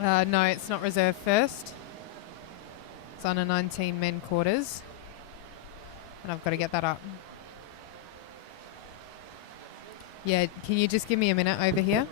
No, it's not reserve first. It's under 19 men quarters. And I've got to get that up. Yeah, can you just give me a minute over here?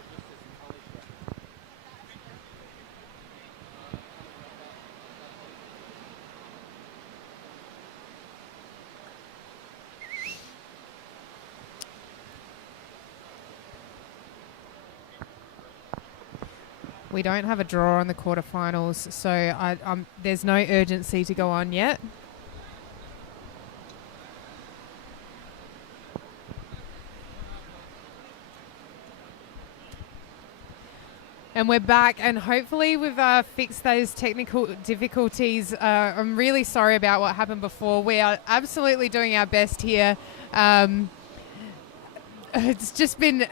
We don't have a draw on the quarterfinals, so there's no urgency to go on yet. And we're back, and hopefully we've fixed those technical difficulties. I'm really sorry about what happened before. We are absolutely doing our best here. It's just been...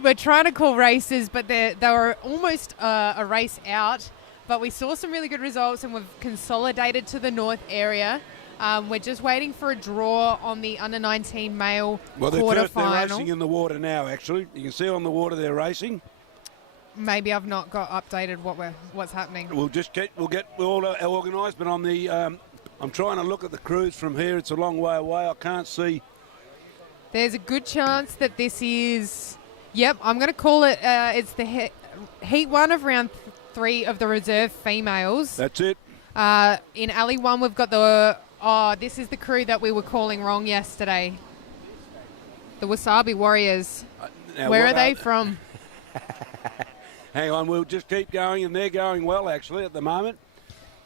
We're trying to call races, but they were almost a race out. But we saw some really good results, and we've consolidated to the north area. We're just waiting for a draw on the under-19 male quarterfinal. They're racing in the water now, actually. You can see on the water they're racing. Maybe I've not got updated what's happening. We'll get all organised, but on the I'm trying to look at the crews from here. It's a long way away. I can't see. There's a good chance that this is, I'm going to call it, it's the heat 1 of round 3 of the reserve females. That's it. In alley 1, we've got this is the crew that we were calling wrong yesterday. The Wasabi Warriors. Where are they from? Hang on, we'll just keep going, and they're going well, actually, at the moment.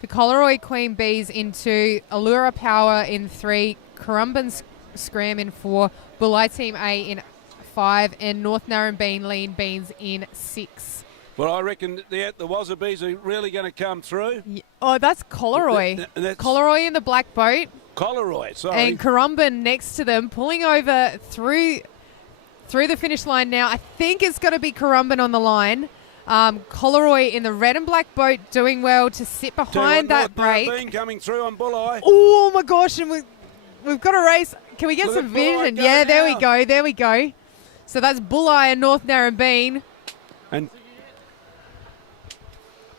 The Collaroy Queen Bees in 2, Allura Power in 3, Currumbin Scram in 4, Bulli Team A in 5, and North Narrabeen Lean Beans in 6. Well, I reckon the Wasabies are really going to come through. Yeah. Oh, that's Collaroy. Collaroy in the black boat. Collaroy, sorry. And Currumbin next to them, pulling over through the finish line now. I think it's going to be Currumbin on the line. Collaroy in the red and black boat doing well to sit behind that break. Coming through on Bulli. Oh, my gosh, and we've got a race. Can we get some vision? Yeah, there we go. So that's Bulli and North Narrabeen. And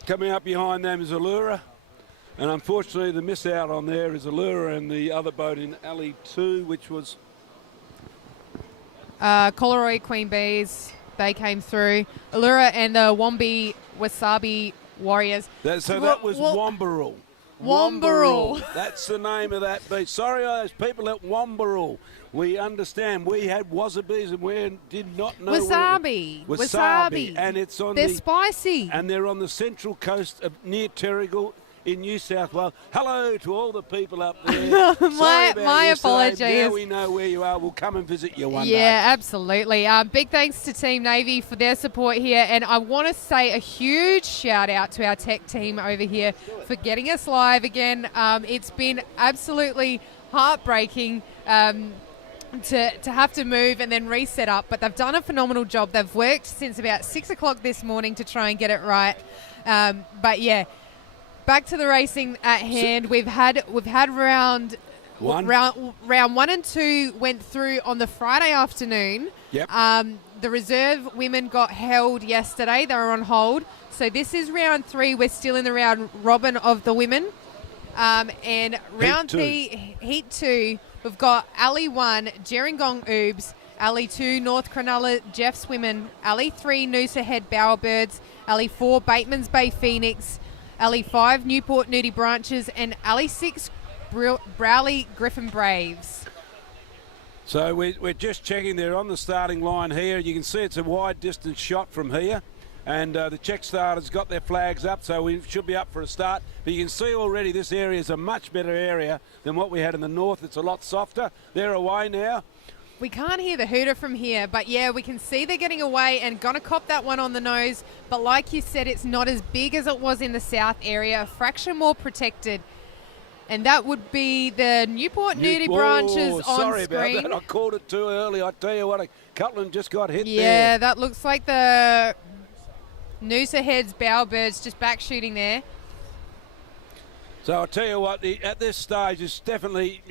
coming up behind them is Allura. And unfortunately, the miss out on there is Allura and the other boat in Alley 2, which was... Collaroy Queen Bees, they came through. Allura and the Wombi Wasabi Warriors. That was Wombarul. Wombarul. That's the name of that beach. Sorry, those people at Wombarul. We understand. We had wasabies and we did not know. Wasabi. And it's on They're spicy. And they're on the central coast of near Terrigal in New South Wales. Hello to all the people up there. my apologies. Now we know where you are. We'll come and visit you one day. Yeah, absolutely. Big thanks to Team Navy for their support here. And I want to say a huge shout out to our tech team over here for getting us live again. It's been absolutely heartbreaking to have to move and then reset up, but they've done a phenomenal job. They've worked since about 6 o'clock this morning to try and get it right. But yeah, back to the racing at hand. We've had round 1 and 2 went through on the Friday afternoon. Yep. The reserve women got held yesterday. They were on hold. So this is round 3. We're still in the round robin of the women. And round 3, heat 2, we've got Alley 1, Gerringong Oobs, Alley 2, North Cronulla Jeffs Women, Alley 3, Noosa Head Bowerbirds, Alley 4, Bateman's Bay Phoenix, Alley 5, Newport Nudie Branches, and Alley 6, Browley Griffin Braves. So we're just checking. They're on the starting line here. You can see it's a wide distance shot from here. And the check starters got their flags up, so we should be up for a start. But you can see already this area is a much better area than what we had in the north. It's a lot softer. They're away now. We can't hear the hooter from here, but yeah, we can see they're getting away and gonna cop that one on the nose. But like you said, it's not as big as it was in the south area, a fraction more protected. And that would be the Newport Nudie Branches on sorry screen. About that. I called it too early. I tell you what, a Cutland just got hit there. Yeah, that looks like the Noosa Heads Bowerbirds just back shooting there. So I'll tell you what, at this stage, it's definitely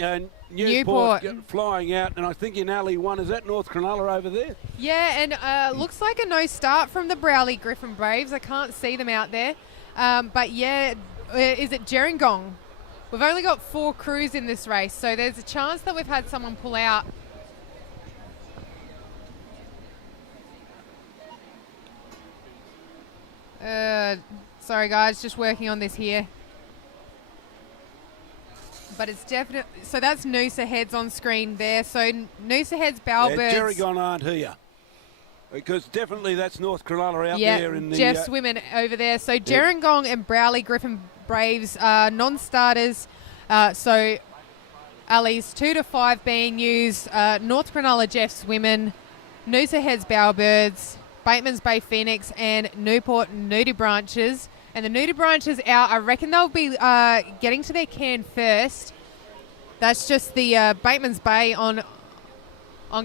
Newport flying out, and I think in Alley 1, is that North Cronulla over there? Yeah, and looks like a no start from the Browley Griffin Braves. I can't see them out there. But yeah, is it Gerringong? We've only got 4 crews in this race, so there's a chance that we've had someone pull out. Sorry guys, just working on this here. But it's definitely, so that's Noosa Heads on screen there. So Noosa Heads, Bowerbirds. Yeah, Gerringong aren't here. Because definitely that's North Cronulla out there in the... Jeff's women over there. So Gerringong and Browley Griffin Braves are non-starters. So alleys 2 to 5 being used. North Cronulla Jeff's women, Noosa Heads Bowerbirds, Bateman's Bay Phoenix, and Newport Nudie Branches. And the Nudie Branches out, I reckon they'll be getting to their cairn first. That's just the Bateman's Bay on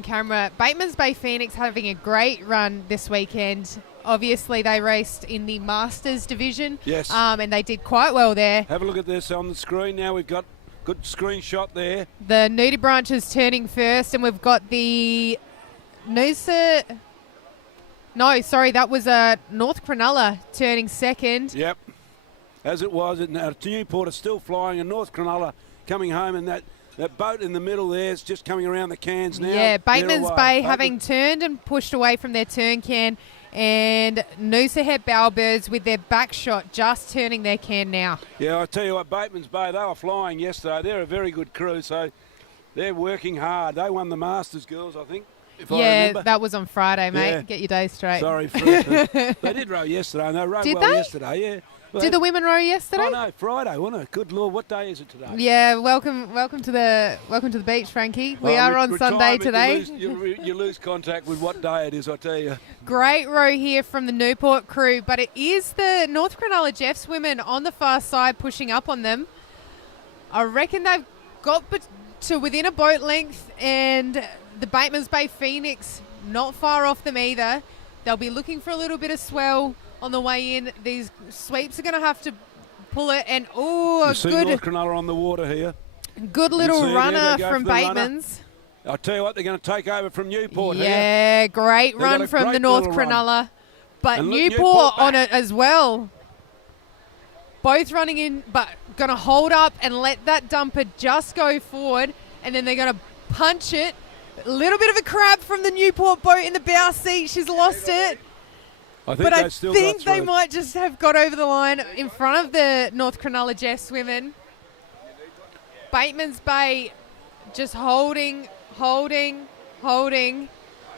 camera. Bateman's Bay Phoenix having a great run this weekend. Obviously, they raced in the Masters division. Yes. And they did quite well there. Have a look at this on the screen now. We've got good screenshot there. The Nudie Branches turning first, and we've got the Noosa... No, sorry, that was North Cronulla turning second. Yep. As it was, Newport are still flying, and North Cronulla coming home, and that boat in the middle there is just coming around the cans now. Yeah, Bateman's Bay having turned and pushed away from their turn can, and Noosa Head Bowerbirds with their back shot just turning their can now. Yeah, I tell you what, Bateman's Bay, they were flying yesterday. They're a very good crew, so they're working hard. They won the Masters, girls, I think. Yeah, that was on Friday, mate. Yeah. Get your day straight. Sorry. They did row yesterday, and they rowed yesterday, yeah. Well, did the women row yesterday? Oh, no, Friday, wasn't it? Good Lord, what day is it today? Yeah, welcome to the beach, Frankie. We are on Sunday today. You lose contact with what day it is, I tell you. Great row here from the Newport crew, but it is the North Cronulla Jeffs women on the far side pushing up on them. I reckon they've got to within a boat length, and the Bateman's Bay Phoenix not far off them either. They'll be looking for a little bit of swell on the way in. These sweeps are going to have to pull it, and a good North Cronulla on the water here. Good little runner from Bateman's. I'll tell you what, they're going to take over from Newport here. Yeah, great run from the North Cronulla. But Newport on it as well. Both running in, but going to hold up and let that dumper just go forward, and then they're going to punch it. A little bit of a crab from the Newport boat in the bow seat. She's lost it. I think they might just have got over the line in front of the North Cronulla Jeffs women. Bateman's Bay just holding.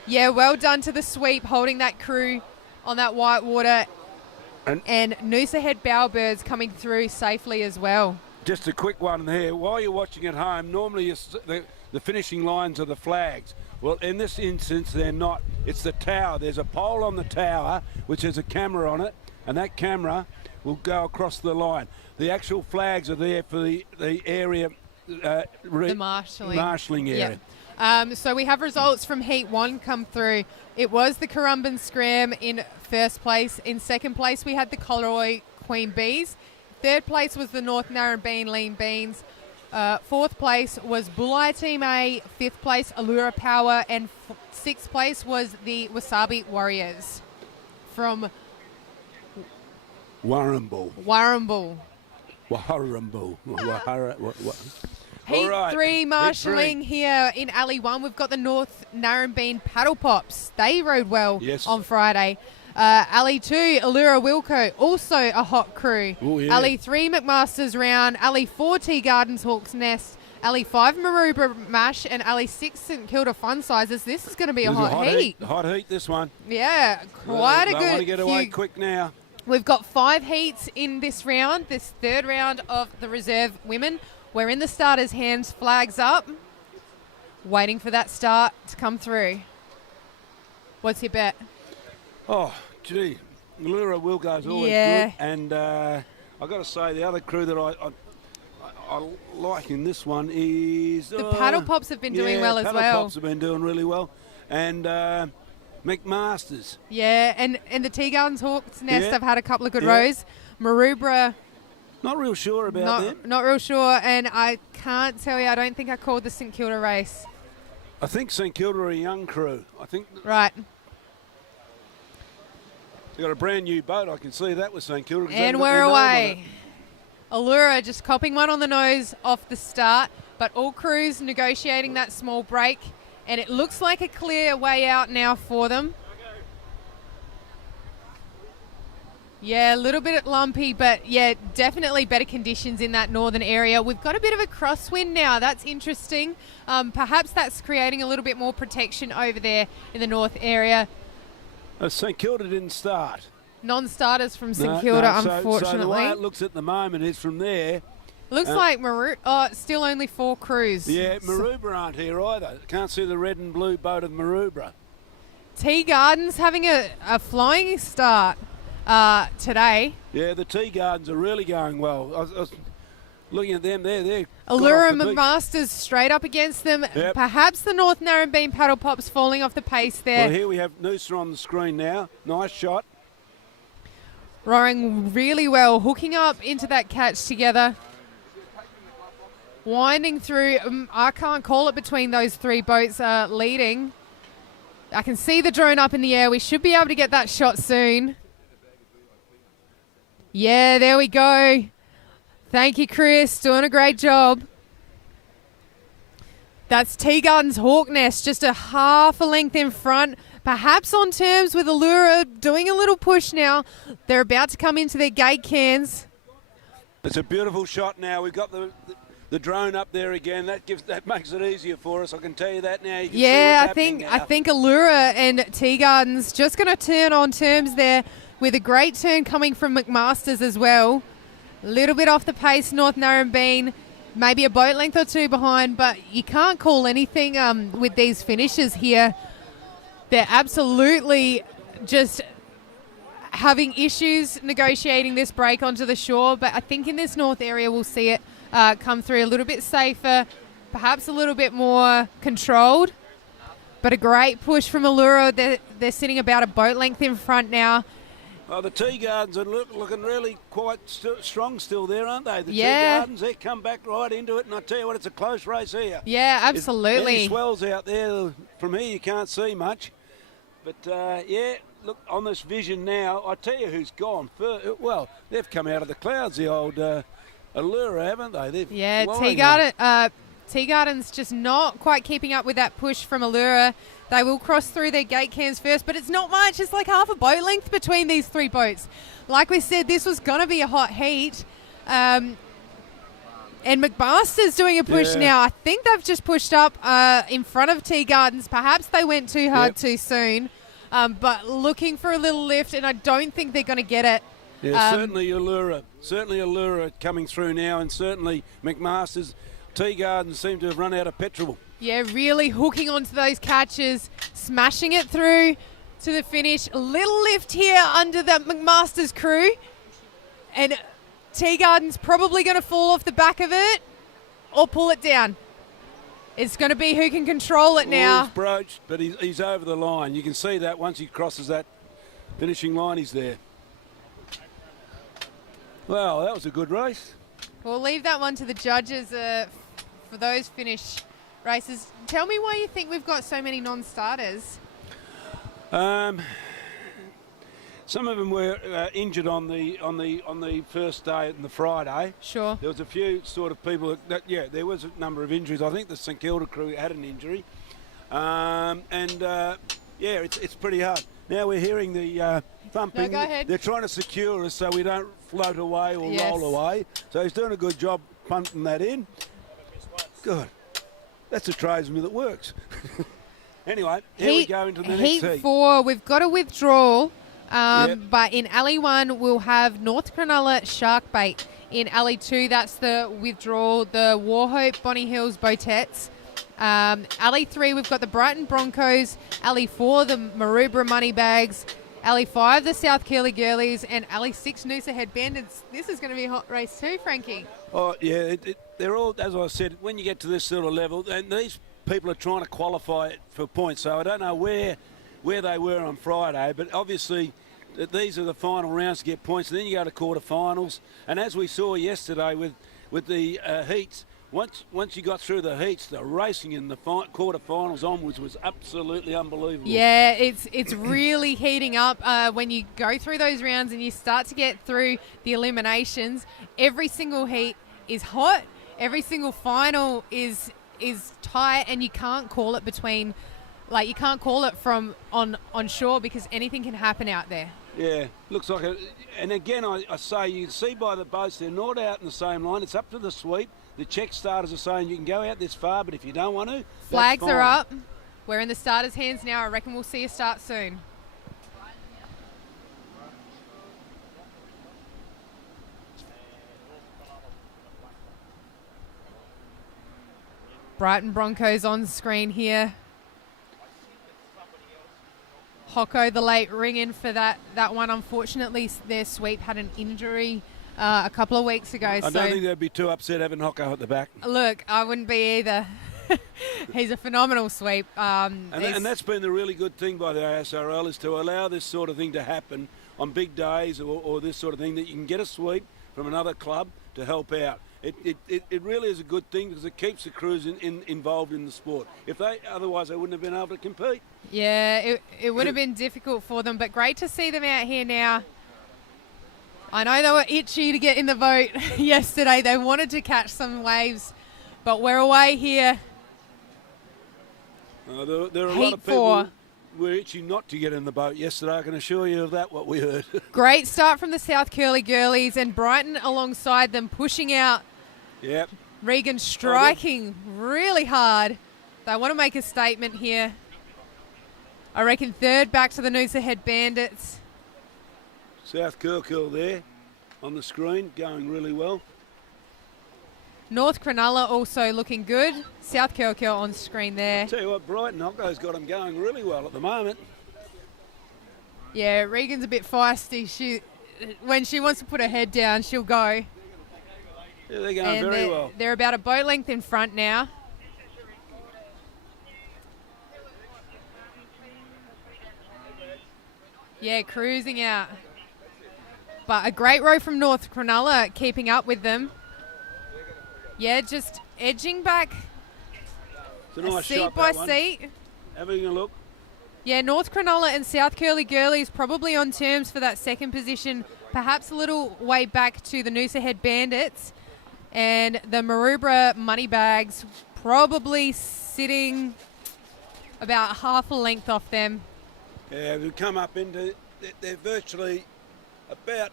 Yeah, well done to the sweep, holding that crew on that white water. And Noosa Head Bowerbirds coming through safely as well. Just a quick one here. While you're watching at home, normally the finishing lines are the flags. Well, in this instance, they're not. It's the tower. There's a pole on the tower which has a camera on it, and that camera will go across the line. The actual flags are there for the area, the marshalling area. Yep. So we have results from Heat 1 come through. It was the Currumbin Scram in first place. In second place, we had the Coleroy Queen Bees. Third place was the North Narrabeen Lean Beans. Fourth place was Bulli Team A. Fifth place, Allura Power. And sixth place was the Wasabi Warriors from Warrnambool. Heat 3 marshalling here in Alley 1. We've got the North Narrabeen Paddle Pops. They rode well on Friday. Alley 2, Allura Wilco, also a hot crew. Ooh, yeah. Alley 3, McMaster's Round. Alley 4, Tea Gardens Hawk's Nest. Alley 5, Maroubra Mash. And Alley 6, St Kilda Fun Sizes. This is going to be a hot heat. Hot heat, this one. Yeah, quite a good. Don't want to get away quick now. We've got 5 heats in this round, this third round of the reserve women. We're in the starters' hands, flags up, waiting for that start to come through. What's your bet? Oh, gee, Allura Wilco's always good, and I've got to say the other crew that I like in this one is the Paddle Pops have been doing well as well. Paddle Pops have been doing really well, and McMasters. Yeah, and the Tea Gardens Hawk's Nest have had a couple of good rows. Maroubra Not real sure about them. Not real sure, and I can't tell you. I don't think I called the St Kilda race. I think St Kilda are a young crew. I think Right. they've got a brand new boat. I can see that with St Kilda. 'cause And they've got we're their name on away. it. Allura just copping one on the nose off the start, but all crews negotiating that small break, and it looks like a clear way out now for them. Yeah, a little bit lumpy, but yeah, definitely better conditions in that northern area. We've got a bit of a crosswind now. That's interesting. Perhaps that's creating a little bit more protection over there in the north area. St Kilda didn't start. Non-starters from St Kilda, So unfortunately. the way it looks at the moment is from there. Looks like still only 4 crews. Yeah, Maroubra aren't here either. Can't see the red and blue boat of Maroubra. Tea Gardens having a flying start today. Yeah, the Tea Gardens are really going well. I was looking at them there. They're Allura and McMasters straight up against them. Yep. Perhaps the North Narrabeen paddle pops falling off the pace there. Well, here we have Noosa on the screen now. Nice shot. Rowing really well, hooking up into that catch together. Winding through. I can't call it between those 3 boats leading. I can see the drone up in the air. We should be able to get that shot soon. Yeah, there we go. Thank you, Chris. Doing a great job. That's Tea Gardens Hawk Nest, just a half a length in front. Perhaps on terms with Allura, doing a little push now. They're about to come into their gate cans. It's a beautiful shot now. We've got the drone up there again. That makes it easier for us. I can tell you that now. You can see what's happening now. I think Allura and Tea Gardens just going to turn on terms there, with a great turn coming from McMasters as well. A little bit off the pace, North Narrabeen, maybe a boat length or 2 behind, but you can't call anything with these finishes here. They're absolutely just having issues negotiating this break onto the shore, but I think in this north area we'll see it come through a little bit safer, perhaps a little bit more controlled, but a great push from Allura. They're sitting about a boat length in front now. Well, the Tea Gardens are looking really quite strong still there, aren't they? The Yeah. Tea Gardens, they come back right into it, and I tell you what, it's a close race here. Yeah, There's absolutely. many swells out there. From here you can't see much. But, yeah, look, on this vision now, I tell you who's gone first. Well, they've come out of the clouds, the old Allura, haven't they? They're flying Tea Gardens just not quite keeping up with that push from Allura. They will cross through their gate cans first, but it's not much. It's like half a boat length between these 3 boats. Like we said, this was going to be a hot heat. And McMaster's doing a push now. I think they've just pushed up in front of Tea Gardens. Perhaps they went too hard too soon, but looking for a little lift, and I don't think they're going to get it. Yeah, certainly Allura coming through now, and certainly McMaster's. Tea Gardens seem to have run out of petrol. Yeah, really hooking onto those catches, smashing it through to the finish. A little lift here under the McMaster's crew. And Tea Gardens probably going to fall off the back of it or pull it down. It's going to be who can control it now. He's broached, but he's over the line. You can see that once he crosses that finishing line, he's there. Well, that was a good race. We'll leave that one to the judges for those finish races. Tell me why you think we've got so many non-starters. Some of them were injured on the first day and the Friday. Sure. There was a few sort of people there was a number of injuries. I think the St Kilda crew had an injury, it's pretty hard. Now we're hearing the thumping. No, go ahead. They're trying to secure us so we don't float away or roll away. So he's doing a good job punting that in. Good. That's a tradesman that works. Anyway, here we go into the next heat. Heat 4, we've got a withdrawal. But in Alley 1, we'll have North Cronulla Sharkbait. In Alley 2, that's the withdrawal, the Warhope Bonny Hills Botettes. Alley 3, we've got the Brighton Broncos. Alley 4, the Maroubra Moneybags. Alley 5, the South Keely Girlies. And Alley 6, Noosa Head Bandits. This is going to be a hot race too, Frankie. Oh, yeah, they're all, as I said, when you get to this sort of level, and these people are trying to qualify it for points. So I don't know where they were on Friday, but obviously that these are the final rounds to get points, and then you go to quarterfinals. And as we saw yesterday with the heats, once you got through the heats, the racing in the quarterfinals onwards was absolutely unbelievable. Yeah, it's really heating up when you go through those rounds and you start to get through the eliminations. Every single heat is hot. Every single final is tight, and you can't call it between, like, you can't call it from on shore because anything can happen out there. Yeah, looks like it. And again, I say, you can see by the boats, they're not out in the same line. It's up to the sweep. The Czech starters are saying you can go out this far, but if you don't want to, flags that's are fine. up. We're in the starters' hands now. I reckon we'll see a start soon. Brighton Broncos on screen here. Hocko, the late ring-in for that one. Unfortunately, their sweep had an injury a couple of weeks ago. I don't think they'd be too upset having Hocko at the back. Look, I wouldn't be either. He's a phenomenal sweep. And that's been the really good thing by the ASRL, is to allow this sort of thing to happen on big days or this sort of thing, that you can get a sweep from another club to help out. It really is a good thing because it keeps the crews involved in the sport. Otherwise they wouldn't have been able to compete. Yeah, it would have been difficult for them, but great to see them out here now. I know they were itchy to get in the boat yesterday. They wanted to catch some waves, but we're away here. There are a Heat lot of people 4. were itchy not to get in the boat yesterday. I can assure you of that, what we heard. Great start from the South Curly Girlies, and Brighton alongside them pushing out. Yep. Regan striking really hard. They want to make a statement here. I reckon third back to the Noosa Head Bandits. South Kirkhill there on the screen, going really well. North Cronulla also looking good. South Kirkhill on screen there. Tell you what, Brighton Hocko's got them going really well at the moment. Yeah, Regan's a bit feisty. When she wants to put her head down, she'll go. Yeah, they're going very well. They're about a boat length in front now. Yeah, cruising out. But a great row from North Cronulla keeping up with them. Yeah, just edging back It's a nice seat shot, by that one. seat. Having a look. Yeah, North Cronulla and South Curly Girlies probably on terms for that second position, perhaps a little way back to the Noosa Head Bandits. And the Maroubra Moneybags probably sitting about half a length off them. Yeah, we've come up into, they're virtually about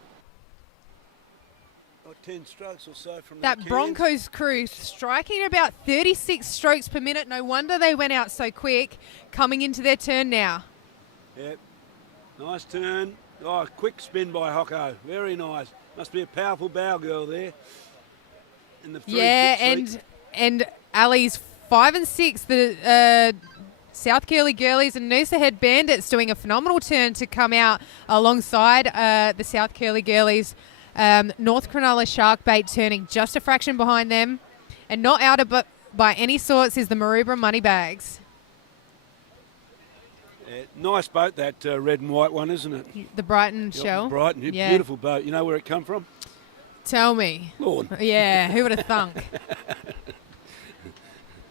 10 strokes or so from That the cans. Broncos crew striking about 36 strokes per minute. No wonder they went out so quick, coming into their turn now. Yep. Nice turn. Oh, quick spin by Hocko. Very nice. Must be a powerful bow girl there. In the and Ali's 5 and 6. The South Curly Girlies and Noosa Head Bandits doing a phenomenal turn to come out alongside the South Curly Girlies. North Cronulla Sharkbait turning just a fraction behind them, and not out of by any sorts is the Maroubra Moneybags. Yeah, nice boat, that red and white one, isn't it? The Brighton Shell. Brighton, Yeah. Beautiful boat. You know where it come from? Tell me. Lord. Yeah, who would have thunk?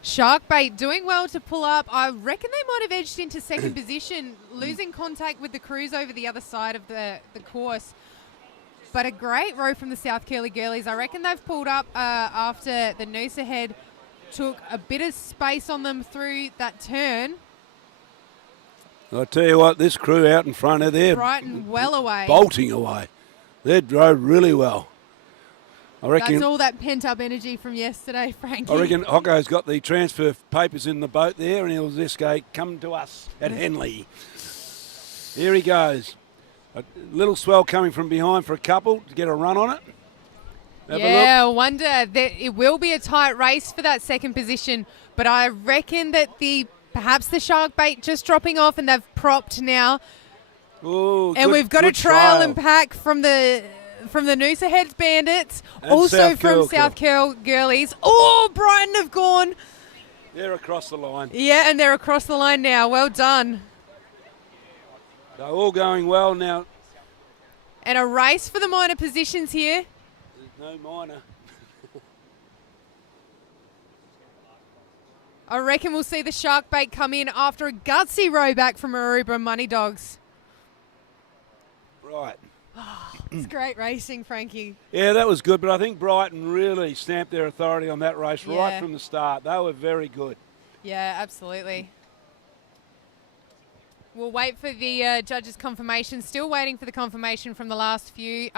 Sharkbait doing well to pull up. I reckon they might have edged into second position, losing contact with the crews over the other side of the course. But a great row from the South Curly Girlies. I reckon they've pulled up after the Noosa Head took a bit of space on them through that turn. I'll tell you what, this crew out in front of there, Brighton well away. bolting away. They drove really well. I reckon. That's all that pent-up energy from yesterday, Frankie. I reckon Hocko's got the transfer papers in the boat there, and he'll just go, come to us at Henley. Here he goes. A little swell coming from behind for a couple to get a run on it. Have a Yeah, I wonder that it will be a tight race for that second position, but I reckon that perhaps the Sharkbait just dropping off and they've propped now. Ooh, And we've got a good trail and pack from the Noosa Heads Bandits, And also South from Curl South Curl Girlies. Oh, Brighton have gone. They're across the line. Yeah, and they're across the line now. Well done. They're all going well now. And a race for the minor positions here. There's no minor. I reckon we'll see the shark bait come in after a gutsy row back from Aruba Money Dogs. Right. It's great racing, Frankie. Yeah, that was good, but I think Brighton really stamped their authority on that race right Yeah. from the start. They were very good. Yeah, absolutely. We'll wait for the judges' confirmation. Still waiting for the confirmation from the last few.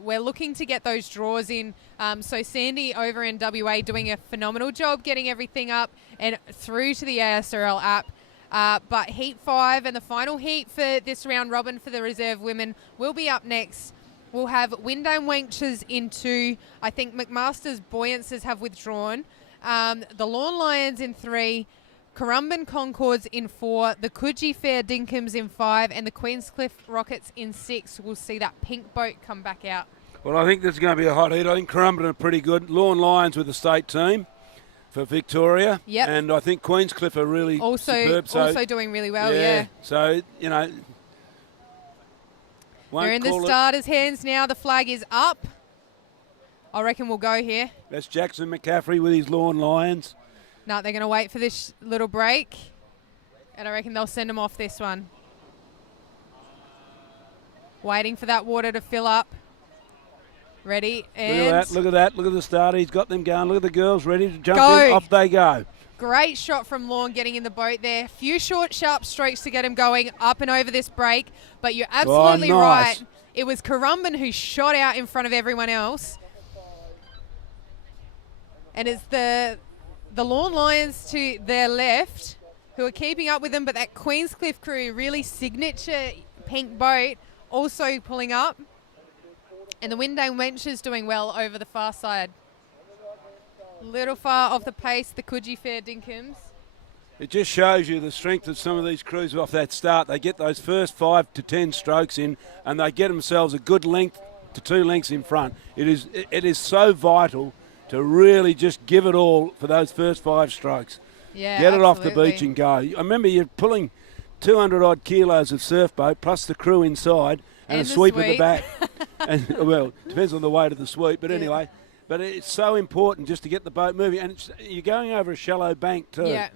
We're looking to get those draws in. So Sandy over in WA doing a phenomenal job getting everything up and through to the ASRL app. But Heat 5 and the final heat for this round robin for the reserve women will be up next. We'll have Windham Wenches in 2. I think McMaster's Buoyances have withdrawn. The Lawn Lions in 3. Currumbin Concords in 4, the Coogee Fair Dinkhams in 5, and the Queenscliff Rockets in 6. We'll see that pink boat come back out. Well, I think this is going to be a hot heat. I think Currumbin are pretty good. Lawn Lions with the state team for Victoria. Yep. And I think Queenscliff are really superb. Also doing really well, yeah. So, They're in the starters' hands now. The flag is up. I reckon we'll go here. That's Jackson McCaffrey with his Lawn Lions. No, they're going to wait for this little break. And I reckon they'll send them off this one. Waiting for that water to fill up. Ready, and Look at that. Look at the starter. He's got them going. Look at the girls ready to jump Go. in. Off they go. great shot from Lawn getting in the boat there. A few short, sharp strokes to get him going up and over this break. But you're absolutely nice. right. It was Currumbin who shot out in front of everyone else. And it's the Lawn Lions to their left who are keeping up with them, but that Queenscliff crew, really signature pink boat, also pulling up. And the Windham Wenches doing well over the far side. Little far off the pace, the Coogee Fair Dinkhams. It just shows you the strength of some of these crews off that start. They get those first 5 to 10 strokes in, and they get themselves a good length to 2 lengths in front. It is so vital to really just give it all for those first 5 strokes. Yeah, get it off the absolutely. beach and go. I remember you're pulling 200 odd kilos of surf boat plus the crew inside and a the sweep at the sweep. back. And well, depends on the weight of the sweep, but Yeah. anyway. But it's so important just to get the boat moving, and you're going over a shallow bank too. Yeah,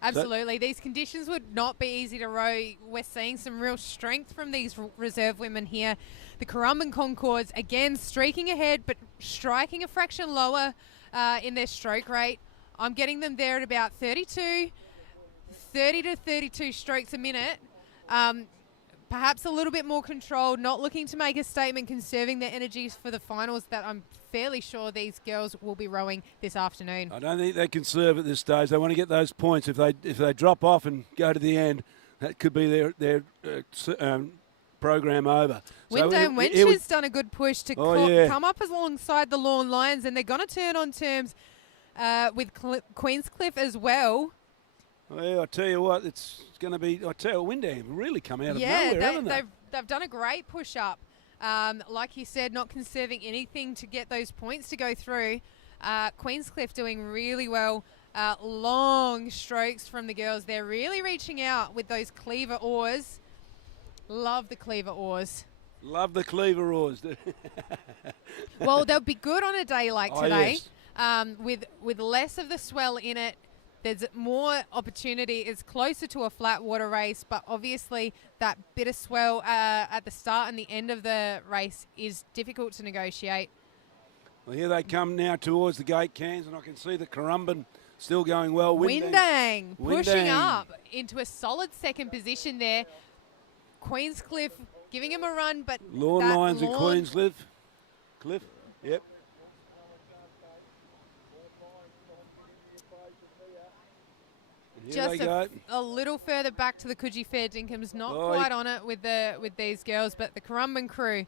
absolutely. These conditions would not be easy to row. We're seeing some real strength from these reserve women here. The Currumbin Concords, again, streaking ahead, but striking a fraction lower in their stroke rate. I'm getting them there at about 30 to 32 strokes a minute. Perhaps a little bit more controlled, not looking to make a statement, conserving their energies for the finals that I'm fairly sure these girls will be rowing this afternoon. I don't think they can serve at this stage. They want to get those points. If they drop off and go to the end, that could be their program over. Windham Wenches done a good push to come up alongside the Lawn Lions, and they're going to turn on terms with Queenscliff as well. Well, I tell you what, it's going to be. I tell you, Windham really come out of nowhere, haven't they? They've done a great push up. Like you said, not conserving anything to get those points to go through. Queenscliff doing really well. Long strokes from the girls. They're really reaching out with those cleaver oars. Love the cleaver oars. Love the cleaver oars. Well, they'll be good on a day like today. Yes. With less of the swell in it. There's more opportunity. It's closer to a flat water race, but obviously that bit of swell at the start and the end of the race is difficult to negotiate. Well, here they come now towards the gate cans, and I can see the Currumbin still going well. Windham pushing Windham. up into a solid second position there. Queenscliff giving him a run, but Lawn that Lions and Lawn- Queenscliff. Cliff, yep. And here they Just go. a little further back to the Coogee Fair Dinkhams, not Oh, quite on it with these girls, but the Currumbin crew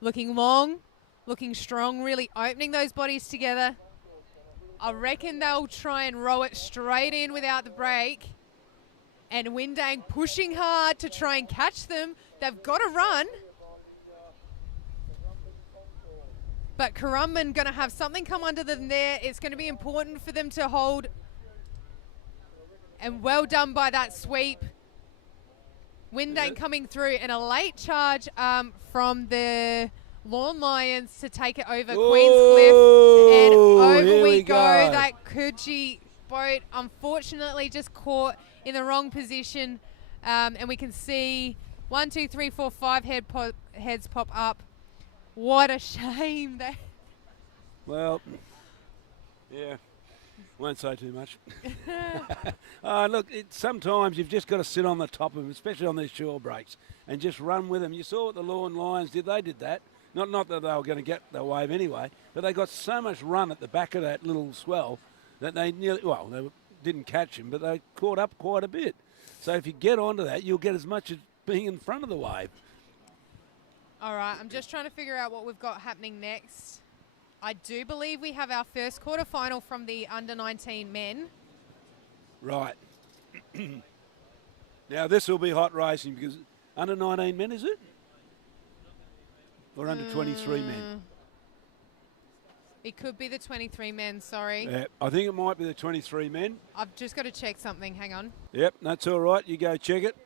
looking long, looking strong, really opening those bodies together. I reckon they'll try and row it straight in without the break. And Windham pushing hard to try and catch them. They've got to run. But Currumbin going to have something come under them there. It's going to be important for them to hold. And well done by that sweep. Windang coming through, and a late charge from the Lawn Lions to take it over Queenscliff. And over we go. That Coogee boat unfortunately just caught in the wrong position. And we can see 1, 2, 3, 4, 5 heads pop up. What a shame. Well, yeah. Won't say too much. Look, sometimes you've just got to sit on the top of them, especially on these shore breaks, and just run with them. You saw what the Lawn Lions did. They did that. Not that they were going to get the wave anyway, but they got so much run at the back of that little swell that they didn't catch him, but they caught up quite a bit. So if you get onto that, you'll get as much as being in front of the wave. All right, I'm just trying to figure out what we've got happening next. I do believe we have our first quarterfinal from the under-19 men. Right. Now, this will be hot racing because under-19 men, is it? Or under-23 men? It could be the 23 men, sorry. Yeah, I think it might be the 23 men. I've just got to check something. Hang on. Yep, that's all right. You go check it.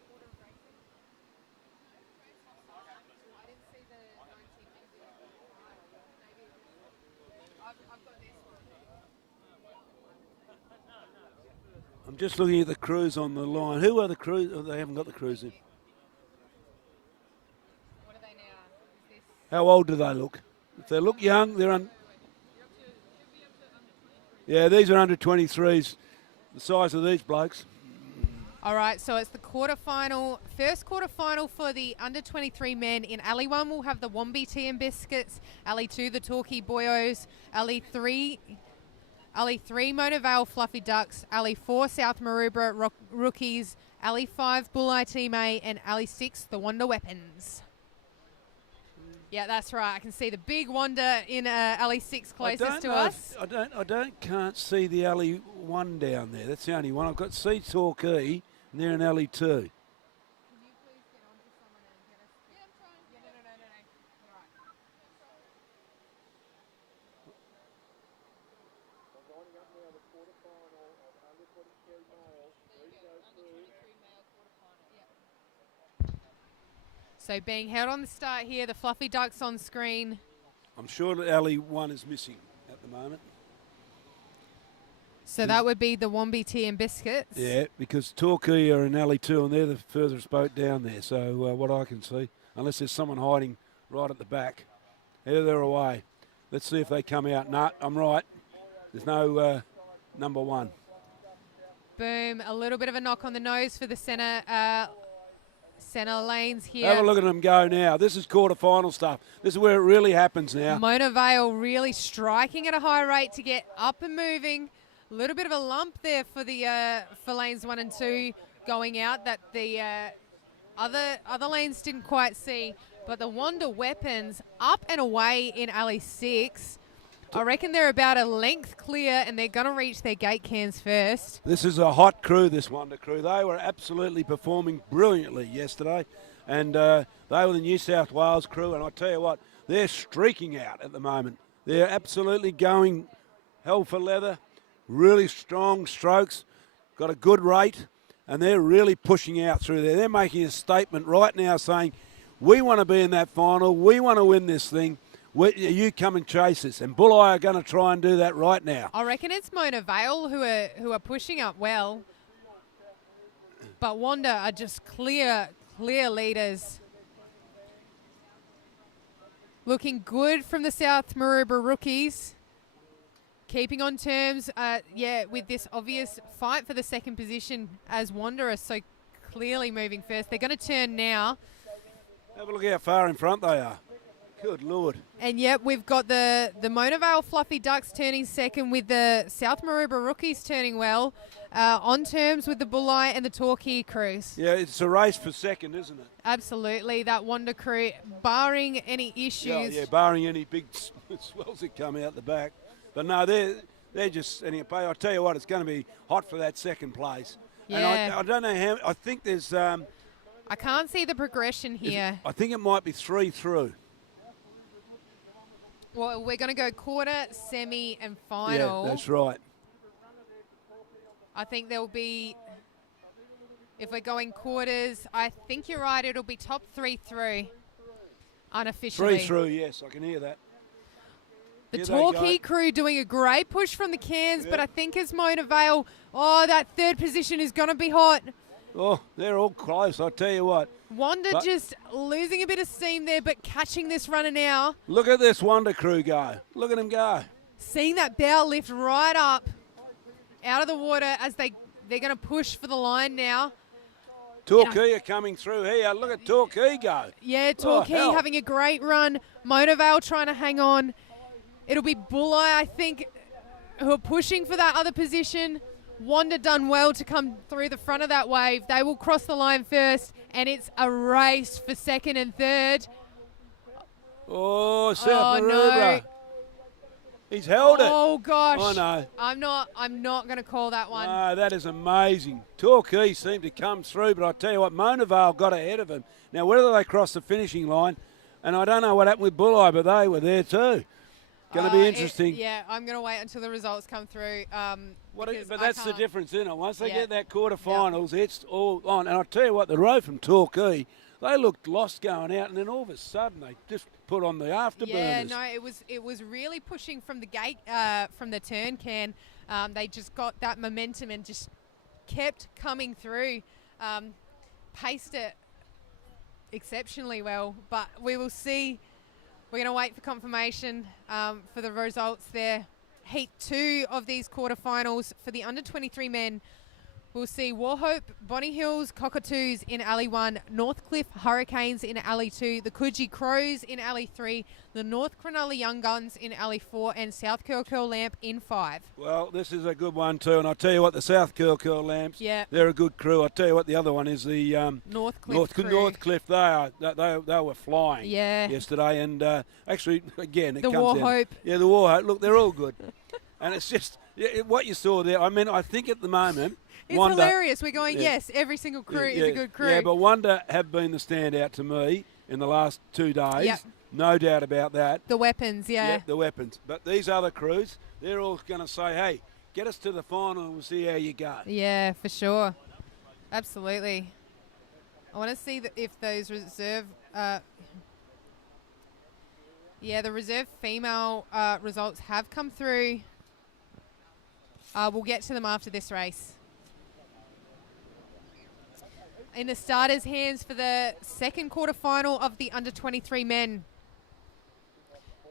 I'm just looking at the crews on the line. Who are the crews? Oh, they haven't got the crews in. What are they now? How old do they look? If they look young, they're Yeah, these are under 23s, the size of these blokes. All right, so it's the first quarterfinal for the under-23 men. In Alley 1, we'll have the Wombi Tea and Biscuits. Alley 2, the Torquay Boyos. Alley 3, Mona Vale Fluffy Ducks. Alley 4, South Maroubra Rookies. Alley 5, Bulli Team A. And Alley 6, the Wonder Weapons. Yeah, that's right. I can see the big Wonder in Alley 6 closest to us. I can't see the Alley 1 down there. That's the only one. I've got C Torquay, and they're in Alley 2. Can you please get onto someone and get us? Yeah, I'm trying. Yeah, no. All right. Lining up now the quarterfinal of under 23 males. These go through. So being held on the start here, the Fluffy Ducks on screen. I'm sure that Alley 1 is missing at the moment. So that would be the Wombi Tea and Biscuits. Yeah, because Torquay are in Alley 2 and they're the furthest boat down there. So what I can see, unless there's someone hiding right at the back. Here they're away. Let's see if they come out. No, I'm right. There's no number 1. Boom. A little bit of a knock on the nose for the centre lanes here. Have a look at them go now. This is quarterfinal stuff. This is where it really happens now. Mona Vale really striking at a high rate to get up and moving. A little bit of a lump there for the for lanes 1 and 2 going out that the other lanes didn't quite see. But the Wonder Weapons up and away in Alley 6. I reckon they're about a length clear and they're going to reach their gate cans first. This is a hot crew, this Wonder crew. They were absolutely performing brilliantly yesterday. And they were the New South Wales crew. And I tell you what, they're streaking out at the moment. They're absolutely going hell for leather. Really strong strokes. Got a good rate. And they're really pushing out through there. They're making a statement right now saying, we want to be in that final. We want to win this thing. You come and chase us, and Bulli are going to try and do that right now. I reckon it's Mona Vale who are pushing up well, but Wanda are just clear leaders. Looking good from the South Maroubra Rookies, keeping on terms. With this obvious fight for the second position as Wanda are so clearly moving first. They're going to turn now. Have a look how far in front they are. Good Lord. And yep, we've got the Mona Vale Fluffy Ducks turning second with the South Maroubra Rookies turning well. On terms with the Bulli and the Torquay crews. Yeah, it's a race for second, isn't it? Absolutely. That Wonder crew, barring any issues. Yeah, barring any big swells that come out the back. But no, they're just setting a pay. I tell you what, it's going to be hot for that second place. Yeah. And I don't know how, I think there's... I can't see the progression here. I think it might be 3 through. Well, we're going to go quarter, semi, and final. Yeah, that's right. I think there'll be If we're going quarters, I think you're right. It'll be top 3 through, unofficially. 3 through, yes, I can hear that. The Here they Torquay go. crew doing a great push from the cans, but Yeah. I think as Mona Vale, that third position is going to be hot. Oh, they're all close, I tell you what. Wanda But- just losing a bit of steam there, but catching this runner now. Look at this Wonder crew go. Look at them go. Seeing that bow lift right up out of the water as they're going to push for the line now. Torquay are coming through here. Look at Torquay go. Yeah, Torquay hell. having a great run. Mona Vale trying to hang on. It'll be Bulli, I think, who are pushing for that other position. Wanda done well to come through the front of that wave. They will cross the line first, and it's a race for second and third. Oh, South Oh, Maroubra. no. He's held it. Oh gosh. I know. I'm not going to call that one. No, that is amazing. Torquay seemed to come through, but I tell you what, Mona Vale got ahead of him. Now, whether they crossed the finishing line, and I don't know what happened with Bulli, but they were there too. Going to be interesting. Yeah, I'm going to wait until the results come through. Because But I that's the can't- difference, isn't it? Once they Yeah. get that quarterfinals, it's all on. And I'll tell you what, the row from Torquay, they looked lost going out, and then all of a sudden they just put on the afterburners. Yeah, no, it was really pushing from the gate, from the turn can. They just got that momentum and just kept coming through. Paced it exceptionally well, but we will see. We're going to wait for confirmation for the results there. Heat 2 of these quarterfinals for the under-23 men. We'll see Warhope, Bonnie Hills, Cockatoos in Alley 1, Northcliffe Hurricanes in Alley 2, the Coogee Crows in Alley 3, the North Cronulla Young Guns in Alley 4, and South Curl Lamp in 5. Well, this is a good one too, and I'll tell you what, the South Curl Lamps, Yeah. they're a good crew. I'll tell you what, the other one is the Northcliffe crew. Northcliffe. They were flying Yeah. yesterday, and actually, again, it The comes Warhope. down. Yeah, the Warhope. Look, they're all good, and it's just what you saw there. I mean, I think at the moment, It's Wonder, hilarious. We're going, Yeah. yes, every single crew Yeah, is a good crew. Yeah, but Wonder have been the standout to me in the last 2 days. Yep. No doubt about that. The weapons, yeah. The weapons. But these other crews, they're all going to say, hey, get us to the final and we'll see how you go. Yeah, for sure. Absolutely. I want to see if those reserve... the reserve female results have come through. We'll get to them after this race. In the starters' hands for the second quarterfinal of the under-23 men.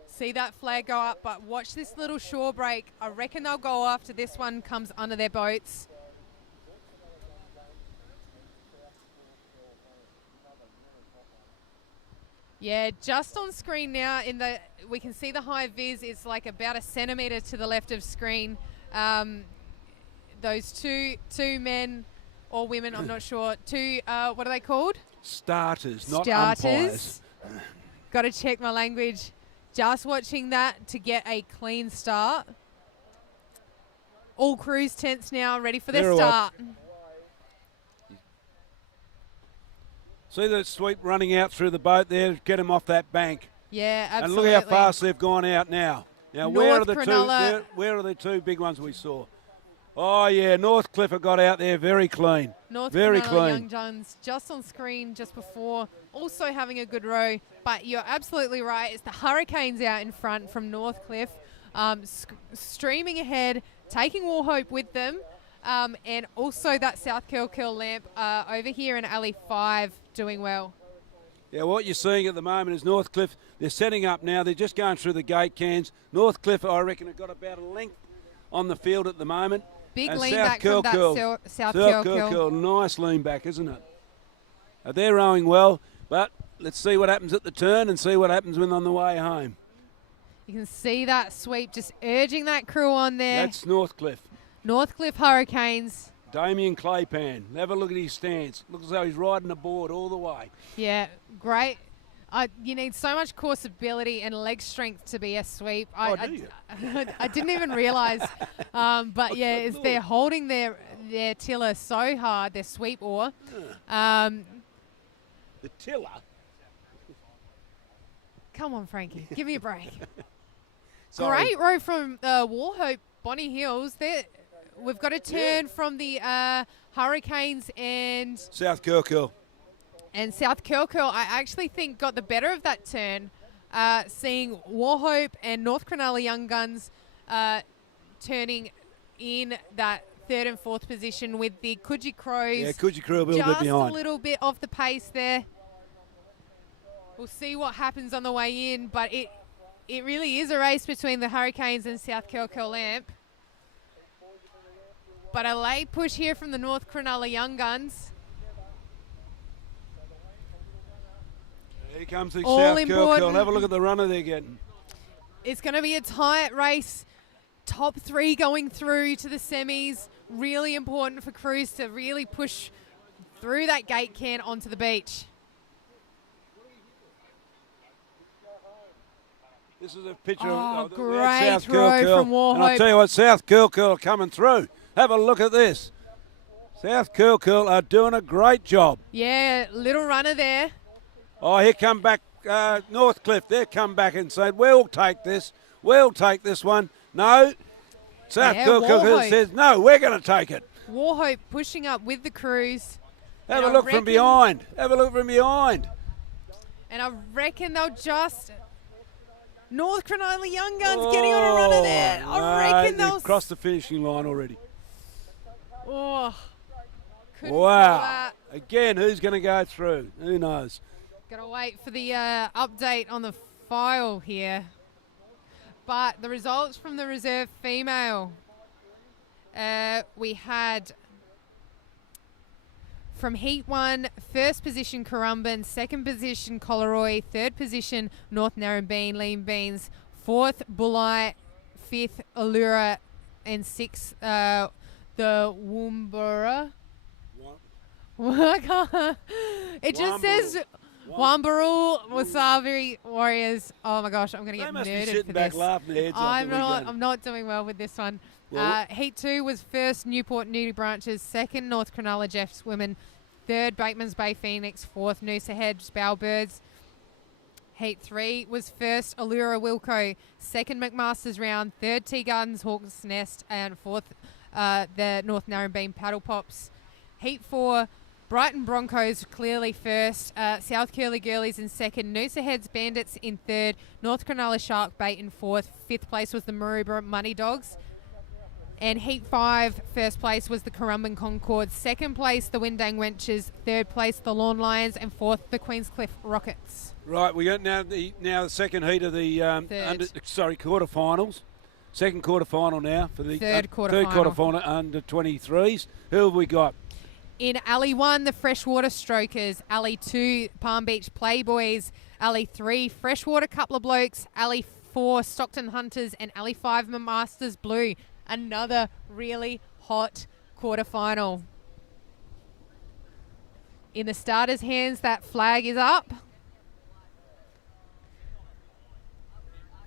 See that flag go up, but watch this little shore break. I reckon they'll go after this one comes under their boats. Yeah, just on screen now, we can see the high vis is like about a centimetre to the left of screen. Those two men or women, I'm not sure. Two, what are they called? Starters, not umpires. Got to check my language. Just watching that to get a clean start. All crews tents now ready for their They're all start. See the sweep running out through the boat there, get them off that bank. Yeah, And absolutely. look how fast they've gone out now. Now, where North are the Cronulla- two? Where are the two big ones we saw? Oh yeah, Northcliffe have got out there very clean. North very Cronulla clean. Young Guns just on screen just before, also having a good row. But you're absolutely right. It's the Hurricanes out in front from Northcliffe, streaming ahead, taking Warhope with them, and also that South Curl Lamp over here in Alley 5 doing well. Yeah, what you're seeing at the moment is Northcliffe. They're setting up now. They're just going through the gate cans. Northcliffe, I reckon, have got about a length on the field at the moment. Big And lean South back from that Curl. South Curl. Curl. Nice lean back, isn't it? They're rowing well, but let's see what happens at the turn and see what happens when on the way home. You can see that sweep just urging that crew on there. That's Northcliffe. Northcliffe Hurricanes. Damien Claypan. Have a look at his stance. Looks as though he's riding a board all the way. Yeah, great. You need so much course ability and leg strength to be a sweep. Do you? I didn't even realise. But yeah, good they're lord. holding their tiller so hard, their sweep oar. The tiller. Come on, Frankie, give me a break. Sorry. Great row from Warhope, Bonnie Hills. we've got a turn from the Hurricanes and South Kirkhill. South Kirkhill. I actually think got the better of that turn, seeing Warhope and North Cronulla Young Guns turning in that third and fourth position with the Coogee Crows. Yeah, Coogee Crow a little bit Just behind. a little bit off the pace there. We'll see what happens on the way in, but it really is a race between the Hurricanes and South Kirkhill Lamp. But a late push here from the North Cronulla Young Guns. Here comes the All South important. Kirkhill. Have a look at the runner they're getting. It's going to be a tight race. Top three going through to the semis. Really important for Cruise to really push through that gate can onto the beach. This is a picture Oh, of great South throw Kirkhill. from Warhope. And I'll tell you what, South Kirkhill are coming through. Have a look at this. South Kirkhill are doing a great job. Yeah, little runner there. Oh, here come back Northcliffe. They're come back and said, we'll take this. We'll take this one. No. South Yeah, Kirkhill Warhope. says, no, we're going to take it. Warhope pushing up with the Cruise. Have And a I look from reckon- behind. Have a look from behind. And I reckon they'll just... North Cronulla Young Guns getting on a runner there. I reckon they've they'll... crossed the finishing line already. Oh, couldn't call Wow. that. Again, who's going to go through? Who knows? Gotta wait for the update on the file here. But the results from the reserve female. We had from Heat 1, first position Currumbin, second position Collaroy, third position North Narrabeen, Lean Beans, fourth Bulli, fifth Allura, and sixth the Woombura. It just says Wambarul Wasabi Warriors. Oh my gosh, I'm going to They get must be nerded sitting for back this. laughing their heads off. I'm not doing well with this one. Well, Heat 2 was first Newport Nudie Branches, second North Cronulla Jeffs Women, third Bateman's Bay Phoenix, fourth Noosa Hedge Bowbirds. Heat 3 was first Allura Wilco, second McMaster's Round, third Tea Gardens Hawk's Nest, and fourth the North Narrabeen Paddle Pops. Heat 4, Brighton Broncos clearly first, South Curly Girlies in second, Noosa Heads Bandits in third, North Cronulla Shark Bait in fourth, fifth place was the Maroubra Money Dogs. And Heat 5, first place was the Currumbin Concord, second place the Windang Wenches, third place the Lawn Lions, and fourth the Queenscliff Rockets. Right, we got now the second heat of the quarterfinals. Second quarterfinal now for the Third third quarterfinal. quarterfinal under 23s. Who have we got? In Alley 1, the Freshwater Strokers. Alley 2, Palm Beach Playboys. Alley 3, Freshwater Couple of Blokes. Alley 4, Stockton Hunters. And Alley 5, Masters Blue. Another really hot quarterfinal. In the starters' hands, that flag is up.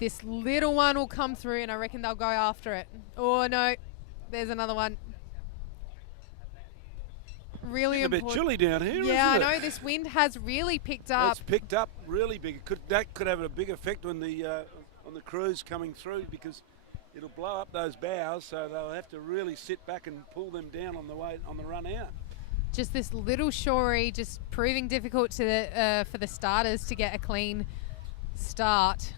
This little one will come through, and I reckon they'll go after it. Oh, no. There's another one. Really It's a bit important. chilly down here, Yeah, I isn't it? know. This wind has really picked up. It's picked up really big. That could have a big effect on the crews coming through because it'll blow up those bows, so they'll have to really sit back and pull them down on the run out. Just this little shorey, just proving difficult to for the starters to get a clean start.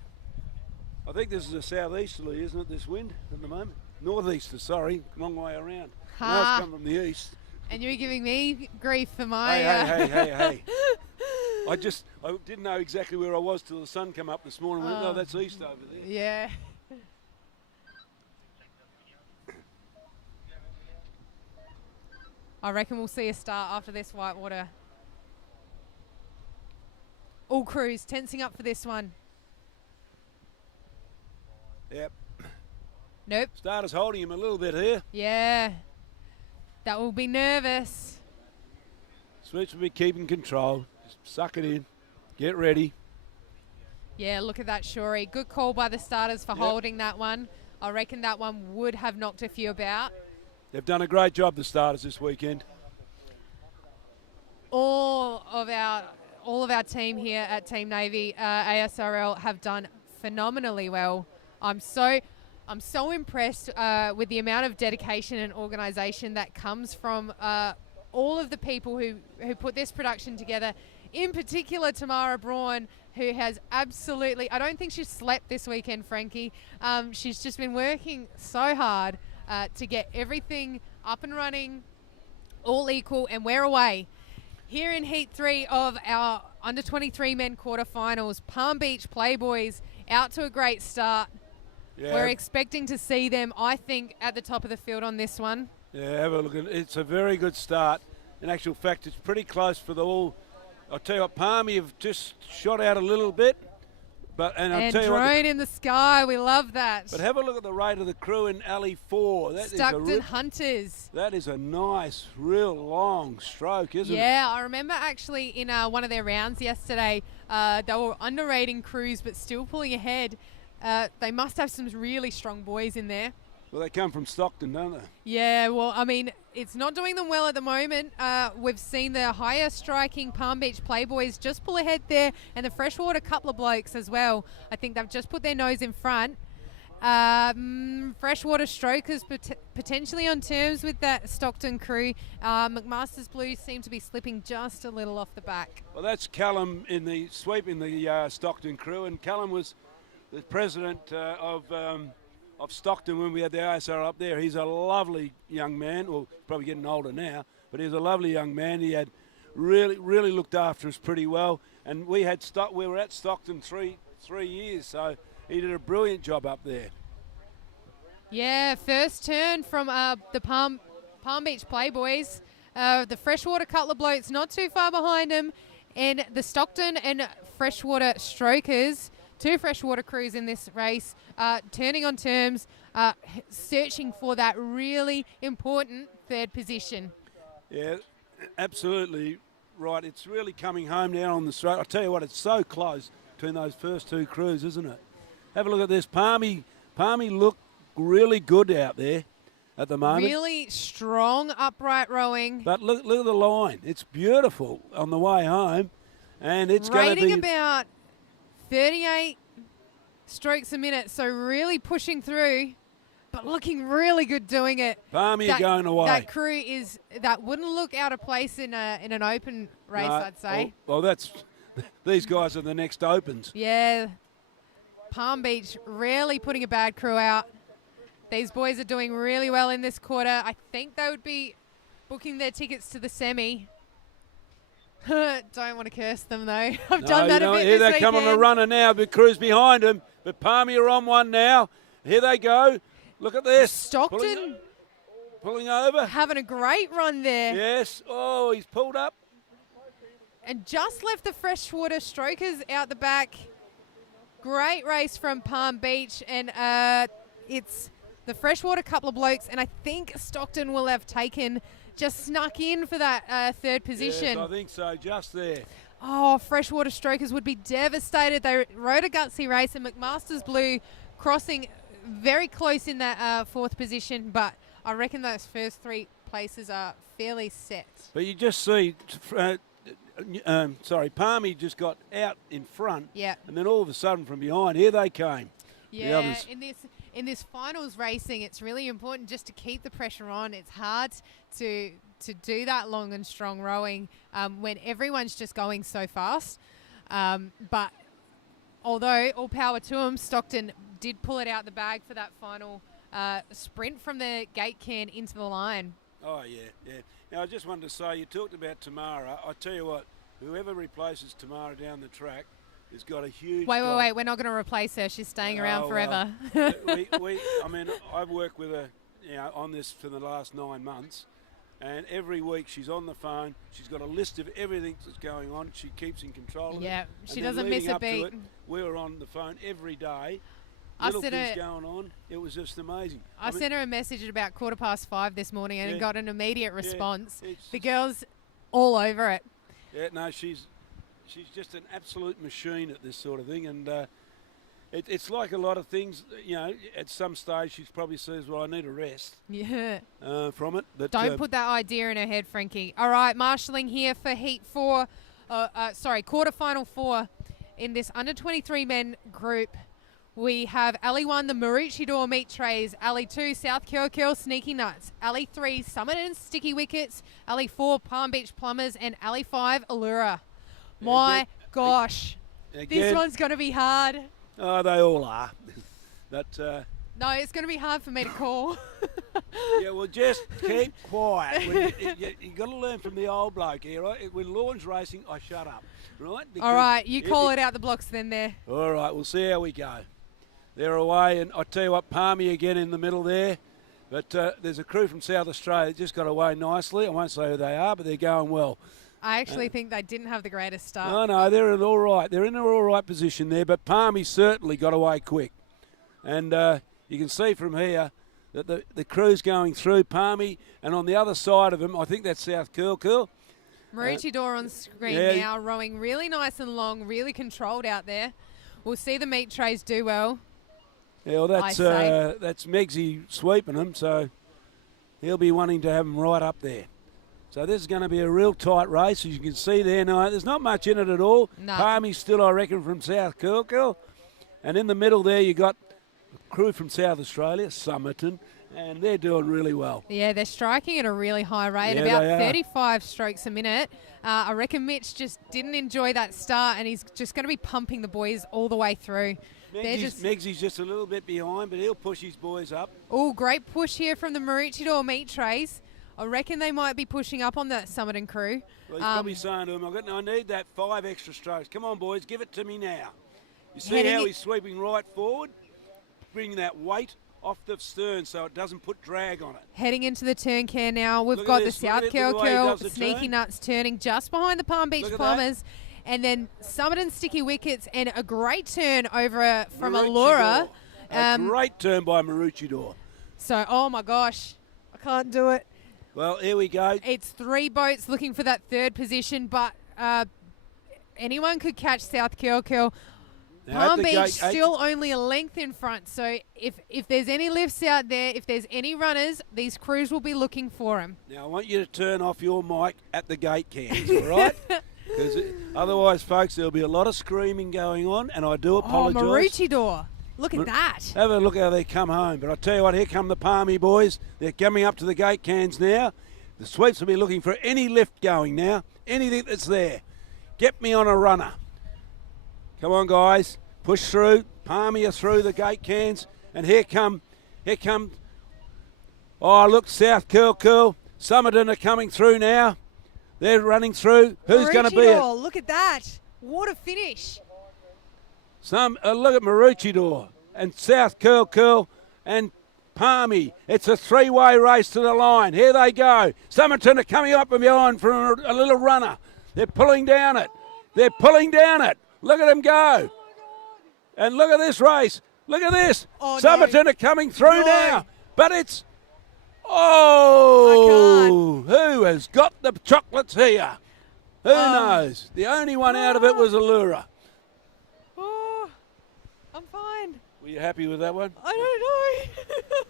I think this is a southeasterly, isn't it, this wind at the moment? Northeaster, sorry, wrong way around. Ha. Now it's come from the east. And you're giving me grief for my... Hey. I didn't know exactly where I was till the sun came up this morning. Oh. Oh, that's east over there. Yeah. I reckon we'll see a start after this whitewater. All crews tensing up for this one. Yep. Nope. Starter's holding him a little bit here. Yeah. That will be nervous. Sweets will be keeping control. Just suck it in. Get ready. Yeah, look at that, Shorey. Good call by the starters for Yep. holding that one. I reckon that one would have knocked a few about. They've done a great job, the starters, this weekend. All of our team here at Team Navy ASRL have done phenomenally well. I'm so I'm so impressed with the amount of dedication and organisation that comes from all of the people who put this production together. In particular, Tamara Braun, who has absolutely, I don't think she's slept this weekend, Frankie. She's just been working so hard to get everything up and running, all equal, and we're away. Here in Heat 3 of our under-23 men quarterfinals, Palm Beach Playboys out to a great start. Yeah. We're expecting to see them, I think, at the top of the field on this one. Yeah, have a look at it. It's a very good start. In actual fact, it's pretty close for the all. I'll tell you what, Palmy have just shot out a little bit. And I'll tell you what, drone in the sky, we love that. but have a look at the rate of the crew in Alley 4. Stockton Hunters. That is a nice, real long stroke, isn't it? Yeah, I remember actually in one of their rounds yesterday, they were underrating crews but still pulling ahead. They must have some really strong boys in there. Well, they come from Stockton, don't they? Yeah, well, I mean, it's not doing them well at the moment. We've seen the higher striking Palm Beach Playboys just pull ahead there, and the Freshwater couple of blokes as well. I think they've just put their nose in front. Freshwater Strokers potentially on terms with that Stockton crew. McMaster's Blues seem to be slipping just a little off the back. Well, that's Callum in the sweep in the Stockton crew, and Callum was the president of Stockton when we had the ASR up there. He's a lovely young man. Well, probably getting older now, but he's a lovely young man. He had really looked after us pretty well, and we were at Stockton three years, so he did a brilliant job up there. Yeah, first turn from the Palm Beach Playboys. The Freshwater Cutler blokes not too far behind him, and the Stockton and Freshwater Strokers, two freshwater crews in this race, turning on terms, searching for that really important third position. Yeah, absolutely right. It's really coming home now on the straight. I'll tell you what, it's so close between those first two crews, isn't it? Have a look at this. Palmy look really good out there at the moment. Really strong upright rowing. But look at the line. It's beautiful on the way home, and it's going to be Rating about 38 strokes a minute, so really pushing through, but looking really good doing it. Palmy are going away. That crew that wouldn't look out of place in an open race, No, I'd say. Well, these guys are the next opens. Yeah, Palm Beach really putting a bad crew out. These boys are doing really well in this quarter. I think they would be booking their tickets to the semi. Don't want to curse them, though. I've done that a bit Here this they come on the weekend. runner now. The crew's behind them, but Palmy are on one now. Here they go. Look at this. Stockton Pulling over. having a great run there. Yes. Oh, he's pulled up. And just left the Freshwater Strokers out the back. Great race from Palm Beach, and it's the Freshwater couple of blokes, and I think Stockton will have just snuck in for that third position. Yes, I think so, just there. Oh, Freshwater Strokers would be devastated. They rode a gutsy race, and McMaster's Blue crossing very close in that fourth position, but I reckon those first three places are fairly set. But you just see, Palmy just got out in front, Yeah. and then all of a sudden from behind, here they came. The Yeah, others. in this finals racing, it's really important just to keep the pressure on. It's hard to do that long and strong rowing when everyone's just going so fast. But although all power to them, Stockton did pull it out the bag for that final sprint from the gate can into the line. Oh, yeah. Now, I just wanted to say, you talked about Tamara. I tell you what, whoever replaces Tamara down the track has got a huge... Wait, we're not going to replace her. She's staying around forever. I've worked with her on this for the last 9 months, and every week she's on the phone. She's got a list of everything that's going on. She keeps in control of it. Yeah, And she then doesn't miss leading a up to beat. it, we were on the phone every day. I Little sent things her- going on. It was just amazing. I sent her a message at about 5:15 this morning and Yeah. got an immediate response. it's The just- girl's all over it. Yeah, no, she's just an absolute machine at this sort of thing, and it's like a lot of things. At some stage she probably says, "Well, I need a rest Yeah. from it." But Don't put that idea in her head, Frankie. All right, marshalling here for quarterfinal 4 in this under-23 men group. We have Alley 1, the Maroochydore Meat Trays. Alley 2, South Curl Sneaky Nuts. Alley 3, Summit and Sticky Wickets. Alley 4, Palm Beach Plumbers. And Alley 5, Allura. My gosh. This Again, one's going to be hard. oh, they all are. But, No, it's going to be hard for me to call. yeah, well, just keep quiet. You've got to learn from the old bloke here, right? With lawns racing, I shut up, right? All right, you call it out the blocks then there. All right, we'll see how we go. They're away, and I tell you what, Palmy again in the middle there. But there's a crew from South Australia that just got away nicely. I won't say who they are, but they're going well. I actually think they didn't have the greatest start. No, they're in all right. They're in an all right position there, but Palmy certainly got away quick. And you can see from here that the crew's going through Palmy, and on the other side of them, I think that's South Curl. Maroochydore on screen now, rowing really nice and long, really controlled out there. We'll see the meat trays do well. Yeah, well, that's Megsy sweeping them, so he'll be wanting to have them right up there. So this is going to be a real tight race, as you can see there. No, there's not much in it at all. No. Palmy's still, I reckon, from South Curl. And in the middle there, you got a crew from South Australia, Somerton, and they're doing really well. Yeah, they're striking at a really high rate, Yeah, about they are. 35 strokes a minute. I reckon Mitch just didn't enjoy that start, and he's just going to be pumping the boys all the way through. Megsy's just a little bit behind, but he'll push his boys up. Oh, great push here from the Maroochydore Meat Trays. I reckon they might be pushing up on that Somerton crew. Well, he's probably saying to him, I need that 5 extra strokes. Come on, boys, give it to me now. You see Heading how it- he's sweeping right forward? Bringing that weight off the stern so it doesn't put drag on it. Heading into the turn care now, we've Look at got the this, look South at the way he Curl does the Sneaky turn. Nuts turning just behind the Palm Beach Look at Plumbers. And then Somerton Sticky Wickets and a great turn over from Maroochydore. Allura. A great turn by Maroochydore. So, oh my gosh, I can't do it. Well, here we go. It's 3 boats looking for that third position, but anyone could catch South Curl. Now, at Palm the Beach gate, still only a length in front, so if there's any lifts out there, if there's any runners, these crews will be looking for them. Now, I want you to turn off your mic at the gate cans, all right? Because otherwise, folks, there'll be a lot of screaming going on, and I do Oh, apologise. Maroochydore. Look at that. Have a look how they come home. But I tell you what, here come the Palmy boys. They're coming up to the gate cans now. The sweeps will be looking for any lift going now, anything that's there. Get me on a runner. Come on, guys. Push through. Palmy are through the gate cans. And here come. Oh, look, South Curl. Somerton are coming through now. They're running through. Who's going to be it? Maroochydore, look at that. What a finish. Look at Maroochydore and South Curl and Palmy. It's a 3-way race to the line. Here they go. Somerton are coming up and behind for a little runner. They're pulling down it. Look at them go. And look at this race. Look at this. Oh, Somerton no. are coming through No. now. But it's... Oh! Who has got the chocolates here? Who knows? The only one out of it was Allura. Oh, I'm fine. Were you happy with that one? I don't know.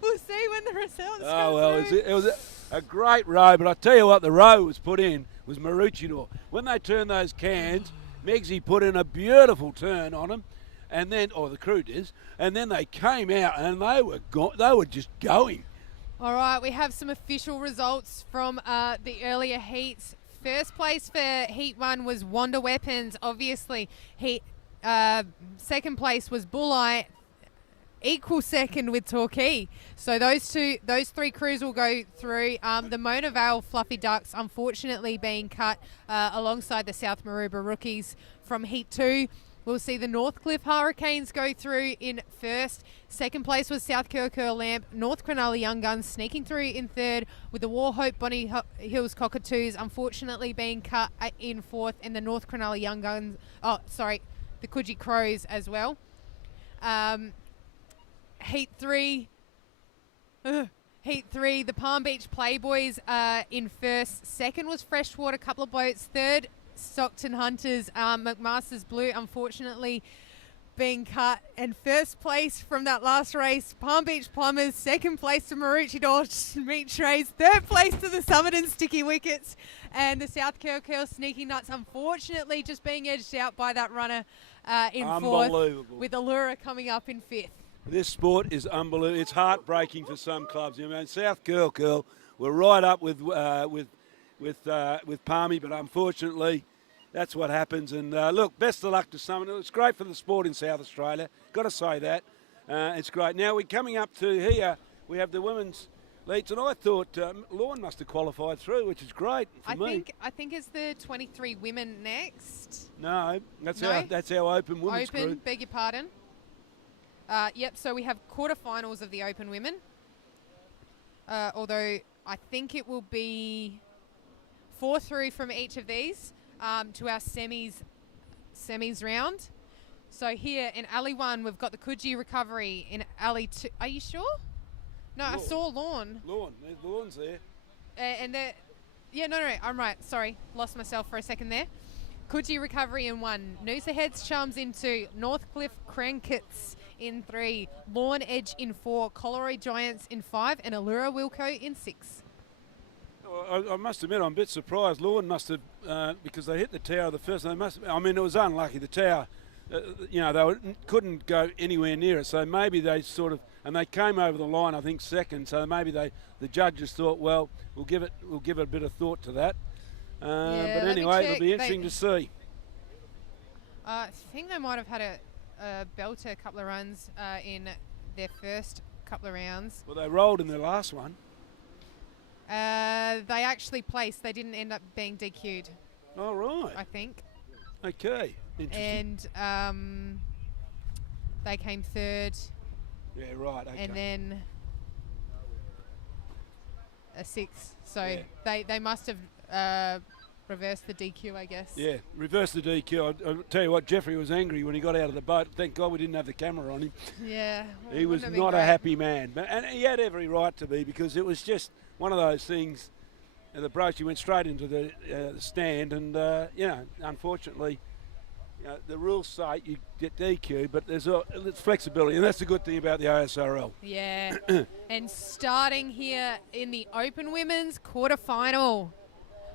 We'll see when the results Oh, come well, through. it was a great row, but I tell you what, the row was put in was Maroochydore. When they turned those cans, Megsy put in a beautiful turn on them, and then, or the crew did, and then they came out and they were just going. All right, we have some official results from the earlier heats. First place for Heat 1 was Wonder Weapons, obviously. Second place was Bulleye, equal second with Torquay. So those 3 crews will go through. The Mona Vale Fluffy Ducks, unfortunately, being cut alongside the South Maroubra Rookies from Heat 2. We'll see the Northcliffe Hurricanes go through in first. Second place was South Curl Lamp. North Cronulla Young Guns sneaking through in third, with the Warhope Bonnie Hills Cockatoos unfortunately being cut in fourth, and the North Cronulla Young Guns, the Coogee Crows as well. Heat 3, the Palm Beach Playboys in first. Second was Freshwater Couple of Boats. Third, Stockton Hunters. McMaster's Blue unfortunately being cut. And first place from that last race, Palm Beach Plumbers. Second place to Maroochydore Meat Trays. Third place to the Somerton Sticky Wickets. And the South Curl Sneaky Nuts unfortunately just being edged out by that runner in Unbelievable. fourth, with Allura coming up in fifth. This sport is unbelievable. It's heartbreaking for some clubs. I mean, South Curl were right up with Palmy, but unfortunately, that's what happens. And look, best of luck to someone. It's great for the sport in South Australia. Got to say that. It's great. Now we're coming up to here. We have the women's leads, and I thought Lorne must have qualified through, which is great for me. I think it's the 23 women next. No, that's No? our open women's Open, group. beg your pardon. Yep, so we have quarterfinals of the Open women. Although I think it will be 4 through from each of these to our semis round. So here in Alley 1, we've got the Coogee Recovery. In Alley 2, are you sure? No, I Lorne. saw Lorne. Lorne's there. And no, I'm right. Sorry, lost myself for a second there. Coogee Recovery in 1, Noosa Heads Chums in 2, Northcliffe Crankets in 3, Lorne Edge in 4, Collaroy Giants in 5, and Allura Wilco in 6. I must admit, I'm a bit surprised. Lorne must have, because they hit the tower the first. It was unlucky. The tower, couldn't go anywhere near it. So maybe they and they came over the line, I think, second. So maybe the judges thought, well, we'll give it a bit of thought to that. But anyway, it'll be interesting to see. I think they might have had a belter, a couple of runs in their first couple of rounds. Well, they rolled in their last one. They actually placed. They didn't end up being DQ'd. All right. I think. Okay. Interesting. And they came third. Yeah, right. Okay. And then a sixth. So Yeah. they must have reversed the DQ, I guess. Yeah, reverse the DQ. I'll tell you what, Jeffrey was angry when he got out of the boat. Thank God we didn't have the camera on him. Yeah. He was wouldn't have been not a great. happy man. And he had every right to be, because it was just one of those things. The Brochie went straight into the stand, and, unfortunately, the rules say you get DQ, but there's flexibility, and that's the good thing about the ASRL. Yeah. And starting here in the Open Women's quarterfinal,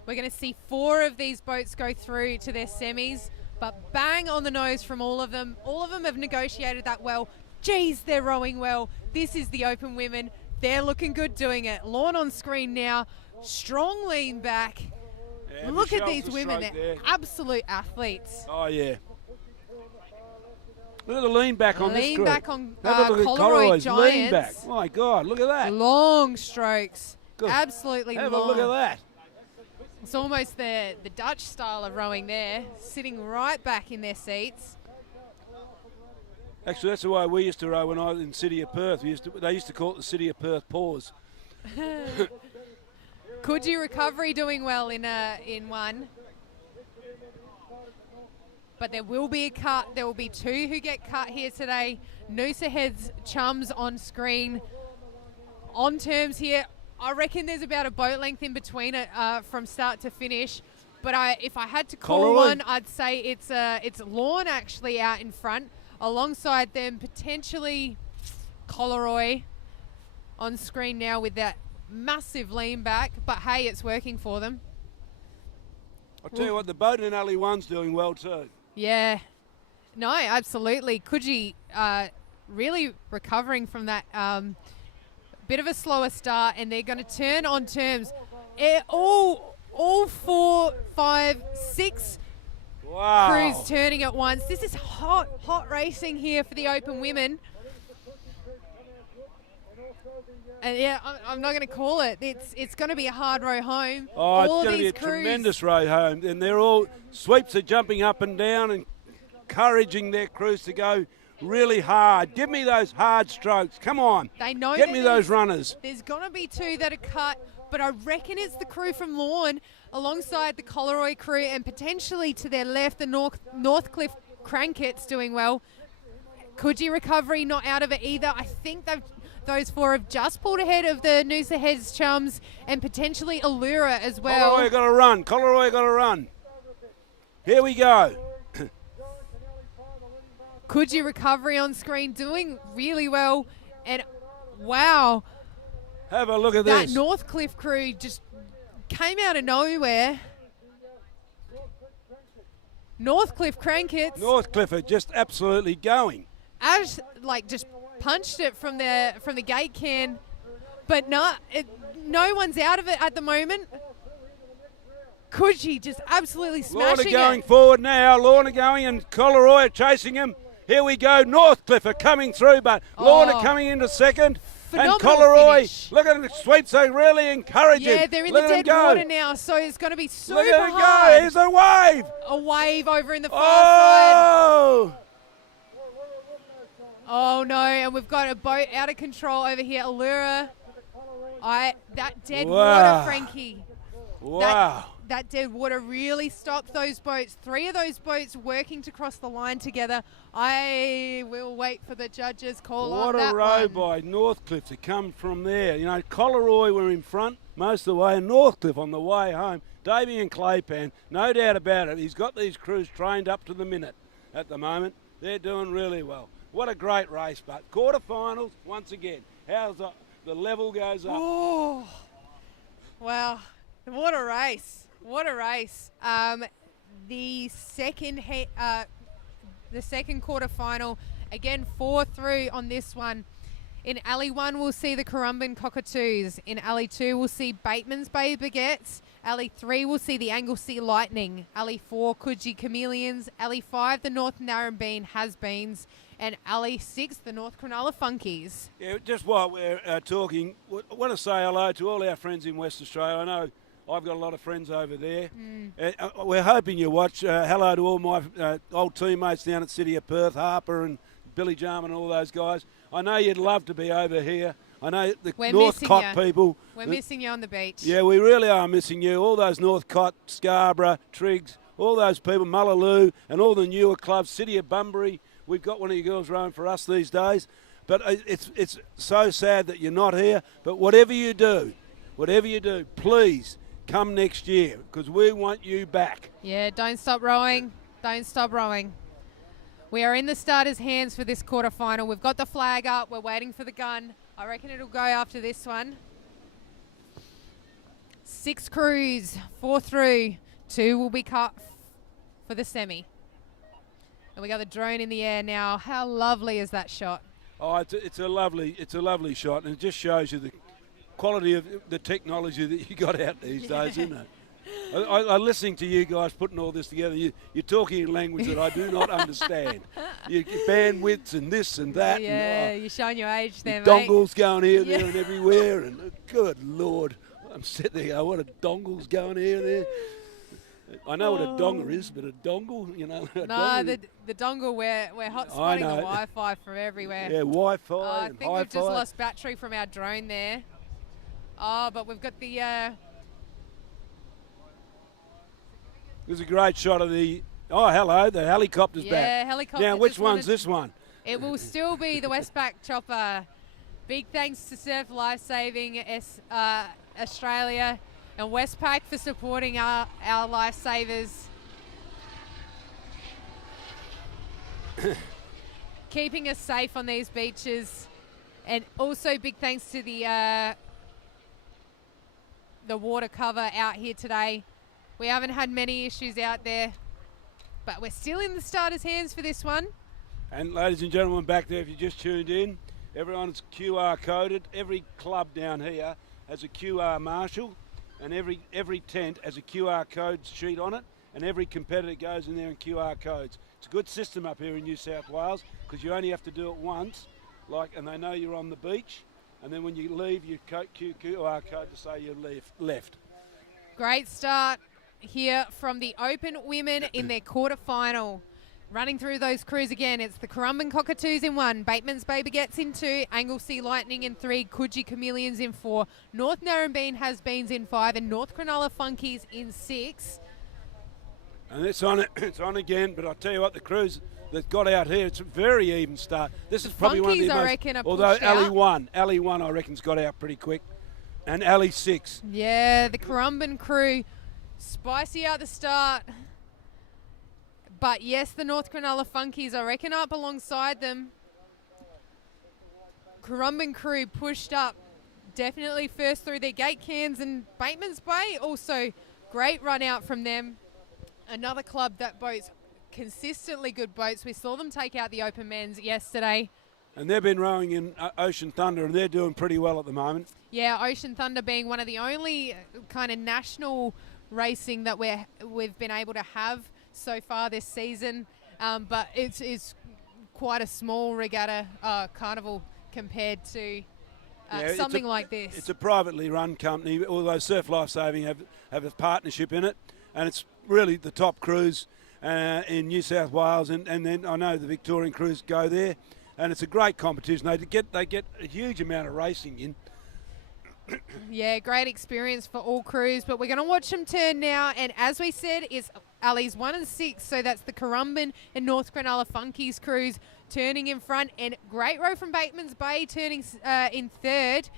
we're going to see 4 of these boats go through to their semis, but bang on the nose from all of them. All of them have negotiated that well. Geez, they're rowing well. This is the Open Women. They're looking good doing it. Lorne on screen now. Strong lean back. Yeah, Look at Michelle's these a women. stroke They're there. absolute athletes. Oh, yeah. Look at the lean back on this Lean group. back on Have a look at Collaroy Collaroy's lean back. Giants. My God, look at that. Long strokes. Good. Absolutely Have long. a look at that. It's almost the Dutch style of rowing there, sitting right back in their seats. Actually, that's the way we used to row when I was in City of Perth. They used to call it the City of Perth pause. Coogee Recovery doing well in 1. But there will be a cut. There will be 2 who get cut here today. Noosa Heads Chums on screen. On terms here. I reckon there's about a boat length in between it from start to finish. But if I had to call Collaroy. one, I'd say it's Lorne actually out in front. Alongside them, potentially Collaroy on screen now with that massive lean back. But hey, it's working for them. I'll tell you what, the boat in Alley 1's doing well too. Yeah. No, absolutely. Coogee really recovering from that bit of a slower start, and they're going to turn on terms. All 4, 5, 6 Wow. crews turning at once. This is hot racing here for the Open Women. And yeah, I'm not going to call it. It's going to be a hard row home. Oh, All it's going to these be a crews, tremendous row home. And they're all, sweeps are jumping up and down and encouraging their crews to go really hard. Give me those hard strokes. Come on. They know Get that me those runners. There's going to be 2 that are cut, but I reckon it's the crew from Lorne alongside the Collaroy crew, and potentially to their left, the Northcliffe Crankets doing well. Coogee Recovery not out of it either. I think those 4 have just pulled ahead of the Noosa Heads Chums and potentially Allura as well. Collaroy got to run. Collaroy got to run. Here we go. Coogee Recovery on screen doing really well. And wow, Have a look at that this. Northcliffe crew just came out of nowhere. Northcliffe Crankits Northcliffe are just absolutely going. Ash just punched it from the gate can, but no one's out of it at the moment. Coogee just absolutely smashing Lorna going it. forward now. Lorna going and Coleroy are chasing him. Here we go. Northcliffe are coming through, but Lorna coming into second. Phenomenal and Coleroy, finish. look at the sweeps, they really encourage him. Yeah, they're in Look the at him dead go. water now, so it's going to be super Look at it hard. go. Here's a wave. A wave over in the far side. Oh! Oh no, and we've got a boat out of control over here. Allura. That dead Wow. water, Frankie. Wow. That dead water really stopped those boats. 3 of those boats working to cross the line together. I will wait for the judges' call on What that a row one. by Northcliffe to come from there. You know, Coleroy were in front most of the way, and Northcliffe on the way home. Davey and Claypan, no doubt about it. He's got these crews trained up to the minute at the moment. They're doing really well. What a great race, but quarterfinals, once again. How's the level goes up? Oh, wow. What a race. What a race. The second quarterfinal, again 4 through on this one. In Alley 1, we'll see the Currumbin Cockatoos. In Alley 2, we'll see Bateman's Bay Baguettes. Alley 3, we'll see the Anglesea Lightning. Alley 4, Coogee Chameleons. Alley 5, the North Narrabeen Has-Beens. And Alley 6, the North Cronulla Funkies. Yeah, just while we're talking, I want to say hello to all our friends in West Australia. I know I've got a lot of friends over there. We're hoping you watch. Hello to all my old teammates down at City of Perth, Harper and Billy Jarman and all those guys. I know you'd love to be over here. I know the We're Northcott missing ya. people. We're missing you on the beach. Yeah, we really are missing you. All those Northcott, Scarborough, Triggs, all those people, Mullaloo, and all the newer clubs, City of Bunbury. We've got one of your girls rowing for us these days. But it's so sad that you're not here. But whatever you do, please come next year because we want you back. Yeah, don't stop rowing. Don't stop rowing. We are in the starters' hands for this quarterfinal. We've got the flag up. We're waiting for the gun. I reckon it'll go after this one. 6 crews, 4 through. 2 will be cut for the semi. And we got the drone in the air now. How lovely is that shot? Oh, it's a lovely shot, and it just shows you the quality of the technology that you got out these days, isn't it? I'm listening to you guys putting all this together. You're talking in language that I do not understand. Your bandwidths and this and that. Yeah, and, you're showing your age there, mate. dongles going here, Yeah. there, and everywhere. And good Lord, I'm sitting there going, what a dongle's going here, there. I know what a donger is, but a dongle, you know. No, dongle, the dongle, we're hot spotting the know. Wi-Fi from everywhere. yeah, Wi-Fi I and think hi-fi. we've just lost battery from our drone there. Oh, but we've got the... There's a great shot of the... Oh, hello, the helicopter's back. Yeah, helicopter. Now, which just one's wanted- this one? It will still be the Westpac chopper. Big thanks to Surf Lifesaving Australia and Westpac for supporting our lifesavers. Keeping us safe on these beaches. And also big thanks to the water cover out here today. We haven't had many issues out there, but we're still in the starters' hands for this one. And ladies and gentlemen back there, if you just tuned in, everyone's QR coded. Every club down here has a QR marshal, and every tent has a QR code sheet on it, and every competitor goes in there and QR codes. It's a good system up here in New South Wales because you only have to do it once, and they know you're on the beach, and then when you leave, you QR code to say you left. Great start here from the Open women in their quarterfinal. Running through those crews again, it's the Currumbin Cockatoos in 1, Bateman's Bay Baguettes in 2, Anglesea Lightning in 3, Coogee Chameleons in 4, North Narrabeen Has-Beens in 5, and North Cronulla Funkies in 6. And it's on again, but I'll tell you what, the crews that got out here, it's a very even start. This is probably one of the Funkies, I most... reckon, are although pushed out. Alley 1, I reckon's got out pretty quick. And Alley 6. Yeah, the Currumbin crew, spicy out the start. But yes, the North Cronulla Funkies, I reckon, up alongside them. Currumbin crew pushed up, definitely first through their gate cans, and Bateman's Bay also great run out from them. Another club that boats consistently good boats. We saw them take out the Open Men's yesterday. And they've been rowing in Ocean Thunder, and they're doing pretty well at the moment. Yeah, Ocean Thunder being one of the only kind of national racing that we've been able to have so far this season. But it's quite a small regatta carnival compared to something like this. It's a privately run company, although Surf Life Saving have a partnership in it, and it's really the top cruise in New South Wales, and then I know the Victorian crews go there, and it's a great competition. They get a huge amount of racing in. Yeah, great experience for all crews, but we're going to watch them turn now, and as we said, it's Ali's 1 and 6, so that's the Currumbin and North Cronulla Funkies crews turning in front, and great row from Bateman's Bay turning in third.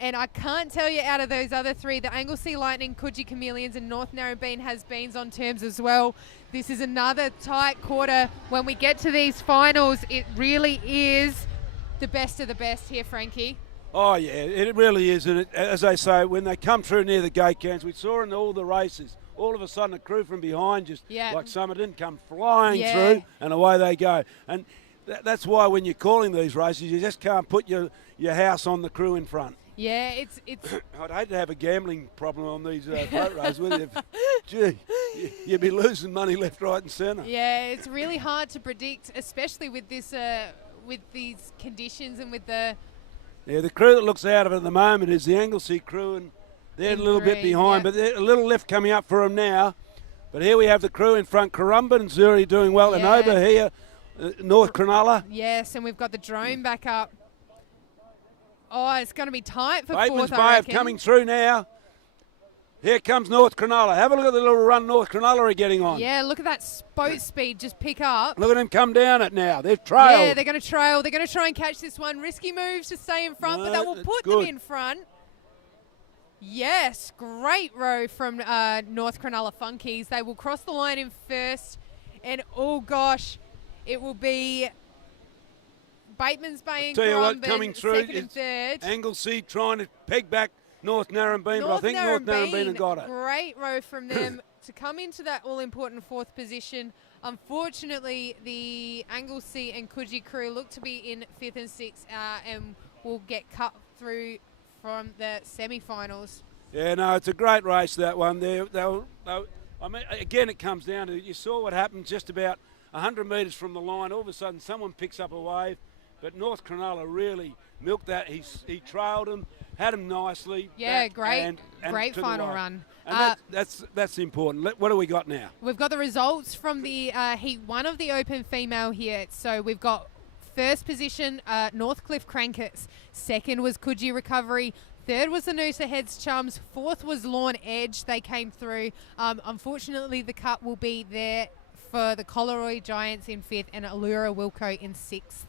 And I can't tell you out of those other three, the Anglesea Lightning, Coogee Chameleons and North Narrabeen has-beens on terms as well. This is another tight quarter. When we get to these finals, it really is the best of the best here, Frankie. Oh, yeah, it really is. And as they say, when they come through near the gate cans, we saw in all the races, all of a sudden a crew from behind just like Somerton come flying through, and away they go. And that's why when you're calling these races, you just can't put your house on the crew in front. Yeah, it's. I'd hate to have a gambling problem on these boat races with you. Gee, you'd be losing money left, right, and centre. Yeah, it's really hard to predict, especially with this, with these conditions and with the. Yeah, the crew that looks out of it at the moment is the Anglesea crew, and they're a little bit behind, but they're a little lift coming up for them now. But here we have the crew in front, Currumbin and Zuri doing well, and over here, North Cronulla. Yes, and we've got the drone back up. Oh, it's going to be tight for Bateman's fourth, I reckon. Bay coming through now. Here comes North Cronulla. Have a look at the little run North Cronulla are getting on. Yeah, look at that boat speed just pick up. Look at them come down it now. They've trailed. Yeah, they're going to trail. They're going to try and catch this one. Risky moves to stay in front, but that will put them in front. Yes, great row from North Cronulla Funkies. They will cross the line in first, and oh gosh, it will be Bateman's Bay and Currumbin second and third. Anglesea trying to peg back North Narrabeen, but I think North Narrabeen have got it. Great row from them to come into that all-important fourth position. Unfortunately, the Anglesea and Coogee crew look to be in fifth and sixth and will get cut through from the semi-finals. Yeah, no, it's a great race, that one. I mean, again, it comes down to, you saw what happened just about 100 metres from the line. All of a sudden, someone picks up a wave, but North Cronulla really milked that. He trailed him, had him nicely. Yeah, great final run. And that's important. What do we got now? We've got the results from the Heat 1 of the Open Female here. So we've got first position, Northcliffe Crankets. Second was Coogee Recovery. Third was the Noosa Heads Chums. Fourth was Lawn Edge. They came through. Unfortunately, the cut will be there for the Collaroy Giants in fifth and Allura Wilco in sixth.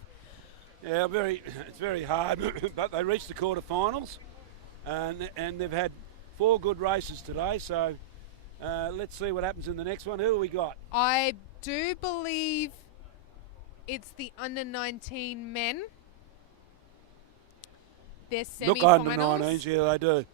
Yeah, it's very hard, but they reached the quarterfinals, and they've had 4 good races today. So let's see what happens in the next one. Who have we got? I do believe it's the under-19 men. They're semi-finals. Look, under-19s, yeah, they do.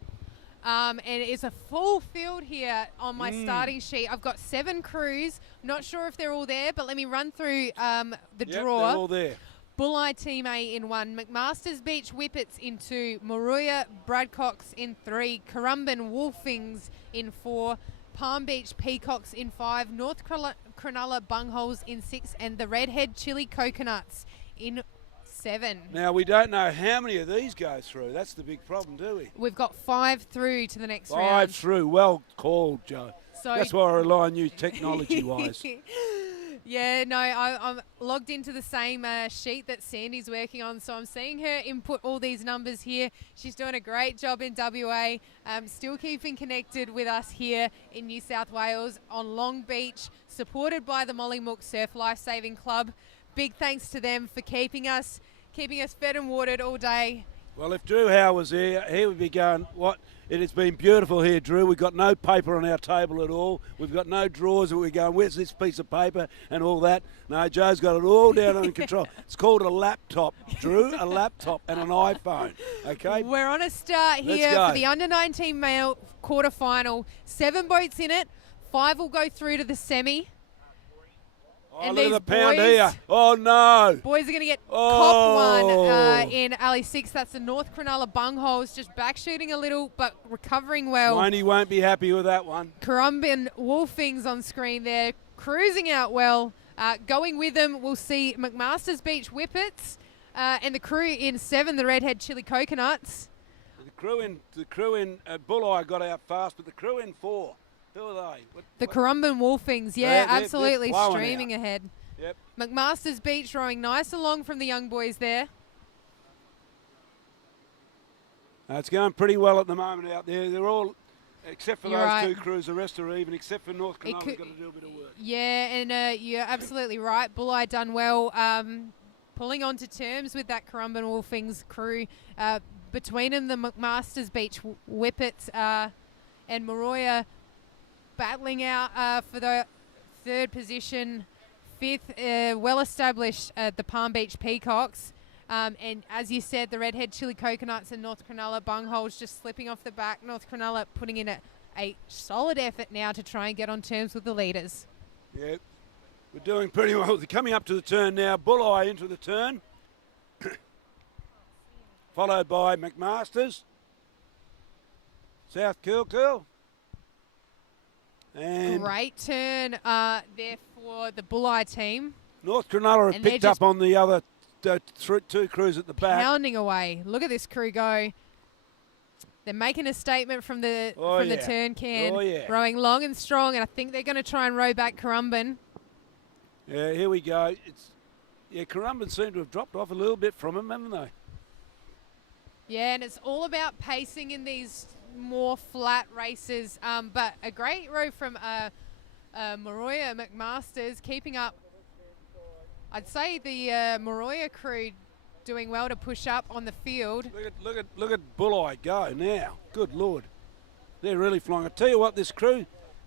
And it's a full field here on my starting sheet. I've got 7 crews. Not sure if they're all there, but let me run through the draw. They're all there. Bulleye Team A in 1, McMaster's Beach Whippets in 2, Moruya Bradcocks in 3, Currumbin Wolfings in 4, Palm Beach Peacocks in 5, North Cronulla Bungholes in 6, and the Redhead Chili Coconuts in 7. Now, we don't know how many of these go through. That's the big problem, do we? We've got 5 through to the next round. 5 through. Well called, Joe. So that's why I rely on you technology-wise. Yeah, no, I'm logged into the same sheet that Sandy's working on, so I'm seeing her input all these numbers here. She's doing a great job in WA, still keeping connected with us here in New South Wales on Long Beach, supported by the Mollymook Surf Lifesaving Club. Big thanks to them for keeping us fed and watered all day. Well, if Drew Howe was here, he would be going, what? It has been beautiful here, Drew. We've got no paper on our table at all. We've got no drawers that we're going, where's this piece of paper and all that? No, Joe's got it all down under control. It's called a laptop, Drew, a laptop and an iPhone, okay? We're on a start here for the under-19 male quarterfinal. 7 boats in it. 5 will go through to the semi. Oh, And look these at the pound boys- here. Oh, no. Boys are going to get Oh. copped one in Alley 6. That's the North Cronulla Bungholes, just back shooting a little, but recovering well. Woney won't be happy with that one. Currumbin Wolfings on screen there, cruising out well. Going with them, we'll see McMaster's Beach Whippets and the crew in 7, the Redhead Chili Coconuts. The crew in Bulleye got out fast, but the crew in 4. Who are they? The Currumbin Wolfings, They're absolutely blowing streaming ahead. Yep. McMaster's Beach rowing nice along from the young boys there. It's going pretty well at the moment out there. They're all, except for You're those right. 2 crews, the rest are even, except for North It Cronulla, could- got to do a bit of work. Yeah, and you're absolutely right. Bulleye done well, pulling on to terms with that Currumbin Wolfings crew. Between them, the McMaster's Beach Whippets and Maroya battling out for the 3rd position. 5th, well established the Palm Beach Peacocks. And as you said, the Redhead Chili Coconuts and North Cronulla Bungholes just slipping off the back. North Cronulla putting in a solid effort now to try and get on terms with the leaders. Yeah, we're doing pretty well. They're coming up to the turn now. Bulleye into the turn. Followed by McMaster's. South Curl. And Great turn there for the Bulleye team. North Cronulla have And they're picked up just on the other 2 crews at the back. Pounding away. Look at this crew go. They're making a statement from the yeah. turn can, Oh, yeah. rowing long and strong, and I think they're going to try and row back Currumbin. Yeah, here we go. Currumbin seem to have dropped off a little bit from him, haven't they? Yeah, and it's all about pacing in these more flat races. But a great row from Maroya McMasters, keeping up. I'd say the Maroya crew doing well to push up on the field. Look at Bulleye go now. Good Lord. They're really flying. I tell you what, this crew,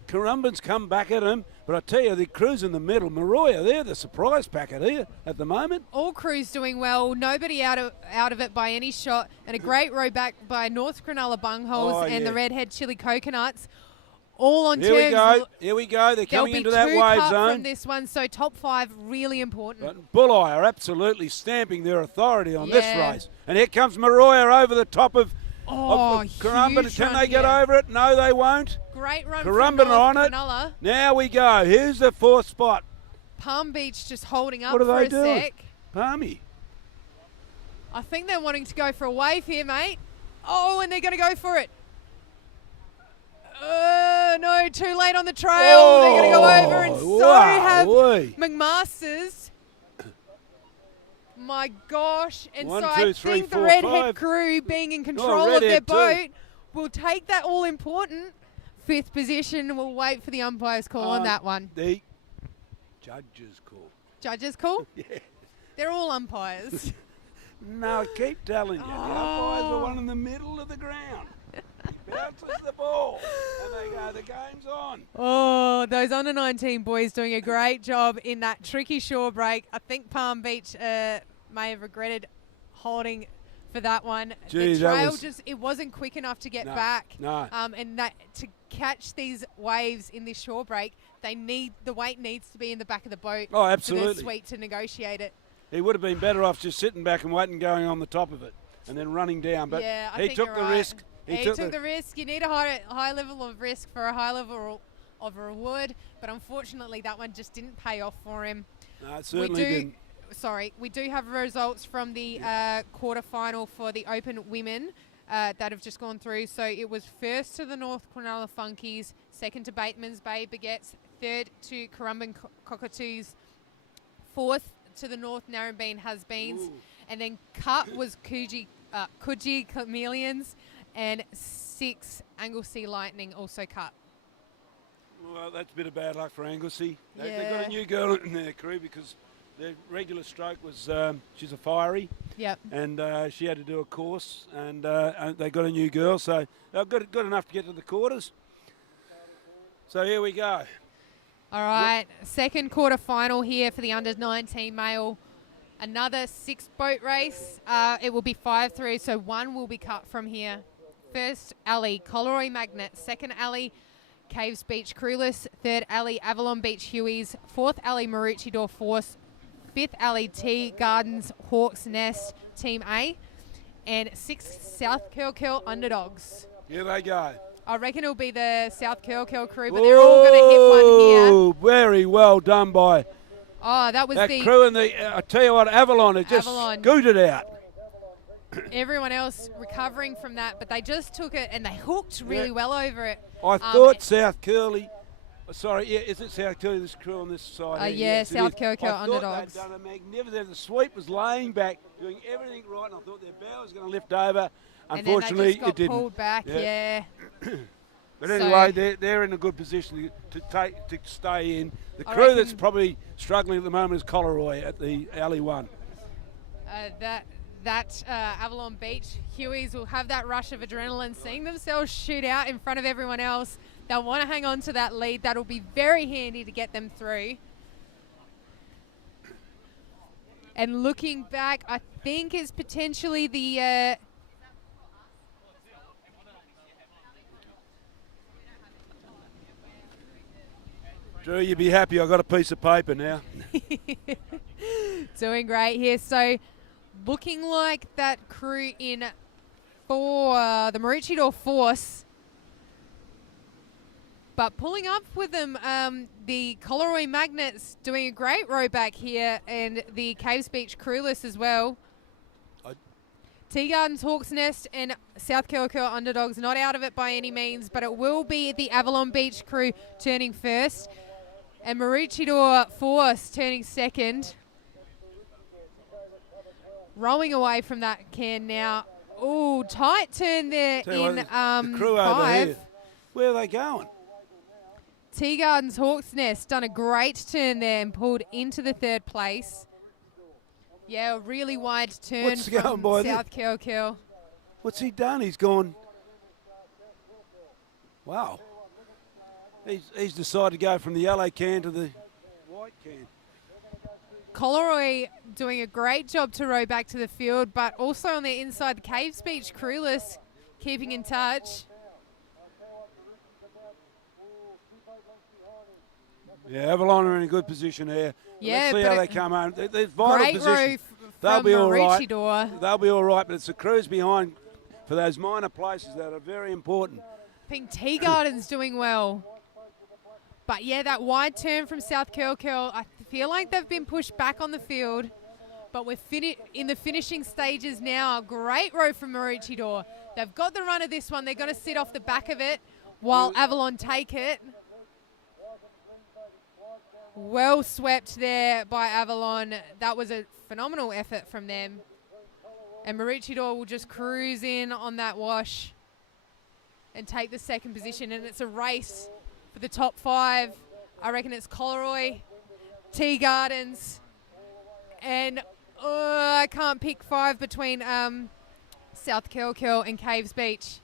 Currumbin's come back at him, but I tell you, the crew's in the middle. Maroya, they're the surprise packet here at the moment. All crews doing well. Nobody out of it by any shot. And a great row back by North Cronulla Bungholes and the Redhead Chili Coconuts. All on Here terms. Here we go. They're There'll coming be into that 2 wave cut zone. from this one, so top 5 really important. But Bulleye are absolutely stamping their authority on this Yeah. race. And here comes Maroya over the top of Currumbin. huge Can run they get here. over it? No, they won't. Great run Currumbin from North on it. Cronulla. Now we go. Here's the 4th spot. Palm Beach just holding up What are for they a doing? sec. Palmy. I think they're wanting to go for a wave here, mate. Oh, and they're going to go for it. No, too late on the trail. They're going to go over, and so have Wowee. McMasters. My gosh. And 1, so 2, I 3, think the 4, Redhead 5. crew being in control of their Redhead too. boat will take that all important 5th position. We'll wait for the umpire's call on that one. The judge's call. Judges call? Yeah. They're all umpires. No, I keep telling you. The umpires are one in the middle of the ground. He bounces the ball, and they go, the game's on. Oh, those under 19 boys doing a great job in that tricky shore break. I think Palm Beach may have regretted holding for that one. Gee, the that trail was- it wasn't quick enough to get No, back. no. And that to catch these waves in this shore break, the weight needs to be in the back of the boat. Oh, For the absolutely. sweep to negotiate it. He would have been better off just sitting back and waiting, going on the top of it, and then running down. But Yeah, I he think took you're the right. risk. He took the risk. You need a high level of risk for a high level of reward, but unfortunately that one just didn't pay off for him. No, it certainly didn't. We do have results from the quarterfinal for the Open Women that have just gone through. So it was first to the North Cronulla Funkies, second to Bateman's Bay Baguettes, third to Currumbin Cockatoos, fourth to the North Narrabeen Has-Beens, and then cut was Coogee Chameleons, and 6 Anglesea Lightning also cut. Well, that's a bit of bad luck for Anglesea. They've got Yeah. a new girl in their crew because their regular stroke was she's a fiery, Yep. and she had to do a course, and they got a new girl, so they're good enough to get to the quarters. So here we go. All right, second quarter final here for the under-19 male. Another 6-boat race. It will be 5 through, so 1 will be cut from here. First alley, Coleroy Magnet. Second alley, Caves Beach Crewless, third alley Avalon Beach Hueys, fourth alley Maroochydore Force, fifth alley Tea Gardens Hawks Nest Team A, and sixth South Curl Underdogs. Here they go. I reckon it'll be the South Curl crew, but they're all going to hit one here. Oh, very well done by Oh, that was that the crew. And I tell you what, Avalon has just Avalon. scooted out. everyone else recovering from that, but they just took it and they hooked really well over it. I thought South Curly. Sorry, yeah, is it South Curly, this crew on this side? Yeah, Yes, it South is. Curly I Underdogs. thought they'd done a magnificent. The sweep was laying back, doing everything right, and I thought their bow was going to lift over. And then Unfortunately, they just got it didn't. pulled back, yeah. But So- anyway, they're in a good position to stay in. The I crew that's reckon- probably struggling at the moment is Coleroy at the alley one. That Avalon Beach Hueys will have that rush of adrenaline, seeing themselves shoot out in front of everyone else. They'll want to hang on to that lead. That'll be very handy to get them through. And looking back, I think is potentially the Drew, you'd be happy. I got a piece of paper now. doing great here. So looking like that crew in for the Maroochydore Force. But pulling up with them, the Coleroy Magnets doing a great row back here, and the Caves Beach Crewless as well. Tea Gardens, Hawks Nest, and South Curl Underdogs not out of it by any means, but it will be the Avalon Beach crew turning first, and Maroochydore Force turning second. Rowing away from that can now. Oh, tight turn there Tell you in what, the crew over 5. here, where are they going? Tea Gardens Hawks Nest done a great turn there and pulled into the third place. Yeah, a really wide turn What's going from by there? South Curl. What's he done? He's gone. Wow. He's decided to go from the yellow can to the white can. Coleroy doing a great job to row back to the field, but also on the inside, the Caves Beach Crewless keeping in touch. Yeah, Avalon are in a good position here. Yeah, Let's see but how they it- come home. They're vital Great row position. from They'll be all right. Maroochydore. They'll be all right, but it's the crews behind for those minor places that are very important. I think Tea Gardens doing well. But yeah, that wide turn from South Curl, I feel like they've been pushed back on the field. But we're in the finishing stages now. Great row from Maroochydore. They've got the run of this one. They're going to sit off the back of it while Avalon take it. Well swept there by Avalon. That was a phenomenal effort from them. And Maroochydore will just cruise in on that wash and take the second position. And it's a race for the top 5. I reckon it's Coleroy, Tea Gardens, and I can't pick 5 between South Curl and Caves Beach.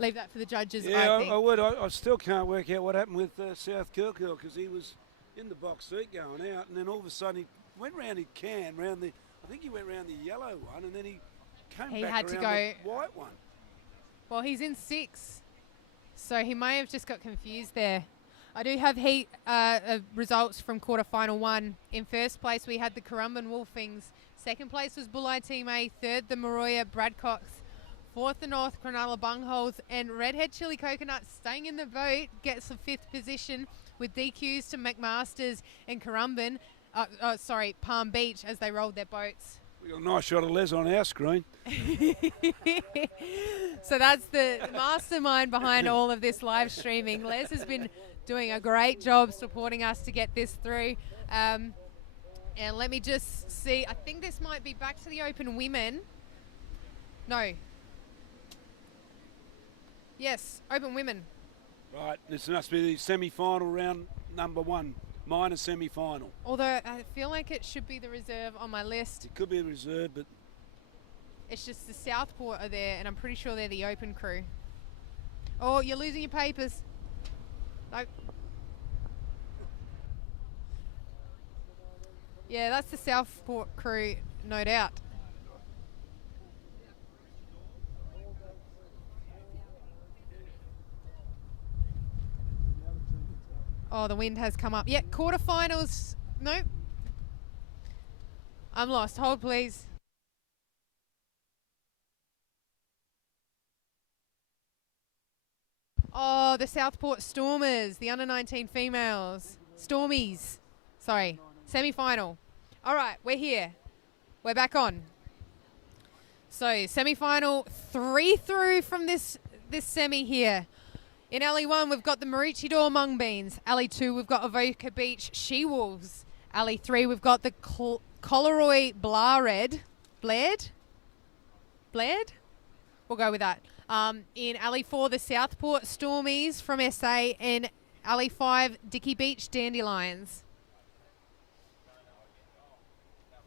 Leave that for the judges, Yeah, I think. I would. I still can't work out what happened with South Curl because he was in the box seat going out, and then all of a sudden he went round his can, I think he went round the yellow one, and then he came He back had to around go- the white one. Well, he's in 6, so he may have just got confused there. I do have results from quarterfinal 1. In first place, we had the Currumbin Wolfings. Second place was Bulli Team A. Third, the Maroya Bradcocks. Fourth, the North Cronulla Bungholes. And Redhead Chili Coconut staying in the boat gets the 5th position with DQs to McMasters and Currumbin. Palm Beach as they rolled their boats. We got a nice shot of Les on our screen. So that's the mastermind behind all of this live streaming. Les has been doing a great job supporting us to get this through. And let me just see. I think this might be back to the Open Women. No. Yes, Open Women. Right, this must be the semi-final round number 1, minor semi-final. Although I feel like it should be the reserve on my list. It could be a reserve, but It's just the Southport are there, and I'm pretty sure they're the Open crew. Oh, you're losing your papers. Nope. Yeah, that's the Southport crew, no doubt. Oh, the wind has come up. Yeah, quarterfinals. Nope. I'm lost. Hold, please. Oh, the Southport Stormers, the under-19 females. Stormies. Sorry. Semi-final. All right, we're here. We're back on. So, semi-final, 3 through from this semi here. In Alley 1, we've got the Maroochydore Mungbeans. Alley 2, we've got Avoca Beach She-Wolves. Alley 3, we've got the Collaroy Blared. Blared? We'll go with that. In Alley 4, the Southport Stormies from SA. And Alley 5, Dicky Beach Dandelions.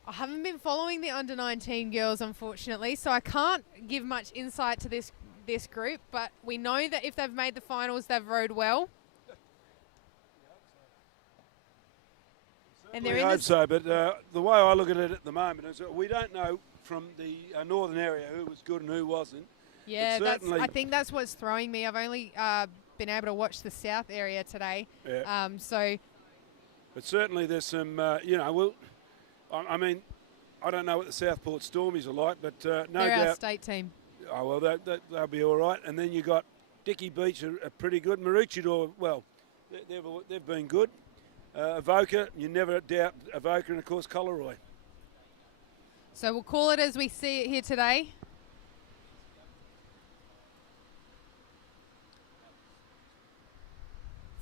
I haven't been following the under-19 girls, unfortunately, so I can't give much insight to this group, but we know that if they've made the finals, they've rowed well. And they're We in hope so, but the way I look at it at the moment is that we don't know from the northern area who was good and who wasn't. Yeah, I think that's what's throwing me. I've only been able to watch the south area today. Yeah. But certainly there's some, I mean, I don't know what the Southport Stormies are like, but no they're doubt. our state team. Oh, well, they'll be all right. And then you got Dicky Beach are pretty good. Maroochydore, well, they've been good. Avoca, you never doubt Avoca, and of course Collaroy. So we'll call it as we see it here today.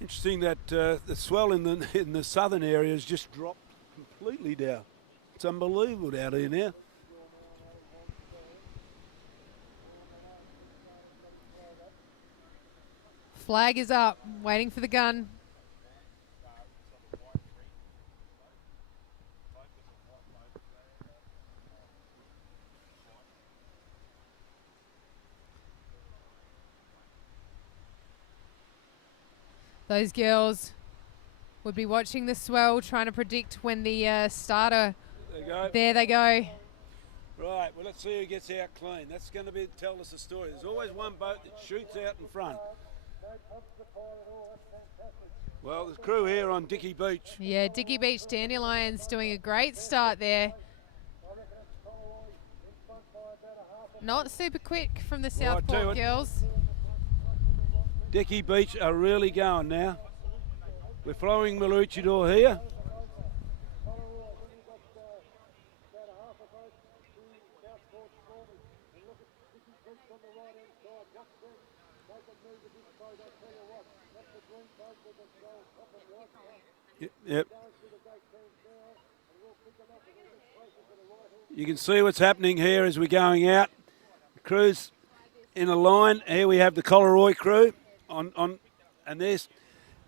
Interesting that the swell in the southern area has just dropped completely down. It's unbelievable down here now. Flag is up, waiting for the gun. Those girls would be watching the swell, trying to predict when the starter. There you go. There they go. Right, well, let's see who gets out clean. That's going to tell us a story. There's always one boat that shoots out in front. Well, the crew here on Dicky Beach. Yeah, Dicky Beach Dandelions doing a great start there. Not super quick from the Southport girls. Dicky Beach are really going now. We're following Maroochydore here. Yep. You can see what's happening here as we're going out. The crew's in a line. Here we have the Collaroy crew and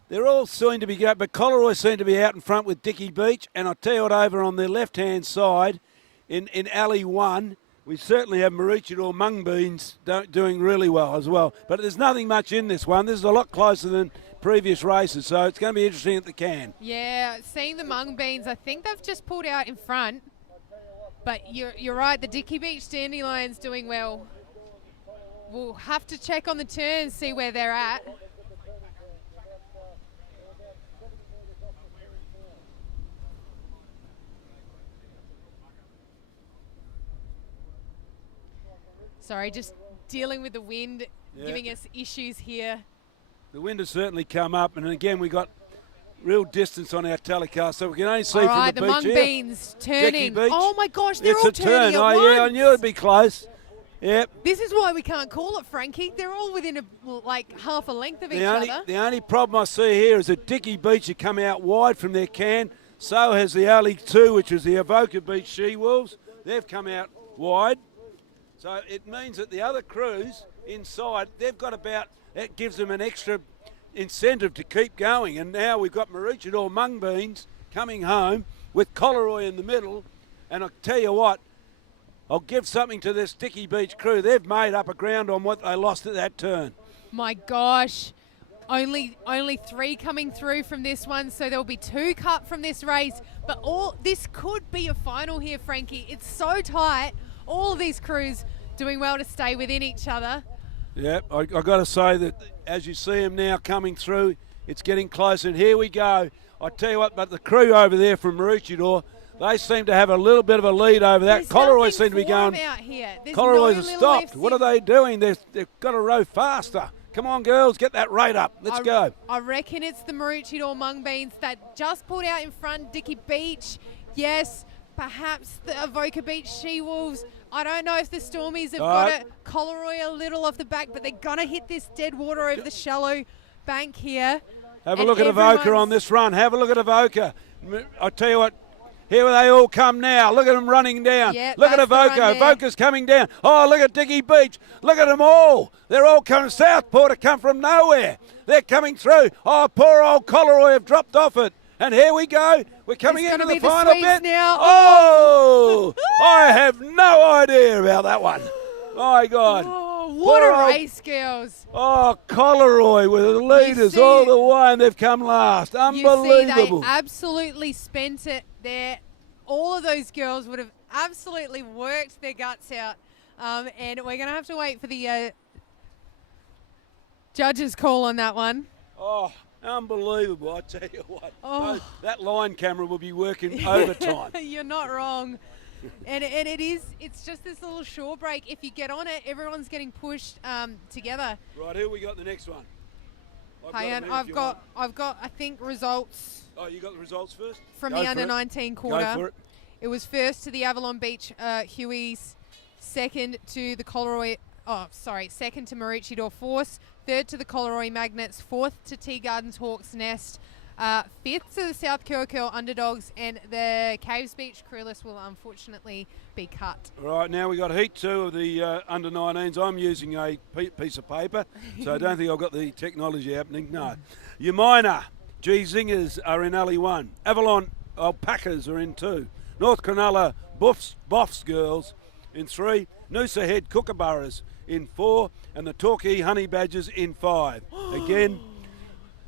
they're all seen to be going, but Collaroy seem to be out in front with Dicky Beach. And I'll tell you what, over on the left-hand side in Alley 1, we certainly have Maroochydore Mungbeans doing really well as well. But there's nothing much in this one. This is a lot closer than previous races, so it's going to be interesting at the can. Yeah, seeing the Mungbeans, I think they've just pulled out in front. But you're right, the Dicky Beach Dandelions doing well. We'll have to check on the turn, see where they're at. Sorry, just dealing with the wind, giving us issues here. The wind has certainly come up, and again we got real distance on our telecast, so we can only see all right, from the beach here. Mungbeans turning. Beach. Oh my gosh, they're it's all a turning turn. at Oh once. yeah, I knew it'd be close. Yep. This is why we can't call it, Frankie. They're all within half a length of each other. The only problem I see here is that Dicky Beach have come out wide from their can. So has the Alley 2, which is the Avoca Beach She-Wolves. They've come out wide. So it means that the other crews inside, they've got that gives them an extra incentive to keep going. And now we've got Maroochydore Mungbeans coming home with Collaroy in the middle. And I'll tell you what, I'll give something to this Dicky Beach crew. They've made up a ground on what they lost at that turn. My gosh, only 3 coming through from this one, so there'll be 2 cut from this race. But this could be a final here, Frankie. It's so tight. All of these crews doing well to stay within each other. Yeah, I got to say that as you see them now coming through, It's getting closer, and here we go. I tell you what, but the crew over there from Maroochydore, they seem to have a little bit of a lead over that. There's Coleroy nothing seem to be for going. 'em out here. There's Coleroy's no have little stopped. lifts What are in. they doing? They've got to row faster. Come on, girls, get that rate up. Let's go. I reckon it's the Maroochydore Mung Beans that just pulled out in front. Dicky Beach, yes. Perhaps the Avoca Beach She-Wolves. I don't know if the Stormies have got it. Coleroy a little off the back, but they're going to hit this dead water over the shallow bank here. Have a And look at Avoca on everyone's- this run. Have a look at Avoca. I tell you what, here they all come now. Look at them running down. Yeah, look at that's the run Avoca. there. Avoca's coming down. Oh, look at Dicky Beach. Look at them all. They're all coming. Southport have come from nowhere. They're coming through. Oh, poor old Coleroy have dropped off it. And here we go. We're coming It's into gonna the be the final sweeps bit. now. Oh, I have no idea about that one. My God. Oh, what Poor a old- race, girls. Oh, Coleroy with the leaders see- all the way, and they've come last. You see, Unbelievable. they absolutely spent it there. All of those girls would have absolutely worked their guts out. And we're going to have to wait for the judges' call on that one. Oh, unbelievable. I tell you what. Oh. That line camera will be working overtime. You're not wrong. And it's just this little shore break. If you get on it, everyone's getting pushed together. Right, here we got the next one. Hang on, I've got I think results Oh, you got the results first? from Go the for under it. 19 Go quarter. for it. It was first to the Avalon Beach Hueys, second to the second to Maroochydore Force, third to the Coleroy Magnets, fourth to Tea Gardens Hawks Nest, fifth to the South Curl Underdogs, and the Caves Beach Crewless will unfortunately be cut. Right, now we got heat 2 of the under 19s. I'm using a piece of paper, so I don't think I've got the technology happening. No. Umina, G Zingers are in alley 1. Avalon Alpacas are in 2. North Cronulla Boffs Girls in 3. Noosa Head Kookaburras in 4. And the Torquay Honey Badgers in 5. Again,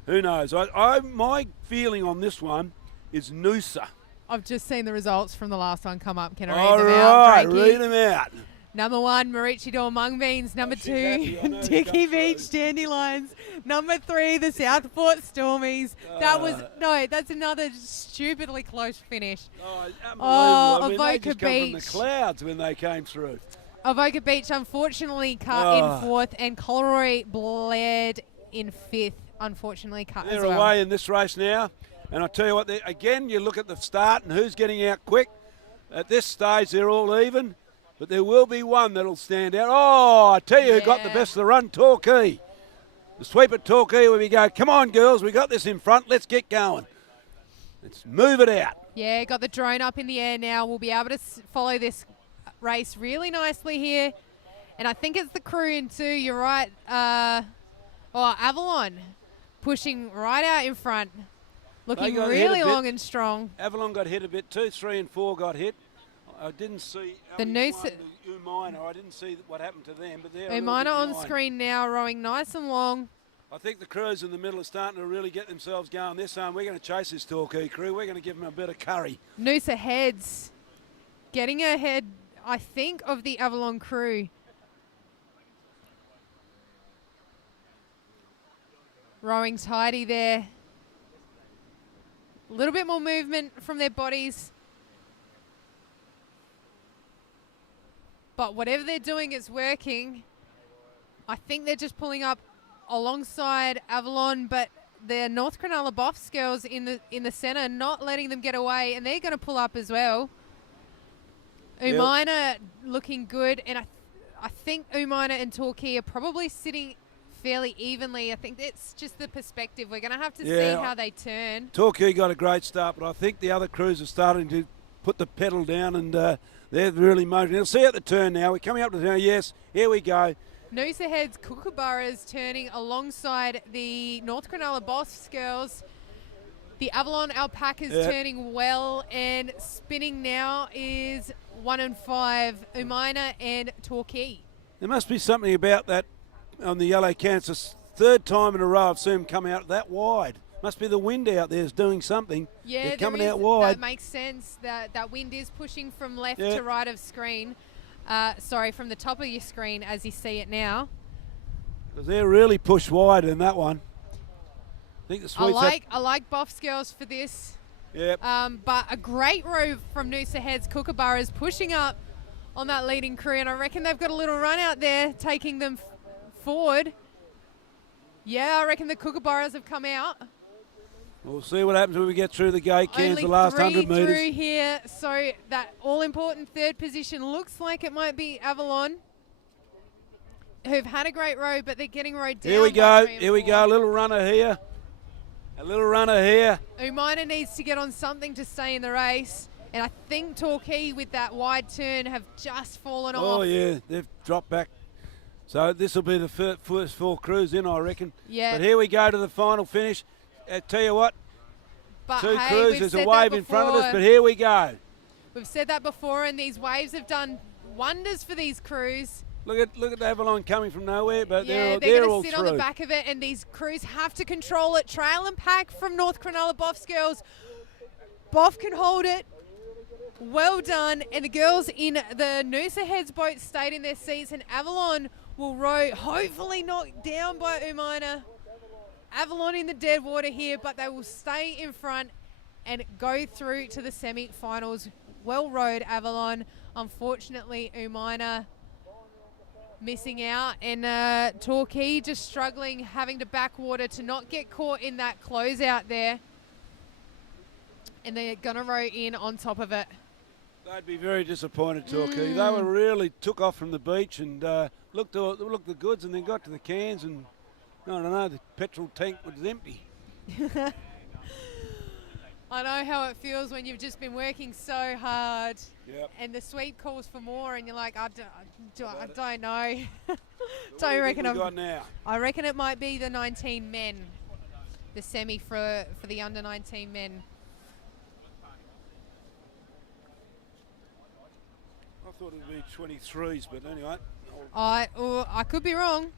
who knows? My feeling on this one is Noosa. I've just seen the results from the last one come up. Can I All read them out, right, Frankie? read them out. Number 1, Maroochydore Mung Beans. Number she's 2, happy. I know she's Dicky come through. Beach Dandelions. Number 3, the Southport Stormies. That's another stupidly close finish. Oh, unbelievable. Oh, I mean, they Avoca just come from Beach. the clouds when they came through. Avoca Beach unfortunately cut Oh. in 4th, and Coleroy bled in 5th. Unfortunately cut They're as well. away in this race now. And I tell you what, again, you look at the start and who's getting out quick. At this stage, they're all even. But there will be one that'll stand out. Oh, I tell you who got the Yeah. best of the run, Torquay. The sweep at Torquay where we go, come on, girls, we got this in front. Let's get going. Let's move it out. Yeah, got the drone up in the air now. We'll be able to follow this race really nicely here. And I think it's the crew in 2. You're right. Avalon pushing right out in front. Looking got hit a really bit. long and strong. Avalon got hit a bit too. 3 and 4 got hit. I didn't see The Noosa- Umina. I didn't see what happened to them, but they're a little Umina bit on behind. screen now, rowing nice and long. I think the crews in the middle are starting to really get themselves going. They're saying we're going to chase this Torquay crew. We're going to give them a bit of curry. Noosa Heads getting ahead, I think, of the Avalon crew. Rowing tidy there. A little bit more movement from their bodies. But whatever they're doing, it's working. I think they're just pulling up alongside Avalon, but the North Cronulla Boffs girls in the centre, not letting them get away, and they're going to pull up as well. Yep. Umina looking good, and I think Umina and Torquay are probably sitting fairly evenly. I think that's just the perspective. We're going to have to see Yeah. how they turn. Torquay got a great start, but I think the other crews are starting to put the pedal down and they're really motoring. You'll see at the turn now. We're coming up to the turn. Yes, here we go. Noosa Heads Kookaburras turning alongside the North Cronulla Boffs girls. The Avalon Alpacas Yep. turning well, and spinning now is 1 and 5, Umina and Torquay. There must be something about that on the yellow cans. It's the 3rd time in a row I've seen them come out that wide. Must be the wind out there is doing something. Yeah, They're coming there out is- wide. That makes sense. That wind is pushing from left Yeah. to right of screen. From the top of your screen as you see it now. 'Cause they're really pushed wide in that one. think the I sweeps. like Buffs girls for this. Yep. But a great row from Noosa Heads. Kookaburras pushing up on that leading crew, and I reckon they've got a little run out there taking them forward. Yeah, I reckon the Kookaburras have come out. We'll see what happens when we get through the gate cans, Only the last 3 100 metres. through here, so that all-important third position looks like it might be Avalon, who've had a great row, but they're getting rowed down. Here we by go. 3 and Here we 4. go. A little runner here. A little runner here. Umaina needs to get on something to stay in the race, and I think Torquay with that wide turn have just fallen Oh, off. yeah. They've dropped back. So this will be the first 4 crews in, I reckon. Yeah. But here we go to the final finish. Tell you what, But 2 hey, crews. we've There's a said wave that in front of us, before. but here we go. We've said that before, and these waves have done wonders for these crews. Look at the Avalon coming from nowhere, but Yeah, they're they're all going to sit through. on the back of it, and these crews have to control it. Trail and pack from North Cronulla Boffs girls. Boff can hold it. Well done. And the girls in the Noosa Heads boat stayed in their seats, and Avalon will row, hopefully knocked down by Umaina. Avalon in the dead water here, but they will stay in front and go through to the semi-finals. Well rowed, Avalon. Unfortunately, Umaina missing out, and Torquay just struggling, having to backwater to not get caught in that closeout there. And they're going to row in on top of it. They'd be very disappointed, Torquay. They were really took off from the beach and looked the goods, and then got to the cans, and I don't know, the petrol tank was empty. I know how it feels when you've just been working so hard, Yep. and the sweep calls for more, and you're like, I don't know. What Don't do you reckon think we I'm. got now? I reckon it might be the 19 men, the semi for the under 19 men. I thought it would be 23s, but anyway. I could be wrong.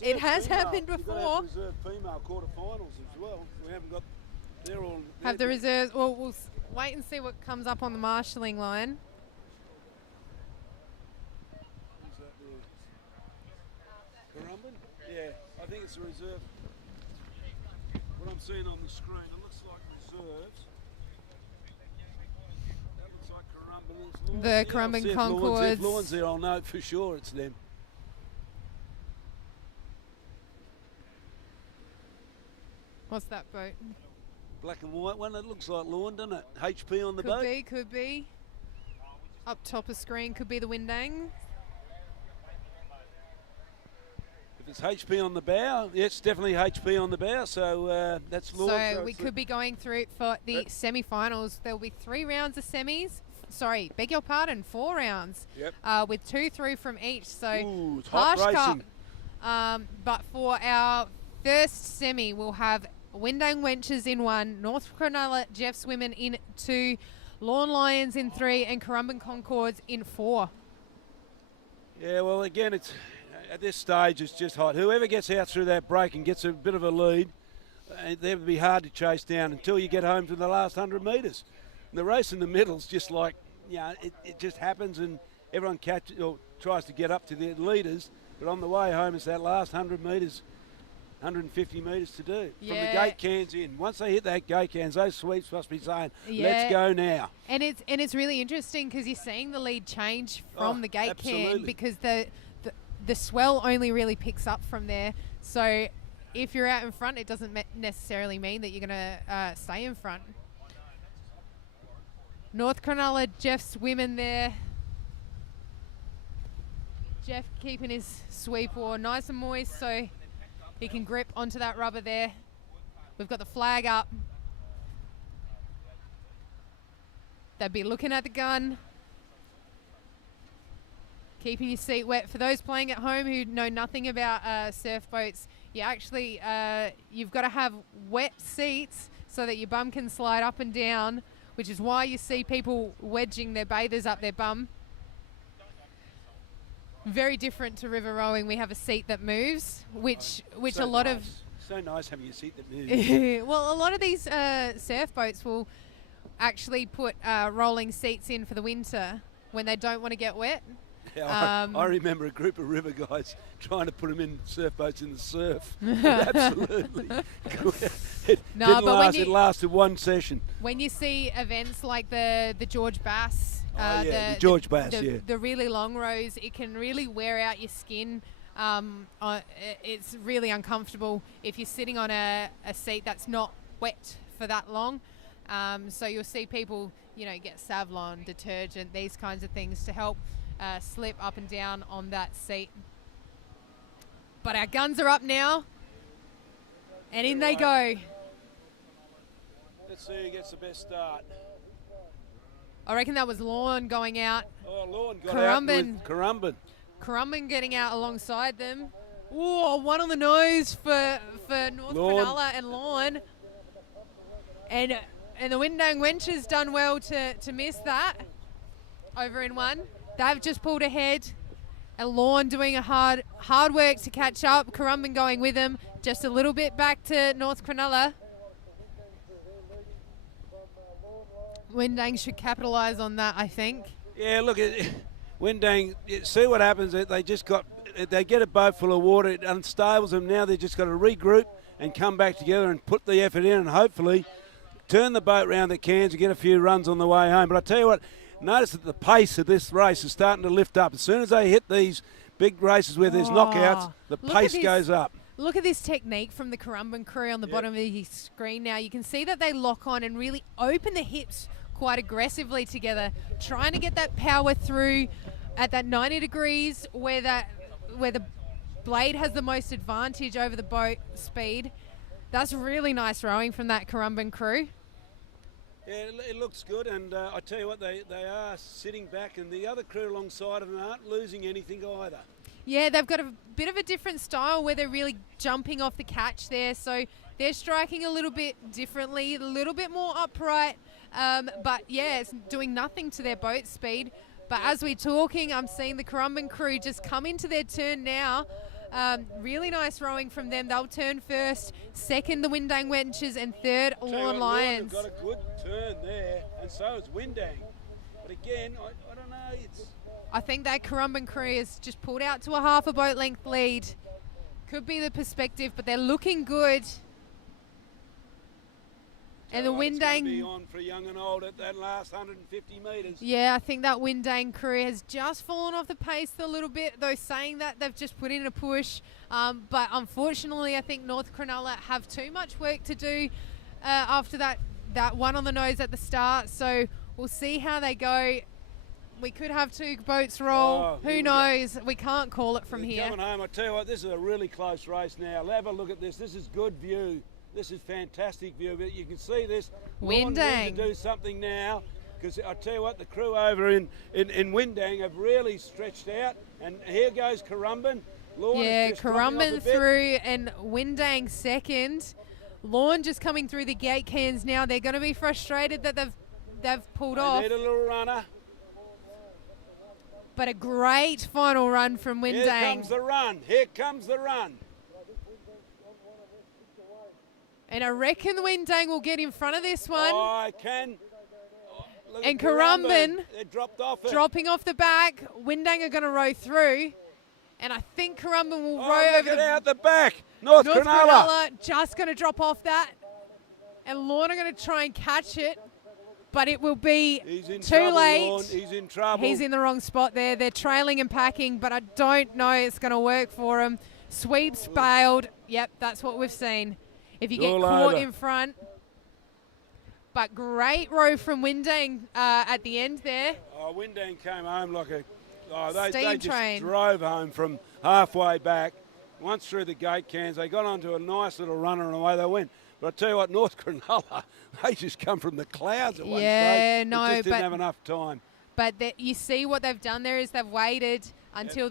It has happened You've got to before. have reserve female quarterfinals as well. We haven't got. They're all. Have the reserves. Well, we'll wait and see what comes up on the marshalling line. Is that the Currumbin? Yeah, I think it's a reserve. What I'm seeing on the screen, it looks like reserves. That looks like Currumbin. The Currumbin Concords. If Lorne's there, I'll know for sure it's them. What's that boat? Black and white one, it looks like Lorne, doesn't it? HP on the boat. Could be. Up top of screen could be the Windang. If it's HP on the bow, yeah, it's definitely HP on the bow, so that's Lorne. So we it's could be going through for the semi-finals. There will be 3 rounds of semis. Sorry, beg your pardon, 4 rounds. Yep. With 2 through from each. So Ooh, it's hot harsh racing. cup. But for our first semi, we'll have Windang Wenches in 1, North Cronulla Jeffs Women in 2, Lorne Lions in 3, and Currumbin Concords in 4. Yeah, well, again, it's at this stage, it's just hot. Whoever gets out through that break and gets a bit of a lead, they would be hard to chase down until you get home to the last 100 metres. And the race in the middle is just like, you know, it just happens, and everyone catches or tries to get up to their leaders, but on the way home, it's that last 100 metres. 150 metres to do from the Yeah. gate cans in. Once they hit that gate cans, those sweeps must be saying, Yeah. let's go now. And it's really interesting because you're seeing the lead change from Oh, the gate can absolutely. because the swell only really picks up from there. So if you're out in front, it doesn't necessarily mean that you're going to stay in front. North Cronulla Jeff's women there. Jeff keeping his sweep oar nice and moist so he can grip onto that rubber there. We've got the flag up. They'd be looking at the gun. Keeping your seat wet. For those playing at home who know nothing about surf boats, you actually, you've got to have wet seats so that your bum can slide up and down, which is why you see people wedging their bathers up their bum. Very different to river rowing. We have a seat that moves, which So a lot nice. So nice having a seat that moves. of well, a lot of these surf boats will actually put rolling seats in for the winter when they don't want to get wet. Yeah, I remember a group of river guys trying to put them in surf boats in the surf. Absolutely. It No, didn't but when last. you- It lasted one session. When you see events like the George Bass, the George Bass, yeah. the really long rows, it can really wear out your skin. It's really uncomfortable if you're sitting on a seat that's not wet for that long. So you'll see people, get Savlon, detergent, these kinds of things to help slip up and down on that seat. But our guns are up now, and in they go. Let's see who gets the best start. I reckon that was Lorne going out. Oh, Lorne got Currumbin. out with Currumbin. Currumbin getting out alongside them. Ooh, one on the nose for North Lorne. Cronulla and Lorne. And the Windang Wenches done well to miss that over in one. They've just pulled ahead. And Lorne doing a hard work to catch up. Currumbin going with them. Just a little bit back to North Cronulla. Windang should capitalise on that, I think. Yeah, look, Windang, see what happens. They get a boat full of water, it unstables them. Now they've just got to regroup and come back together and put the effort in and hopefully turn the boat round the Cairns and get a few runs on the way home. But I tell you what, notice that the pace of this race is starting to lift up. As soon as they hit these big races where there's knockouts, the look at pace this. goes up. Look at this technique from the Currumbin crew on the bottom of the screen now. You can see that they lock on and really open the hips quite aggressively together, trying to get that power through at that 90 degrees where the blade has the most advantage over the boat speed. That's really nice rowing from that Currumbin crew. Yeah, it looks good, and I tell you what, they are sitting back, and the other crew alongside of them aren't losing anything either. Yeah, they've got a bit of a different style where they're really jumping off the catch there. So they're striking a little bit differently, a little bit more upright. But yeah, it's doing nothing to their boat speed. But as we're talking, I'm seeing the Currumbin crew just come into their turn now. Really nice rowing from them. They'll turn first, second the Windang Wenches, and third Lorne Lions. Got a good turn there, and so is Windang. But again, I don't know. I think that Currumbin crew has just pulled out to a half a boat length lead. Could be the perspective, but they're looking good. And the It's gonna be Windang, on for young and old at that last 150 metres. yeah, I think that Windang crew has just fallen off the pace a little bit, though saying that they've just put in a push. But unfortunately, I think North Cronulla have too much work to do after that one on the nose at the start. So we'll see how they go. We could have two boats roll. Oh, here Who we go. knows? We can't call it from They're here. coming home. I tell you what, this is a really close race now. Have a look at this. This is good view. This is fantastic view. But you can see this. Lorne need Windang. to do something now, because I tell you what, the crew over in Windang have really stretched out. And here goes Currumbin. Lorne is Yeah, just dropping off a Currumbin bit. through and Windang second. Lorne just coming through the gate cans now. They're going to be frustrated that they've pulled They off. need a little runner. But a great final run from Here comes Windang. the run. Here comes the run. And I reckon Windang will get in front of this one. I can. Look at And Currumbin They dropped off it. Dropping off the back. Windang are going to row through. And I think Currumbin will Oh, row look over at the out the back. North North Cronulla. Cronulla. Just going to drop off that. And Lorne are going to try and catch it. But it will be He's in too trouble, late. Lorne. He's in trouble. He's in the wrong spot there. They're trailing and packing, but I don't know it's going to work for him. Sweeps bailed. Yep, that's what we've seen. If you get All caught over. in front. But great row from Windang at the end there. Oh, Windang came home like a... Oh, they Steam just train. drove home from halfway back. Once through the gate cans, they got onto a nice little runner and away they went. But I tell you what, North Cronulla, they just come from the clouds at one Yeah, stage. no, They just didn't but- have enough time. But you see what they've done there is they've waited until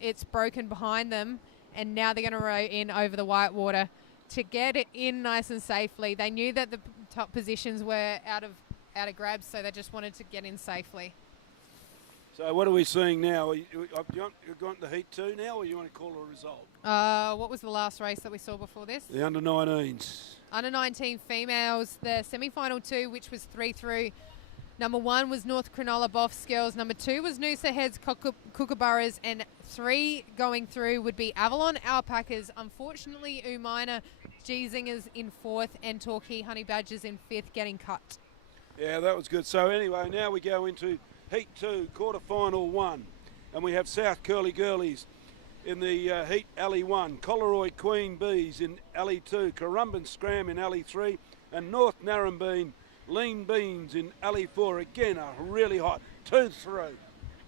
it's broken behind them, and now they're going to row in over the white water to get it in nice and safely. They knew that the top positions were out of grabs, so they just wanted to get in safely. So what are we seeing now? You've gone to Heat 2 now, or you want to call a result? What was the last race that we saw before this? The under-19s. Under 19 females, the semi-final 2, which was 3 through. Number 1 was North Cronulla Boffs Girls. Number 2 was Noosa Heads Kookaburras. And 3 going through would be Avalon Alpacas. Unfortunately, Umina G Zingers in 4th, and Torquay Honey Badgers in 5th, getting cut. Yeah, that was good. So anyway, now we go into Heat 2, quarterfinal 1. And we have South Curly Girlies in the Heat Alley 1, Collaroy Queen Bees in Alley 2, Currumbin Scram in Alley 3, and North Narrabeen Lean Beans in Alley 4. Again, a really hot 2 through.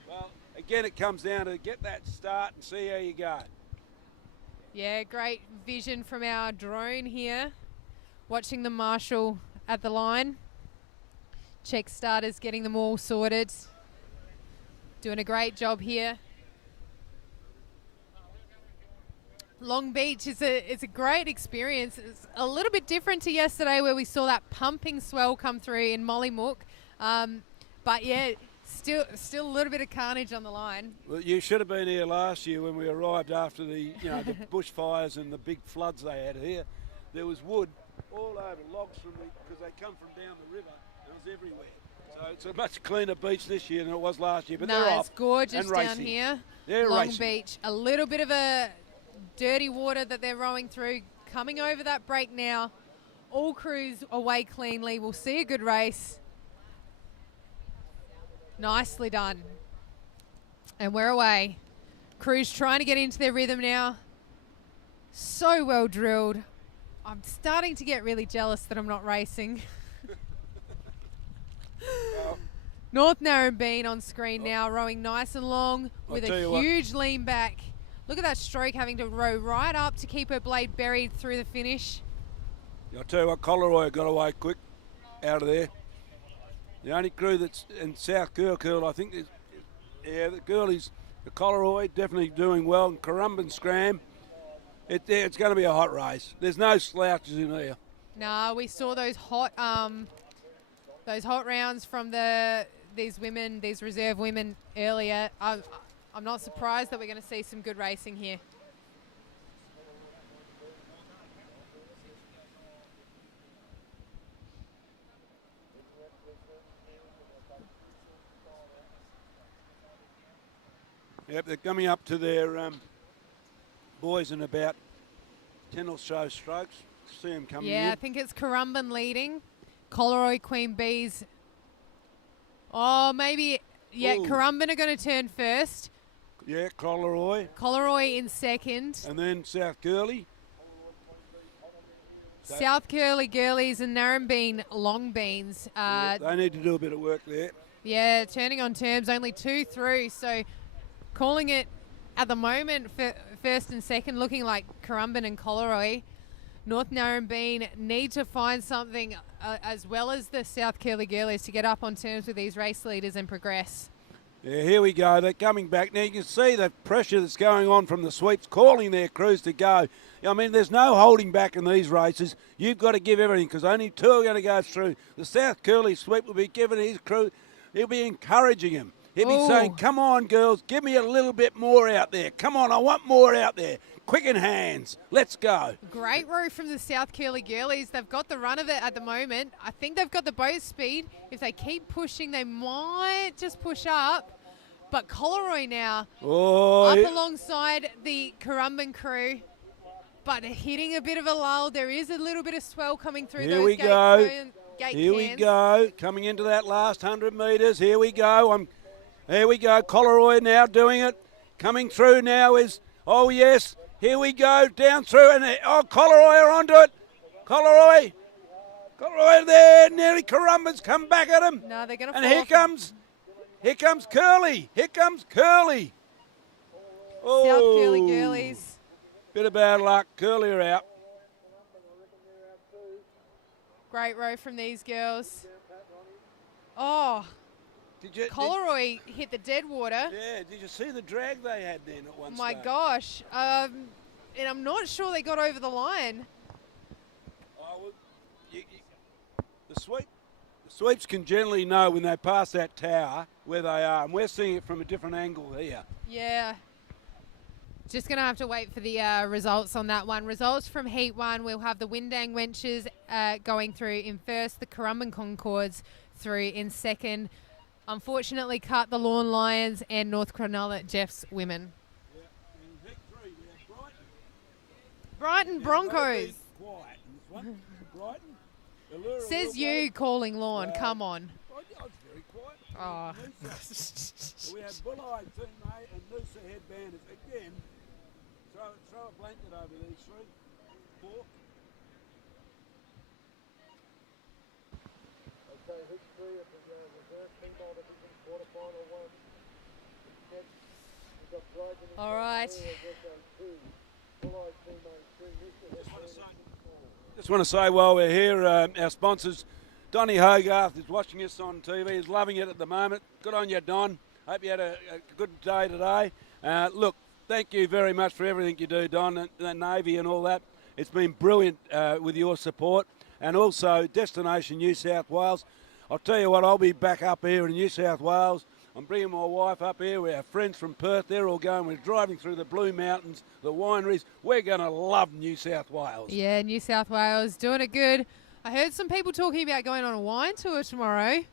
Well, again, it comes down to get that start and see how you go. Yeah, great vision from our drone here, watching the marshal at the line. Check starters, getting them all sorted. Doing a great job here. Long Beach is a great experience. It's a little bit different to yesterday where we saw that pumping swell come through in Mollymook. But yeah, still a little bit of carnage on the line. Well, you should have been here last year when we arrived after the the bushfires and the big floods they had here. There was wood all over, logs because they come from down the river, and it was everywhere. So it's a much cleaner beach this year than it was last year. But they're No, off it's gorgeous and down racing. here. They're Long racing. Beach, a little bit of a dirty water that they're rowing through, coming over that break now. All crews away cleanly. We'll see a good race. Nicely done. And we're away. Crews trying to get into their rhythm now. So well drilled. I'm starting to get really jealous that I'm not racing. Well, North Narrabeen on screen now, rowing nice and long with tell a you what. huge lean back. Look at that stroke, having to row right up to keep her blade buried through the finish. I'll tell you what, Collaroy got away quick out of there. The only crew that's in South Curl, I think, the girlies, the Collaroy definitely doing well, and Currumbin Scram. It's going to be a hot race. There's no slouches in here. No, we saw those hot rounds from these reserve women earlier. I'm not surprised that we're going to see some good racing here. Yep, they're coming up to their boys in about 10 or so strokes. See them coming in. Yeah, I think it's Currumbin leading. Collaroy Queen Bees. Oh, maybe. Yeah, Ooh. Currumbin are going to turn first. Yeah, Collaroy. Collaroy in second. And then South Curly. South Curly Girlies and Narrabeen Long Beans. They need to do a bit of work there. Yeah, turning on terms, only 2 through. So calling it at the moment for first and second, looking like Currumbin and Collaroy. North Narrabeen need to find something as well as the South Curly Girlies to get up on terms with these race leaders and progress. Yeah, here we go. They're coming back. Now you can see the pressure that's going on from the sweeps, calling their crews to go. I mean, there's no holding back in these races. You've got to give everything because only 2 are going to go through. The South Curly sweep will be giving his crew, he'll be encouraging him. He'll be saying, come on, girls, give me a little bit more out there. Come on, I want more out there. Quicken hands. Let's go. Great row from the South Curly Girlies. They've got the run of it at the moment. I think they've got the boat speed. If they keep pushing, they might just push up. But Collaroy now up alongside the Currumbin crew, but hitting a bit of a lull. There is a little bit of swell coming through Here those we gate go. gate Here we cans. go. Coming into that last 100 metres. Here we go. Here we go. Collaroy now doing it. Coming through now is, oh yes. Here we go. Down through and, Collaroy are onto it. Collaroy there. Nearly Currumbin's come back at him. No, they're going to And fall here off. comes Curly. Here comes Curly. South Curly Girlies. Bit of bad luck. Curly are out. Great row from these girls. Oh, Did Collaroy hit the dead water. Yeah, did you see the drag they had then at one My stage? gosh. And I'm not sure they got over the line. Oh, well, the sweeps can generally know when they pass that tower where they are, and we're seeing it from a different angle here. Yeah. Just going to have to wait for the results on that one. Results from Heat 1, we'll have the Windang Wenches going through in first, the Currumbin Concords through in second. Unfortunately cut the Lawn Lions and North Cronulla Jeffs Women. Yeah, in Heat 3 we have Brighton. Brighton Broncos. quiet in this one. Brighton. Allura Says will you calling Lorne. Come on. go. I was very quiet. Oh. Noosa. We have Bulleye, Team A, and Noosa Head Bandits. Again, throw a blanket over these three. 4. Okay, history of the reserve female division quarterfinal one. We've got Brighton in All right. Bulleye Team A 3, Noosa Head Bandits 4. Just want to say while we're here, our sponsors, Donny Hogarth is watching us on TV. He's loving it at the moment. Good on you, Don. Hope you had a good day today. Look, thank you very much for everything you do, Don, and the Navy and all that. It's been brilliant with your support. And also Destination New South Wales. I'll tell you what, I'll be back up here in New South Wales. I'm bringing my wife up here. We have friends from Perth. They're all going. We're driving through the Blue Mountains, the wineries. We're going to love New South Wales. Yeah, New South Wales doing it good. I heard some people talking about going on a wine tour tomorrow.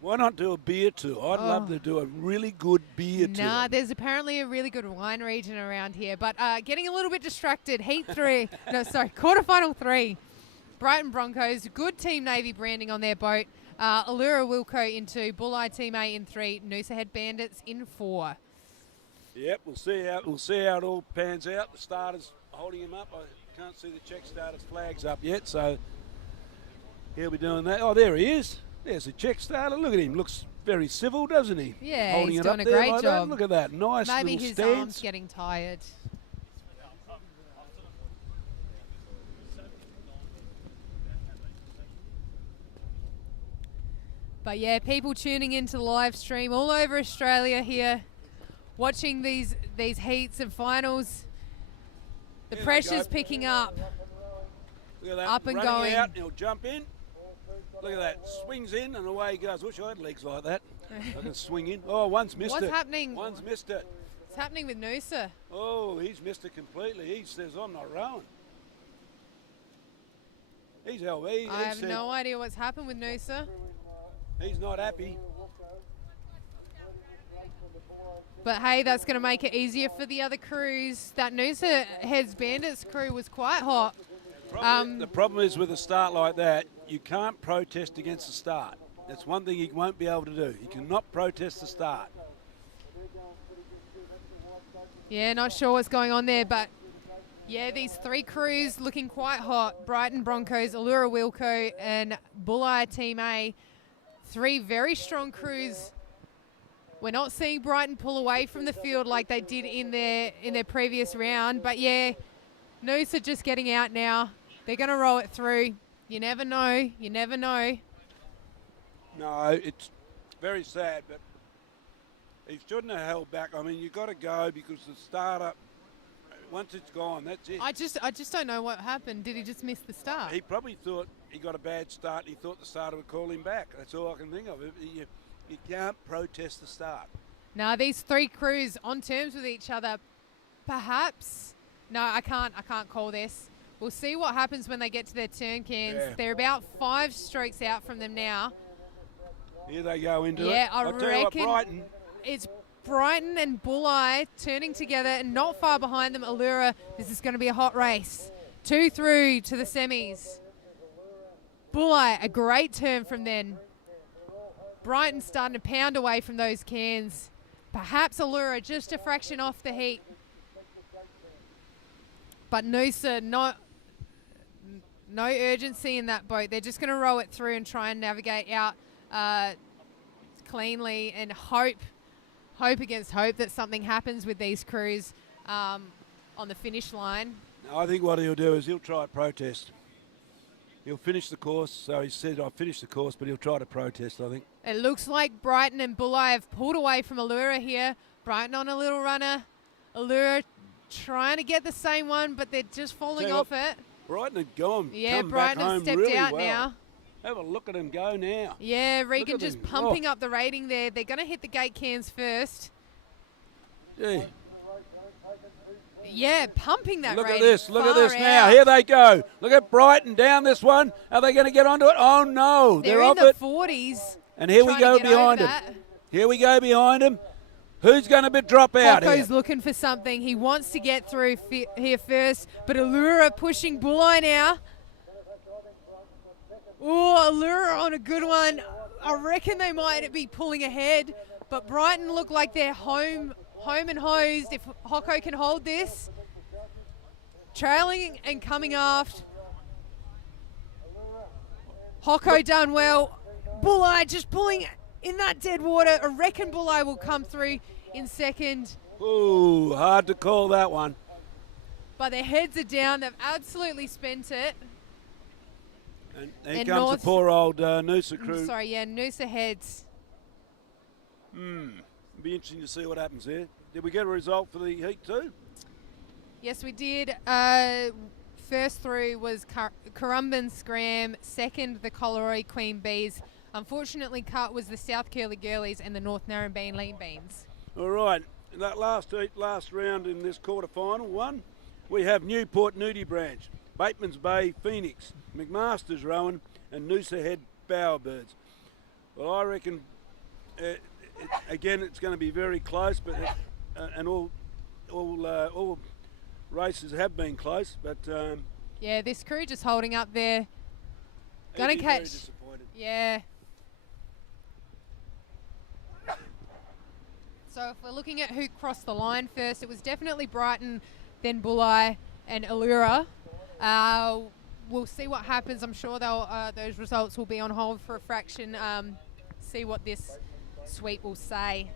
Why not do a beer tour? I'd love to do a really good beer tour. Nah, there's apparently a really good wine region around here. But getting a little bit distracted. Quarterfinal 3. Brighton Broncos, good Team Navy branding on their boat. Allura Wilco into Bulleye Team A in 3. Noosa Head Bandits in 4. Yep, we'll see how it all pans out. The starters holding him up. I can't see the Czech starters flags up yet, so he'll be doing that. Oh, there he is. There's the Czech starter. Look at him. Looks very civil, doesn't he? Yeah, holding he's it doing up a there great like job. That. Look at that. Nice Maybe little his stance. arm's getting tired. But yeah, people tuning into the live stream all over Australia here, watching these heats and finals. The Here they pressure's go. picking up. Look at that. Up and Running going. out, and he'll jump in. Look at that. Swings in and away he goes. Wish I had legs like that. I can swing in. Oh, one's missed it. What's happening? One's missed it. What's happening with Noosa? Oh, he's missed it completely. He says, I'm not rowing. He's LV. I have no idea what's happened with Noosa. He's not happy. But hey, that's going to make it easier for the other crews. That Noosa Heads Bandits crew was quite hot. The problem is with a start like that, you can't protest against the start. That's one thing you won't be able to do. You cannot protest the start. Yeah, not sure what's going on there, but yeah, these 3 crews looking quite hot. Brighton Broncos, Allura Wilco, and Bulleye Team A. 3 very strong crews. We're not seeing Brighton pull away from the field like they did in their previous round, but yeah, Noosa just getting out now. They're going to roll it through. You never know. You never know. No, it's very sad, but he shouldn't have held back. I mean, you've got to go because the starter, once it's gone, that's it. I just don't know what happened. Did he just miss the start? He probably thought he got a bad start. He thought the starter would call him back. That's all I can think of. You can't protest the start. Now these 3 crews on terms with each other. Perhaps. No, I can't call this. We'll see what happens when they get to their turn cans. Yeah. They're about 5 strokes out from them now. Here they go into it. Yeah, I I'll tell you what, reckon Brighton, it's Brighton and Bulleye turning together, and not far behind them, Allura. This is going to be a hot race. 2 through to the semis. Bulleye, a great turn from then. Brighton starting to pound away from those cans. Perhaps Allura just a fraction off the heat. But Noosa, no urgency in that boat. They're just going to roll it through and try and navigate out cleanly and hope against hope that something happens with these crews on the finish line. I think what he'll do is he'll try to protest. He'll finish the course. So he said, I'll finish the course, but he'll try to protest, I think. It looks like Brighton and Bulleye have pulled away from Allura here. Brighton on a little runner. Allura trying to get the same one, but they're just falling off it. Brighton had gone. Yeah, come Brighton back have home stepped really out well. now. Have a look at him go now. Yeah, Regan at just them. pumping up the rating there. They're going to hit the gate cans first. Gee, Yeah, pumping that look rating. at this. Look at Far this now. out. Here they go. Look at Brighton down this one. Are they going to get onto it? Oh, no. They're They're in off the it. 40s. And here we trying go to get over behind him. that. Here we go behind him. Who's going to drop out here? Hocko's looking for something. He wants to get through here first, but Allura pushing Bulleye now. Oh, Allura on a good one. I reckon they might be pulling ahead, but Brighton look like they're home and hosed if Hocko can hold this. Trailing and coming aft. Hocko done well. Bulleye just pulling in that dead water. I reckon Bulleye will come through in second. Ooh, hard to call that one. But their heads are down. They've absolutely spent it. And here And comes North- the poor old Noosa crew. Noosa heads. It'll be interesting to see what happens there. Did we get a result for the heat too? Yes, we did. First through was Currumbin Scram. Second, the Collaroy Queen Bees. Unfortunately, cut was the South Curly Girlies and the North Narrabeen Lean Beans. All right, in that last round in this quarterfinal one, we have Newport Nudie Branch, Bateman's Bay Phoenix, McMaster's Rowan, and Noosa Head Bowerbirds. Well, I reckon again it's going to be very close, but and all races have been close, but Yeah, this crew just holding up there. Gonna he'd be very catch. disappointed. Yeah. So if we're looking at who crossed the line first, it was definitely Brighton, then Bulleye and Allura. We'll see what happens. I'm sure those results will be on hold for a fraction. See what this sweep will say.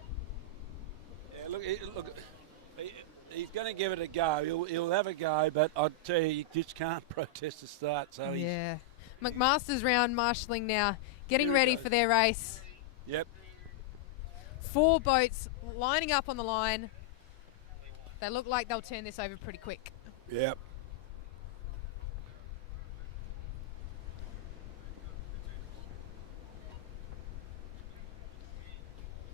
Yeah, look, he's going to give it a go. He'll have a go, but I'll tell you just can't protest the start. So Yeah. McMaster's round marshalling now, getting Here he ready goes. for their race. Yep. 4 boats lining up on the line. They look like they'll turn this over pretty quick. Yep.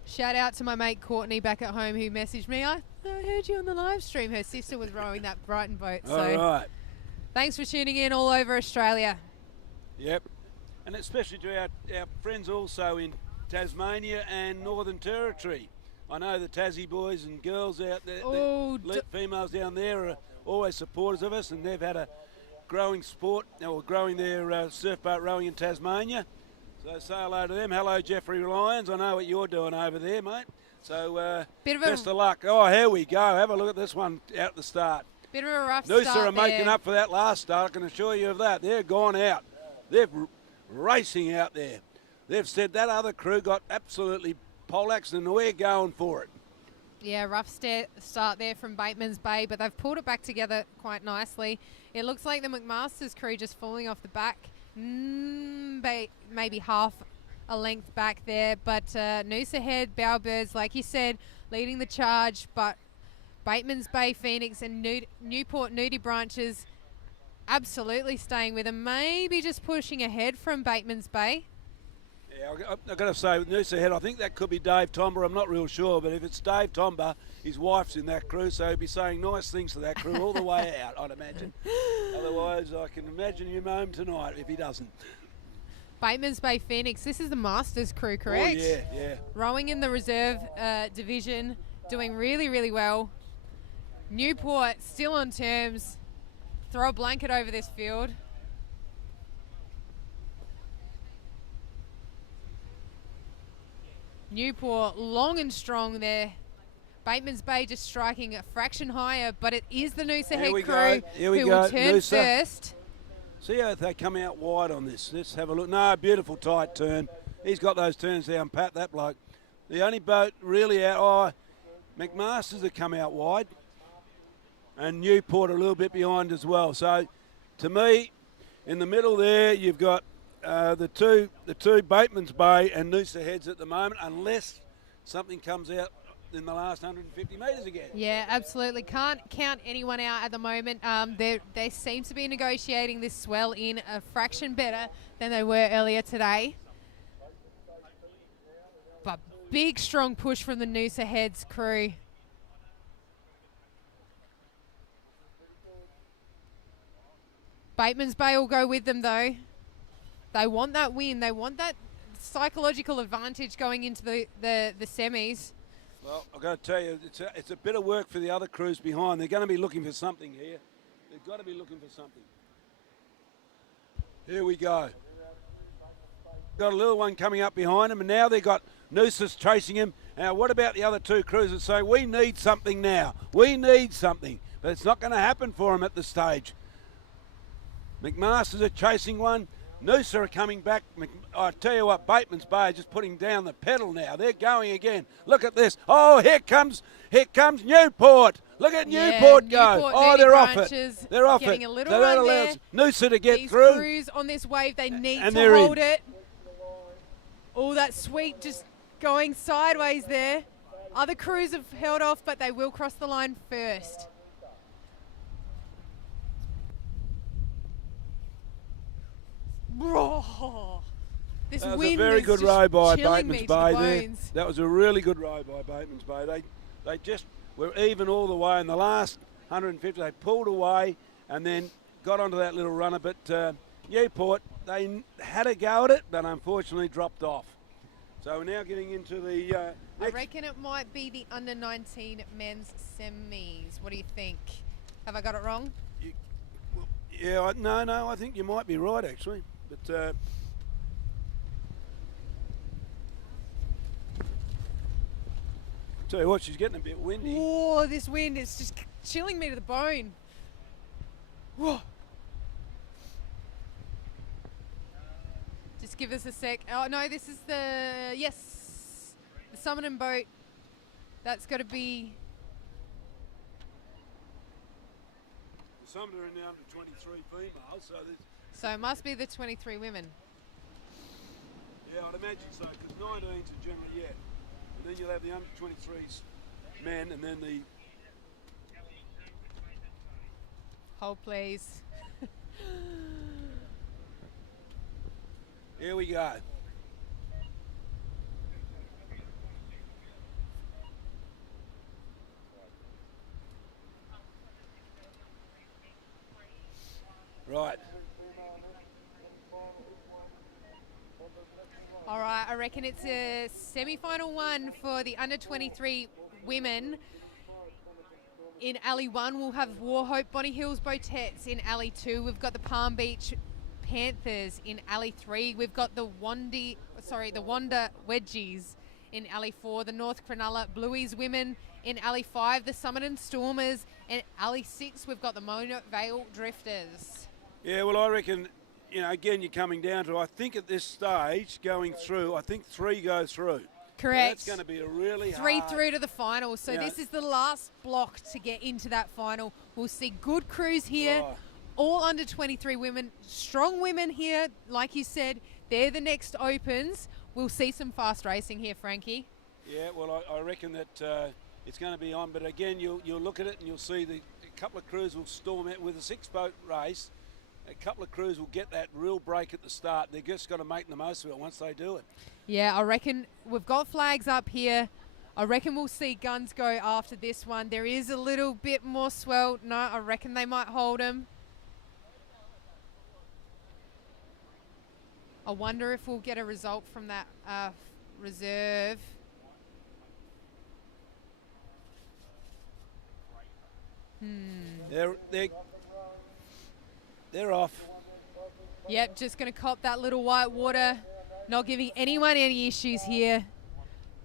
Shout out to my mate Courtney back at home who messaged me. I heard you on the live stream. Her sister was rowing that Brighton boat. All So right. thanks for tuning in all over Australia. Yep. And especially to our friends also in Tasmania and Northern Territory. I know the Tassie boys and girls out there, Oh, the females down there are always supporters of us, and they've had a growing sport, or growing their surf boat rowing in Tasmania. So say hello to them. Hello, Jeffrey Lyons. I know what you're doing over there, mate. So Bit of best a of luck. Oh, here we go. Have a look at this one out the start. bit of a rough Noosa start are making there. up for that last start, I can assure you of that. They're gone out. They're racing out there. They've said that other crew got absolutely poleaxed and we're going for it. Yeah, rough start there from Bateman's Bay, but they've pulled it back together quite nicely. It looks like the McMaster's crew just falling off the back, maybe half a length back there. But Noosa Head, Bowerbirds, like you said, leading the charge, but Bateman's Bay Phoenix and Newport Nudie Branches absolutely staying with them, maybe just pushing ahead from Bateman's Bay. Yeah, I've got to say, with Noosa Head, I think that could be Dave Tomber. I'm not real sure, but if it's Dave Tomber, his wife's in that crew, so he'll be saying nice things to that crew all the way out, I'd imagine. Otherwise, I can imagine him home tonight if he doesn't. Bateman's Bay Phoenix, this is the Masters crew, correct? Oh, yeah. Rowing in the reserve division, doing really, really well. Newport still on terms. Throw a blanket over this field. Newport long and strong there. Bateman's Bay just striking a fraction higher, but it is the Noosa Here Head we crew go. Here we who go. will turn Noosa. first. See how they come out wide on this. Let's have a look. No, beautiful tight turn. He's got those turns down pat, that bloke. The only boat really out, McMaster's have come out wide. And Newport a little bit behind as well. So, to me, in the middle there, you've got the two Bateman's Bay and Noosa Heads at the moment, unless something comes out in the last 150 metres again. Yeah, absolutely. Can't count anyone out at the moment. They seem to be negotiating this swell in a fraction better than they were earlier today. But big, strong push from the Noosa Heads crew. Bateman's Bay will go with them, though. They want that win. They want that psychological advantage going into the semis. Well, I've got to tell you, it's a bit of work for the other crews behind. They're going to be looking for something here. They've got to be looking for something. Here we go. Got a little one coming up behind him, and now they've got Noosa chasing him. Now, what about the other two crews that say, we need something now? We need something. But it's not going to happen for them at this stage. McMasters are chasing one. Noosa are coming back. I tell you what, Bateman's Bay are just putting down the pedal now. They're going again. Look at this. Oh, here comes Newport. Look at Newport go. Newport, Oh, they're off Branches it. They're off getting it. a little That run allows there. Noosa to get These through. crews on this wave, they need And to they're hold in. it. Oh, that sweep just going sideways there. Other crews have held off, but they will cross the line first. Oh, this That was wind a very is good just row by chilling Bateman's me to the Bay there. bones. That was a really good row by Bateman's Bay. They just were even all the way. In the last 150, they pulled away and then got onto that little runner. But Newport, they had a go at it, but unfortunately dropped off. So we're now getting into the I next. reckon it might be the under 19 men's semis. What do you think? Have I got it wrong? Yeah, no, I think you might be right actually. But tell you what, she's getting a bit windy. Oh, this wind is just chilling me to the bone. Whoa. Just give us a sec. Oh no, this is the the Summoning boat. That's got to be. Some are in the under 23 females, so there's. So it must be the 23 women. Yeah, I'd imagine so, because 19s are generally, yeah. And then you'll have the under 23s men, and then the. Hold please. Here we go. Right. All right, I reckon it's a semi-final one for the under 23 women. In Alley 1, we'll have Warhope Bonnie Hills Botettes. In Alley 2, we've got the Palm Beach Panthers. In Alley 3, we've got the Wanda Wedgies. In Alley 4, the North Cronulla Blueies women. In Alley 5, the Summerton Stormers. And Alley 6, we've got the Mona Vale Drifters. Yeah, well, I reckon, again, you're coming down to, I think at this stage, going through, I think 3 go through. Correct. So that's going to be a really 3 hard. through to the final. So Yeah. this is the last block to get into that final. We'll see good crews here. Oh. All under 23 women. Strong women here. Like you said, they're the next opens. We'll see some fast racing here, Frankie. Yeah, well, I reckon that it's going to be on. But again, you'll look at it and you'll see a couple of crews will storm out with a 6-boat race. A couple of crews will get that real break at the start. They're just got to make the most of it once they do it. Yeah, I reckon we've got flags up here. I reckon we'll see guns go after this one. There is a little bit more swell. No, I reckon they might hold them. I wonder if we'll get a result from that reserve. They're off. Yep, just going to cop that little white water. Not giving anyone any issues here.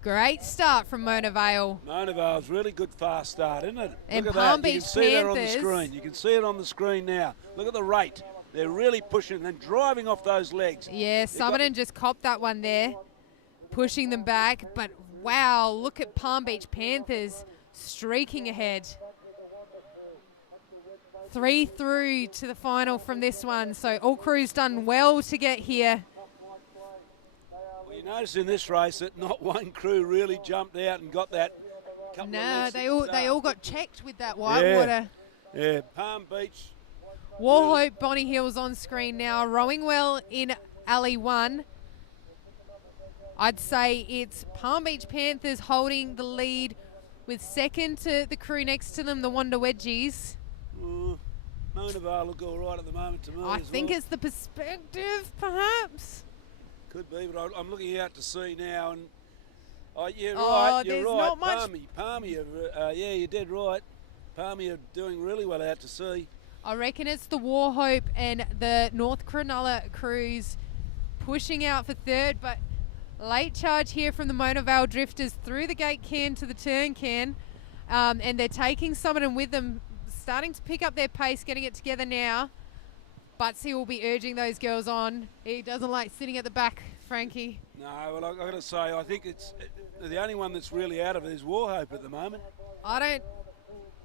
Great start from Mona Vale. Mona Vale's really good fast start, isn't it? And Look at Palm that. You Beach can see that on the Panthers. screen. You can see it on the screen now. Look at the rate. They're really pushing and driving off those legs. Yeah, Summerton just copped that one there, pushing them back. But wow, look at Palm Beach Panthers streaking ahead. 3 through to the final from this one. So all crews done well to get here. Well, you notice in this race that not one crew really jumped out and got that couple of No, lengths they at all the start. got checked with that white Yeah. water. Yeah, Palm Beach. Warhope Bonnie Hills on screen now, rowing well in Alley 1. I'd say it's Palm Beach Panthers holding the lead with second to the crew next to them, the Wanda Wedgies. Mona Vale look all right at the moment to me I as think well. it's the perspective, perhaps. Could be, but I'm looking out to sea now, and Oh, you're Oh, right. You're there's right. not much- Palmy, yeah, you did right. Palmy are doing really well out to sea. I reckon it's the Warhope and the North Cronulla crews pushing out for third, but late charge here from the Mona Vale Drifters through the gate can to the turn can, and they're taking Summerton with them, starting to pick up their pace, getting it together now. Butsy will be urging those girls on. He doesn't like sitting at the back, Frankie. No, well, I've got to say, I think it's the only one that's really out of it is Warhope at the moment. I don't...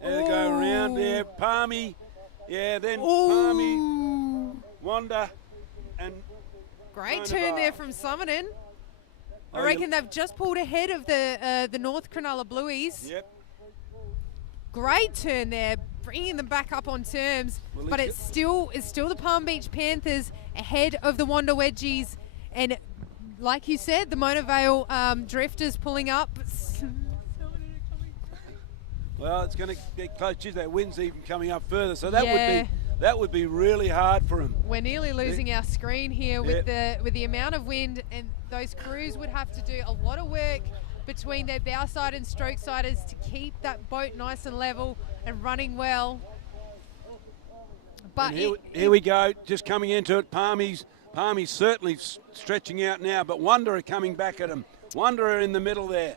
There they go around there. Palmy, yeah, then Palmy, Ooh. Wanda, and Great Mona turn there Vale. from Summerton. I Oh, reckon they've just pulled ahead of the North Cronulla Blueies. Yep. Great turn there, bringing them back up on terms. Well, But he's it's still the Palm Beach Panthers ahead of the Wanda Wedgies, and like you said, the Mona Vale Drifters pulling up. Well, it's going to get close. Geez, that wind's even coming up further, so Yeah. that would be really hard for him. We're nearly losing our screen here with the amount of wind, and those crews would have to do a lot of work between their bow side and stroke siders to keep that boat nice and level and running well. But And here we go, just coming into it. Palmy's certainly stretching out now, but Wanda are coming back at him. Wanda are in the middle there.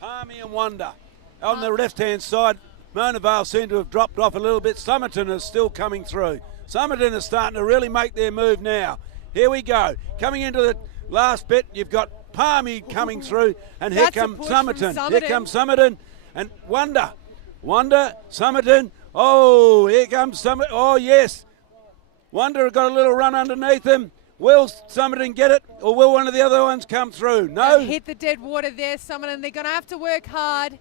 Palmy and Wanda. On the left-hand side, Mona Vale seem to have dropped off a little bit. Somerton is still coming through. Somerton is starting to really make their move now. Here we go. Coming into the last bit, you've got Palmy coming through, and here That's a comes push Somerton. from Here Somerton. comes Somerton, and Wanda, Somerton. Oh, here comes Somerton. Oh, yes. Wanda got a little run underneath him. Will Somerton get it, or will one of the other ones come through? No. They've hit the dead water there, Summerton. They're going to have to work hard.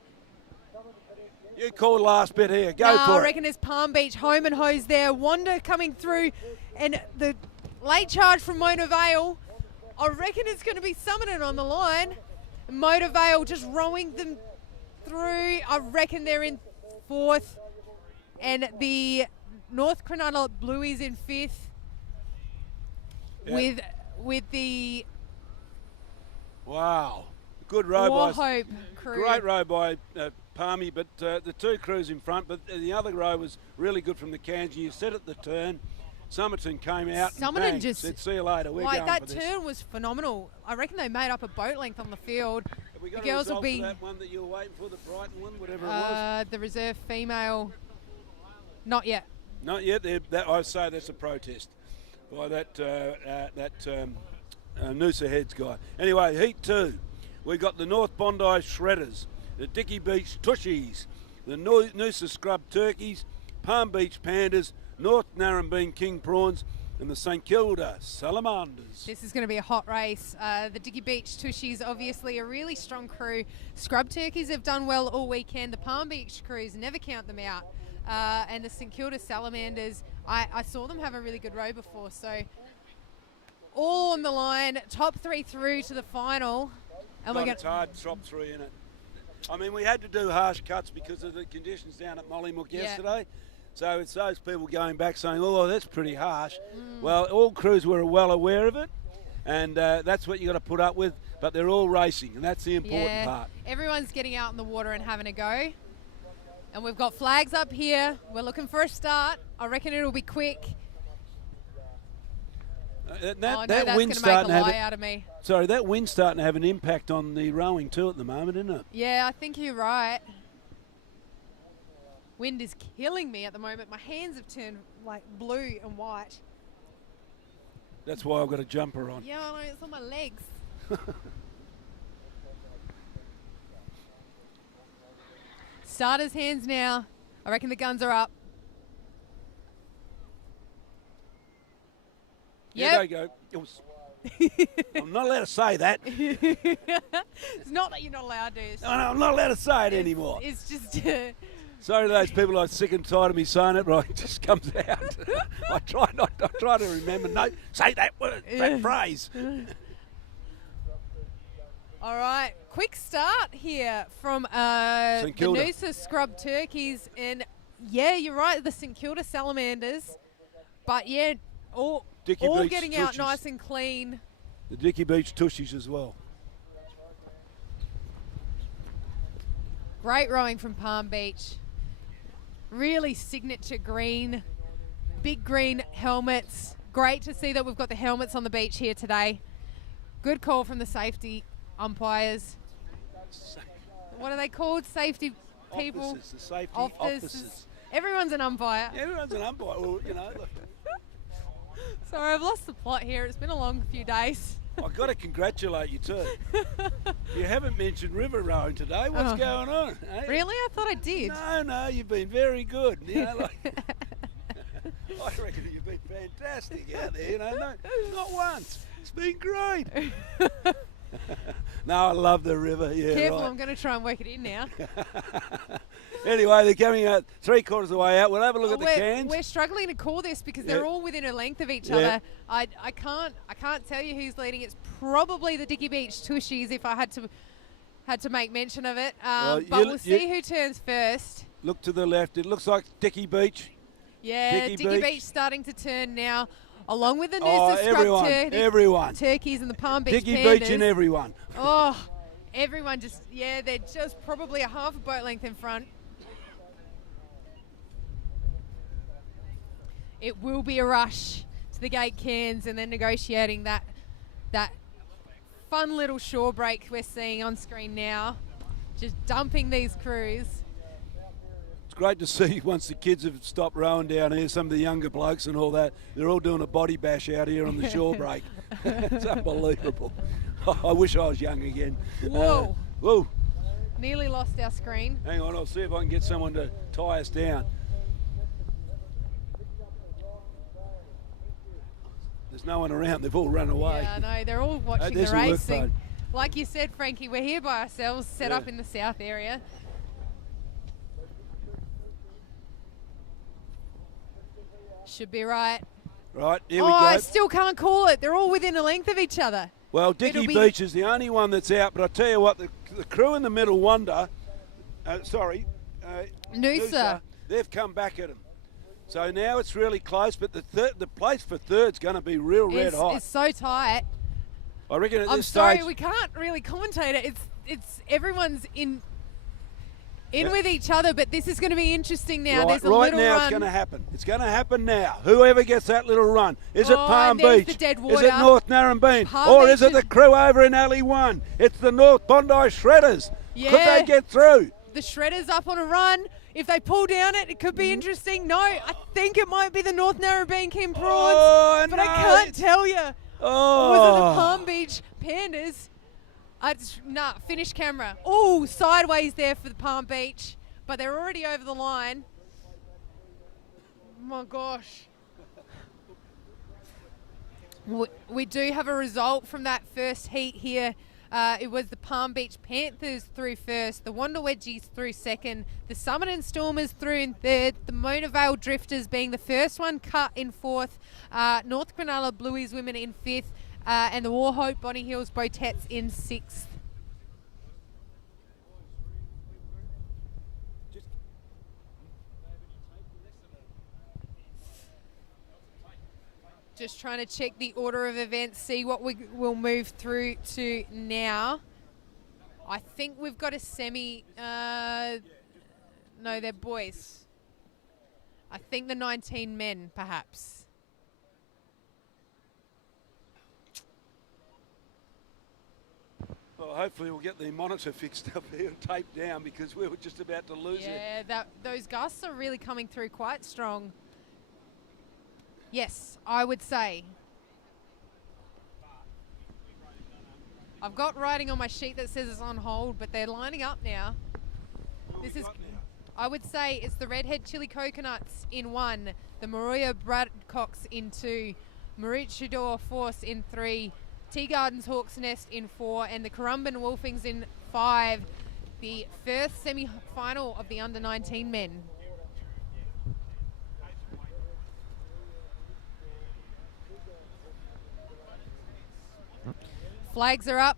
You call the last bit here. Go I for it. reckon there's Palm Beach home and hose there. Wanda coming through, and the late charge from Mona Vale. I reckon it's going to be Summerton on the line. Mona Vale just rowing them through. I reckon they're in fourth, and the North Cronulla Blueies in fifth. Yep. With the Wow. Good row by. Warhope crew. Great row by Palmy, but the two crews in front, but the other row was really good from the cans. You said at the turn, Somerton came out Somerton and bang, just- said, see you later, we're Like going that for this. turn was phenomenal. I reckon they made up a boat length on the field. Have we got The girls a will result be for that one that you were waiting for, the Brighton one, whatever it was? the reserve female. Not yet. Not yet. I say that's a protest by that Noosa Heads guy. Anyway, Heat 2. We've got the North Bondi Shredders, the Dicky Beach Tushies, the Noosa Scrub Turkeys, Palm Beach Pandas, North Narrabeen King Prawns, and the St Kilda Salamanders. This is going to be a hot race. The Dicky Beach Tushies, obviously a really strong crew. Scrub Turkeys have done well all weekend. The Palm Beach crews, never count them out. And the St Kilda Salamanders, I saw them have a really good row before. So all on the line, top three through to the final. And we're God, going it's hard top three in it. I mean, we had to do harsh cuts because of the conditions down at Mollymook Yeah. yesterday. So it's those people going back saying, oh, that's pretty harsh. Well, all crews were well aware of it, and that's what you got to put up with. But they're all racing, and that's the important part. Everyone's getting out in the water and having a go. And we've got flags up here. We're looking for a start. I reckon it'll be quick. That that's wind's going to make a starting to have lie out of me. sorry, that wind's starting to have an impact on the rowing too at the moment, isn't it? Yeah, I think you're right. Wind is killing me at the moment. My hands have turned like blue and white. That's why I've got a jumper on. Yeah, I know, it's on my legs. Starters' hands now. I reckon the guns are up. Yeah, Yep. they go. I'm not allowed to say that. It's not that you're not allowed to. No, I'm not allowed to say it anymore. It's just Sorry to those people who are sick and tired of me saying it, but it just comes out. I try to remember. No, say that word, that phrase. all right. Quick start here from St the Kilda. Noosa Scrub Turkeys, and yeah, you're right, the St Kilda Salamanders. But yeah, all Dicky Beach getting out Tushies. nice and clean. The Dicky Beach Tushies as well. Great rowing from Palm Beach. Really signature green, big green helmets. Great to see that we've got the helmets on the beach here today. Good call from the safety umpires. What are they called? Safety people? Officers, the safety Officers. officers. Everyone's an umpire. Everyone's an umpire. Well, you know, look, Sorry, I've lost the plot here. It's been a long few days. I've got to congratulate you too. You haven't mentioned river rowing today. What's Oh. going on? eh? Really? I thought I did. No, you've been very good. You know, like, I reckon you've been fantastic out there. You know, no, not once. It's been great. No, I love the river. Yeah, Careful, right. I'm going to try and work it in now. Anyway, they're coming out 3/4 of the way out. We'll have a look at the cans. We're struggling to call this because Yeah. they're all within a length of each Yeah. other. I can't tell you who's leading. It's probably the Dicky Beach Tushies if I had to make mention of it. Well, But we'll see who turns first. Look to the left. It looks like Dicky Beach. Yeah, Dicky Dicky Beach. Beach starting to turn now, along with the Oh, Noosa Scrub everyone. Turkeys and the Palm Beach Dicky Pandas. Beach and everyone. Oh, everyone they're just probably a half a boat length in front. It will be a rush to the gate cans and then negotiating that fun little shore break we're seeing on screen now. Just dumping these crews. It's great to see once the kids have stopped rowing down here, some of the younger blokes and all that, they're all doing a body bash out here on the shore break. It's unbelievable. I wish I was young again. Whoa. Whoa. Nearly lost our screen. Hang on, I'll see if I can get someone to tie us down. There's no one around, they've all run away. Yeah, I know. They're all watching the this'll work, racing. bud. Like you said, Frankie, we're here by ourselves, set Yeah. up in the south area. Should be right. Right, here Oh, we go. I still can't call it. They're all within a length of each other. Well, Dicky It'll be- Beach is the only one that's out, but I tell you what, the crew in the middle wonder, Noosa. they've come back at them. So now it's really close, but the place for third's going to be real red hot. It's so tight. I reckon at I'm this sorry, stage, we can't really commentate it. It's everyone's in Yeah. with each other, but this is going to be interesting now. There's a right little now run. it's going to happen. It's going to happen now. Whoever gets that little run. Is it Oh, Palm and there's Beach? the dead Is water. it North Narrabeen? Palm Or Beach is it is- the crew over in Alley 1? It's the North Bondi Shredders. Could Yeah. they get through? The Shredders up on a run. If they pull down it could be interesting. No, I think it might be the North Narrabeen King Prawns, Oh, but no, I can't it's- tell you. Oh. Was it the Palm Beach Pandas? Finish camera. Oh, sideways there for the Palm Beach, but they're already over the line. Oh my gosh. We do have a result from that first heat here. It was the Palm Beach Panthers through first, the Wanda Wedgies through second, the Summerton Stormers through in third, the Mona Vale Drifters being the first one cut in fourth, North Cronulla Blueies women in fifth, and the Warhope Bonny Hills Botettes in sixth. Just trying to check the order of events, see what we will move through to now. I think we've got a semi. No, they're boys. I think the 19 men, perhaps. Well, hopefully we'll get the monitor fixed up here and taped down because we were just about to lose it. Yeah, those gusts are really coming through quite strong. Yes, I would say. I've got writing on my sheet that says it's on hold, but they're lining up now. This is, I would say it's the Redhead Chili Coconuts in 1, the Maroya Bradcocks in 2, Maroochydore Force in 3, Tea Gardens Hawks Nest in 4, and the Currumbin Wolfings in 5. The first semi-final of the under-19 men. Flags are up.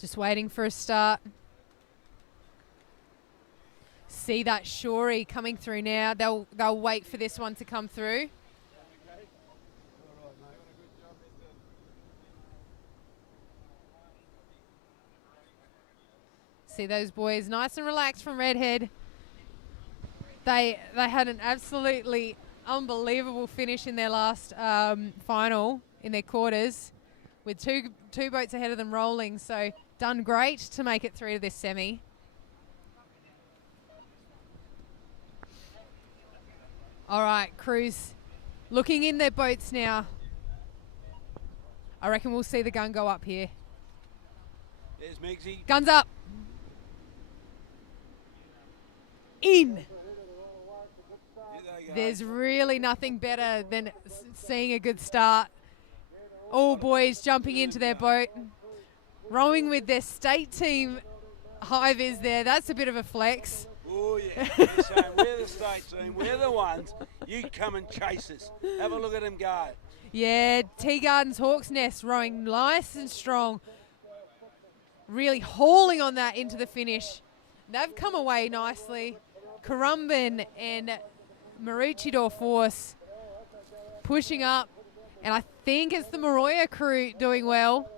Just waiting for a start. see that Shorey coming through now. They'll wait for this one to come through. See those boys nice and relaxed from Redhead. They had an absolutely unbelievable finish in their last final in their quarters, with two boats ahead of them rolling. So done great to make it through to this semi. All right, crews looking in their boats now. I reckon we'll see the gun go up here. There's Megsy. Guns up. In. Here they go. There's really nothing better than seeing a good start. All boys jumping into their boat, rowing with their state team high vis there. That's a bit of a flex. Oh, yeah. They're saying, we're the state team. We're the ones. You come and chase us. Have a look at them go. Yeah, Tea Gardens Hawks Nest rowing nice and strong. Really hauling on that into the finish. They've come away nicely. Currumbin and Maroochydore Force pushing up. And I think it's the Moroya crew doing well.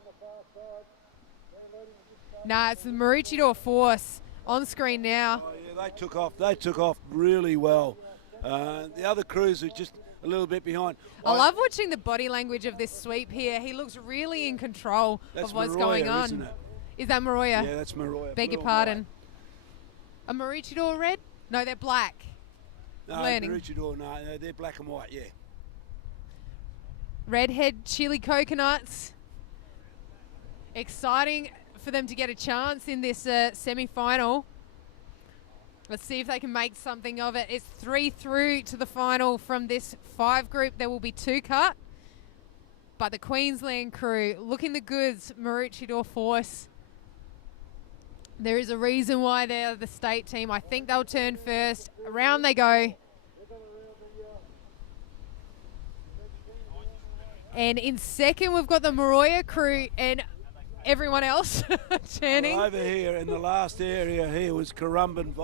Nah, it's the Maroochydore Force on screen now. Oh, yeah, they took off. They took off really well. The other crews are just a little bit behind. I love watching the body language of this sweep here. He looks really in control That's of what's Moroya, going on. isn't it? Is that Moroya? Yeah, that's Moroya. Beg your Blue and pardon. A Maroochydore red? No, they're black. white. No, Learning. Maroochydore, no, they're black and white, yeah. Redhead chili coconuts. Exciting for them to get a chance in this semi-final. Let's see if they can make something of it. It's 3 through to the final from this 5 group. There will be 2 cut. But the Queensland crew looking the goods. Maroochydore Force. There is a reason why they're the state team. I think they'll turn first. Around they go. And in second, we've got the Moroya crew and everyone else turning. Well, over here in the last area here was Currumbin,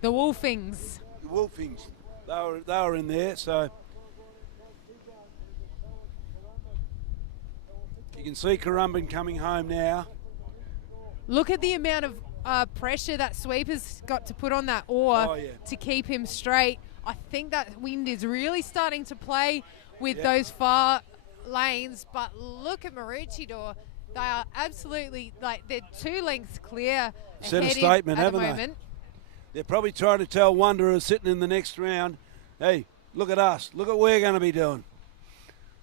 The Wolfings. the Wolfings. They were in there, so you can see Currumbin coming home now. Look at the amount of pressure that sweeper's got to put on that oar Oh, yeah. to keep him straight. I think that wind is really starting to play with Yeah. those far lanes. But look at Maroochydore. They are absolutely, they're 2 lengths clear Set a ahead statement, at the haven't they? moment. They're probably trying to tell Wanderers sitting in the next round, hey, look at us. Look at what we're going to be doing.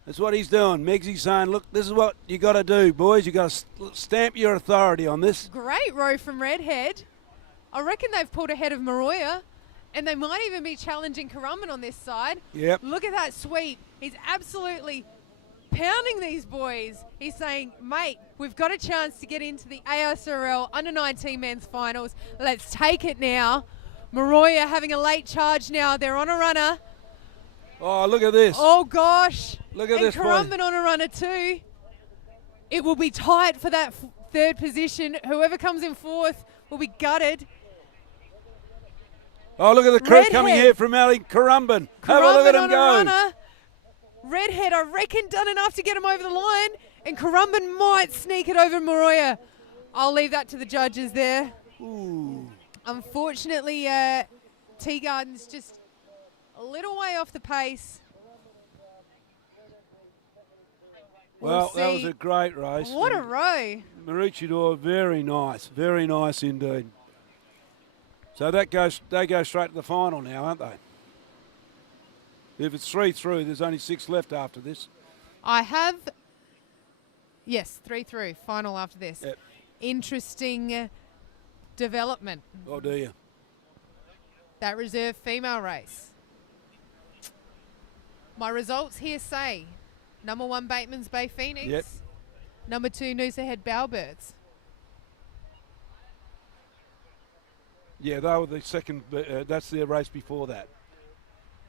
That's what he's doing. Megsy's saying, look, this is what you got to do, boys. You got to stamp your authority on this. Great row from Redhead. I reckon they've pulled ahead of Moroya, and they might even be challenging Currumbin on this side. Yep. Look at that sweep. He's absolutely pounding these boys. He's saying, mate, we've got a chance to get into the ASRL Under-19 men's finals. Let's take it now. Moroya having a late charge now. They're on a runner. Oh, look at this. Oh, gosh. Look at and this, boy. Currumbin on a runner too. It will be tight for that 3rd position. Whoever comes in 4th will be gutted. Oh, look at the crew Redhead. coming here from Ali Currumbin. Have a look at Currumbin him on go. a runner. Redhead, I reckon, done enough to get him over the line. And Currumbin might sneak it over Moroya. I'll leave that to the judges there. Ooh. Unfortunately, Tea Gardens just a little way off the pace. Well, that was see. a great race. What a row. Maroochydore, very nice indeed. So they go straight to the final now, aren't they? If it's 3 through, there's only 6 left after this. I have, yes, 3 through, final after this. Yep. Interesting development, Oh, do you? that reserve female race. My results here say number 1 Bateman's Bay Phoenix, Yep. number 2 Noosa Head Bowbirds. Yeah, they were the second. That's their race before that.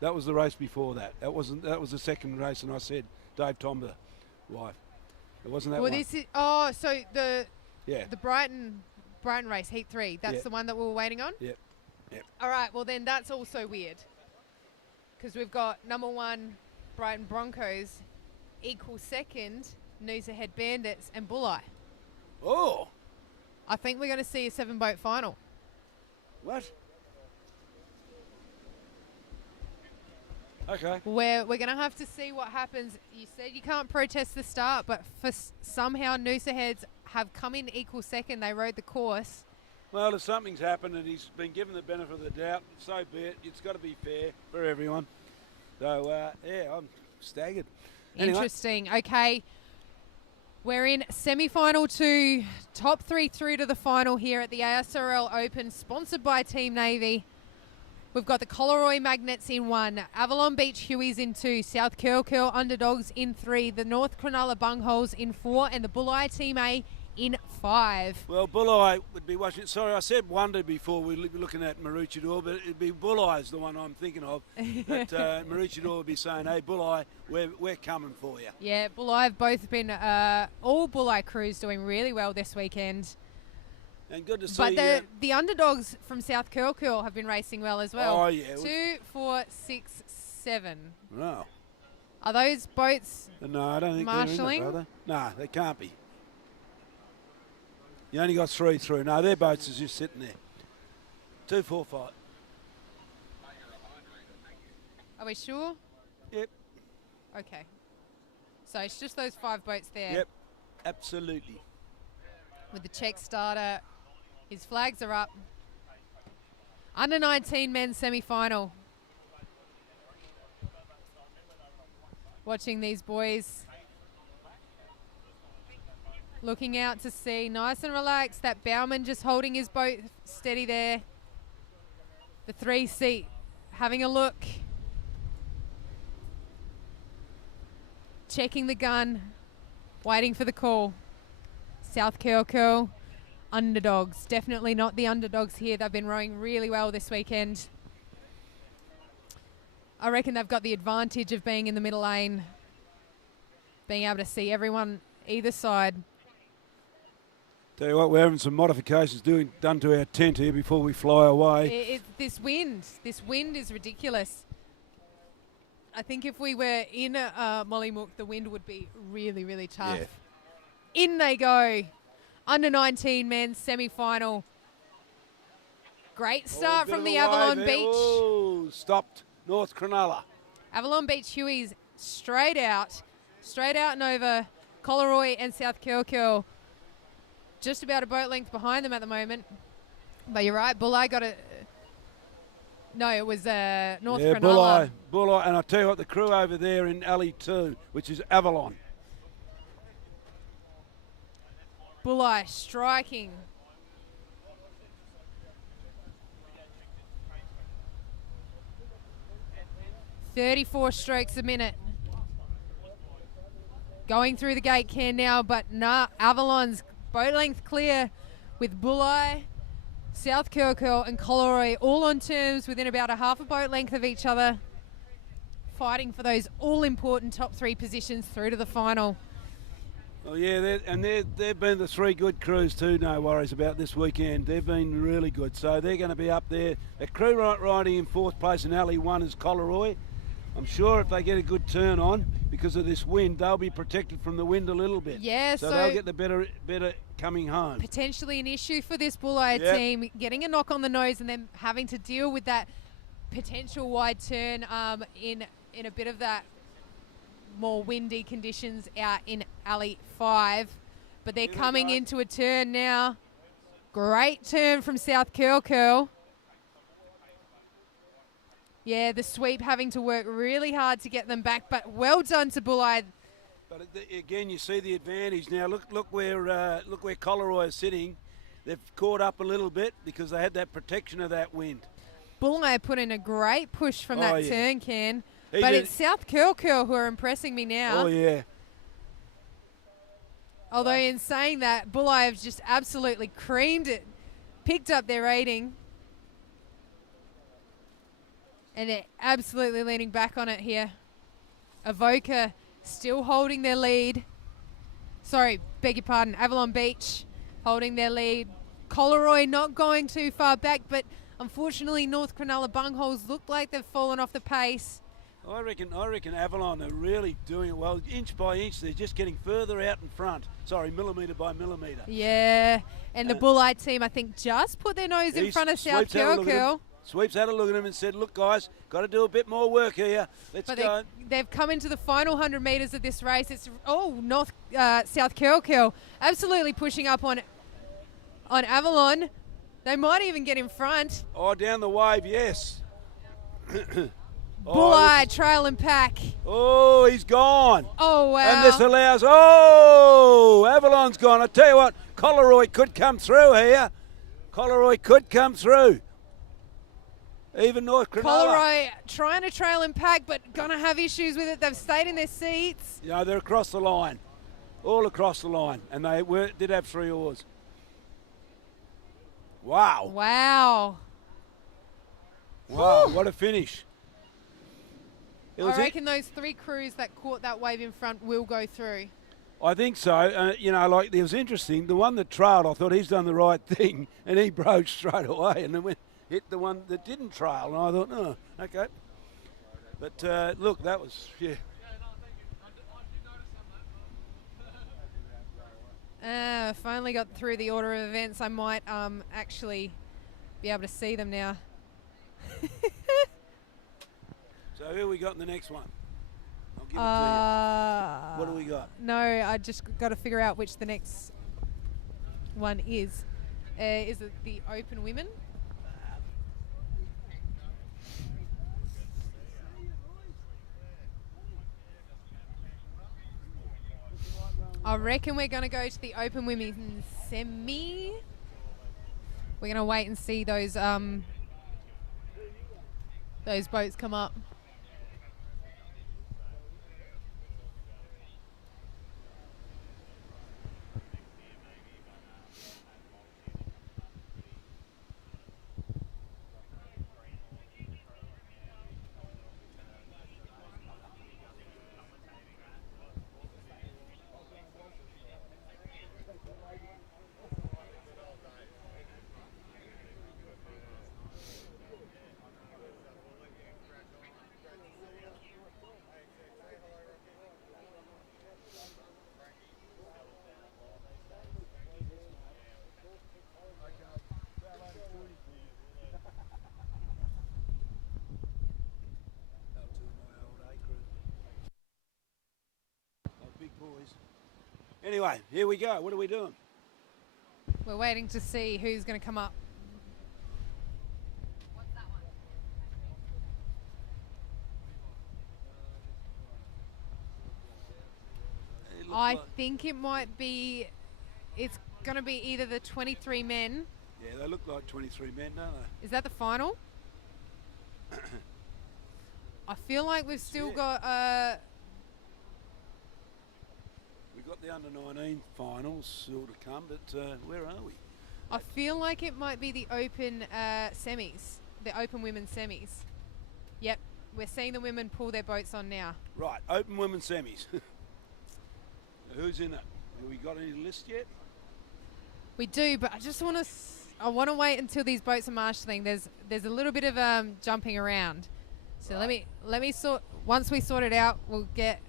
That was the race before that. That was the second race, and I said Dave Tomba, wife. It wasn't that Well, one. this is, so Yeah. the Brighton race, Heat 3, that's Yep. the one that we were waiting on? Yep. Yep. All right, well then that's also weird because we've got number 1 Brighton Broncos equal second Noosa Head Bandits and Bulli. Oh, I think we're going to see a 7-boat final. what? Okay. Where we're going to have to see what happens. You said you can't protest the start, but somehow Noosa Heads have come in equal second. They rode the course. Well, if something's happened and he's been given the benefit of the doubt, so be it. It's got to be fair for everyone. So, yeah, I'm staggered. Anyway. Interesting. Okay. We're in semi-final 2, top 3 through to the final here at the ASRL Open, sponsored by Team Navy. We've got the Collaroy Magnets in 1, Avalon Beach Hueys in 2, South Curl Underdogs in 3, the North Cronulla Bungholes in 4, and the Bulli Team A in 5. Well, Bulli would be watching. Sorry, I said Wonder before we were looking at Maroochydore, but it'd be Bulli's the one I'm thinking of. That Maroochydore would be saying, hey, Bulli, we're coming for you. Yeah, Bulli have both been, all Bulli crews doing really well this weekend. And good to see. But the underdogs from South Curl have been racing well as well. Oh, yeah. 2, 4, 6, 7. Oh. Are those boats? No, I don't think marshalling? they're in it, brother. No, they can't be. You only got 3 through. No, their boats is just sitting there. 2, 4, 5. Are we sure? Yep. Okay. So it's just those 5 boats there. Yep. Absolutely. With the check starter. His flags are up. Under 19 men's semi-final. Watching these boys. Looking out to sea. Nice and relaxed. That Bowman just holding his boat steady there. The 3 seat having a look. Checking the gun. Waiting for the call. South Curl underdogs. Definitely not the underdogs here. They've been rowing really well this weekend. I reckon they've got the advantage of being in the middle lane. Being able to see everyone either side. Tell you what, we're having some modifications done to our tent here before we fly away. This wind is ridiculous. I think if we were in Mollymook, the wind would be really, really tough. Yeah. In they go. Under 19 men's semi-final. Great start from the Avalon Beach. Oh, stopped North Cronulla. Avalon Beach Hueys straight out and over Collaroy and South Curl. Just about a boat length behind them at the moment. But you're right, Bulli got a... No, it was North Cronulla. Bulli, and I'll tell you what, the crew over there in Alley 2, which is Avalon. Bulli striking. .34 strokes a minute. Going through the gate can now, but nah, Avalon's boat length clear with Bulli, South Curl and Collaroy all on terms within about a half a boat length of each other, fighting for those all-important top 3 positions through to the final. Well, yeah, they've been the 3 good crews too, no worries about this weekend. They've been really good, so they're going to be up there. The crew riding in 4th place in Alley 1 is Collaroy. I'm sure if they get a good turn on, because of this wind, they'll be protected from the wind a little bit. Yeah, so they'll get the better coming home. Potentially an issue for this Bulli team, getting a knock on the nose and then having to deal with that potential wide turn in a bit of that more windy conditions out in Alley 5. But they're coming into a turn now. Great turn from South Curl. Yeah, the sweep having to work really hard to get them back, but well done to Bulli. But again, you see the advantage now. Look where Collaroy is sitting. They've caught up a little bit because they had that protection of that wind. Bulli put in a great push from that turn can, but it's South Curl who are impressing me now. Oh yeah. Although in saying that, Bulli have just absolutely creamed it, picked up their rating. And they're absolutely leaning back on it here. Avoca still holding their lead. Sorry, beg your pardon. Avalon Beach holding their lead. Collaroy not going too far back, but Unfortunately, North Cronulla Bungholes look like they've fallen off the pace. I reckon Avalon are really doing it well. Inch by inch, they're just getting further out in front. Sorry, millimetre by millimetre. Yeah, and the Bulleye team, I think, just put their nose in front of South Curl. Sweeps had a look at him and said, look, guys, got to do a bit more work here. Let's But go. they've come into the final 100 metres of this race. It's South Curl absolutely pushing up on Avalon. They might even get in front. Oh, down the wave, yes. Bulleye, trail and pack. Oh, he's gone. Oh, wow. And this allows, oh, Avalon's gone. I tell you what, Coleroy could come through here. Coleroy could come through. Even North Cronulla. Coleroy trying to trail and pack, but going to have issues with it. They've stayed in their seats. Yeah, they're across the line. All across the line. And they did have 3 oars. Wow. Wow. Wow, what a finish. I reckon those 3 crews that caught that wave in front will go through. I think so. Like, it was interesting. The one that trailed, I thought he's done the right thing, and he broke straight away and then hit the one that didn't trail. And I thought, oh, okay. But, look, that was, yeah. Finally got through the order of events. I might actually be able to see them now. So who we got in the next one? I'll give it to you. What do we got? No, I just got to figure out which the next one is. Is it the Open Women? I reckon we're going to go to the Open Women's Semi. We're going to wait and see those boats come up. Anyway, here we go. What are we doing? We're waiting to see who's going to come up. I think it might be, it's going to be either the 23 men. Yeah, they look like 23 men, don't they? Is that the final? I feel like we've still got... We've got the under-19 finals still to come, but where are we? I feel like it might be the Open semis, the Open Women's semis. Yep, we're seeing the women pull their boats on now. Right, Open Women's semis. Who's in it? Have we got any list yet? We do, but I just want to... I want to wait until these boats are marshalling. There's a little bit of jumping around. So right. let me sort... Once we sort it out, we'll get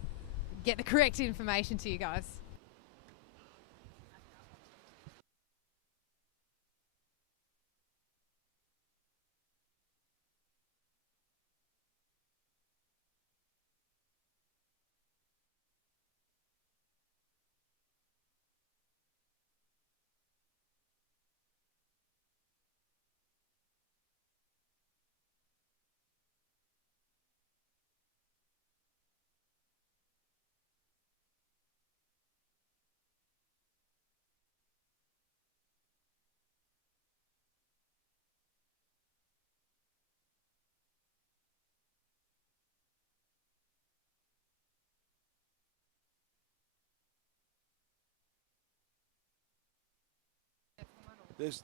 the correct information to you guys.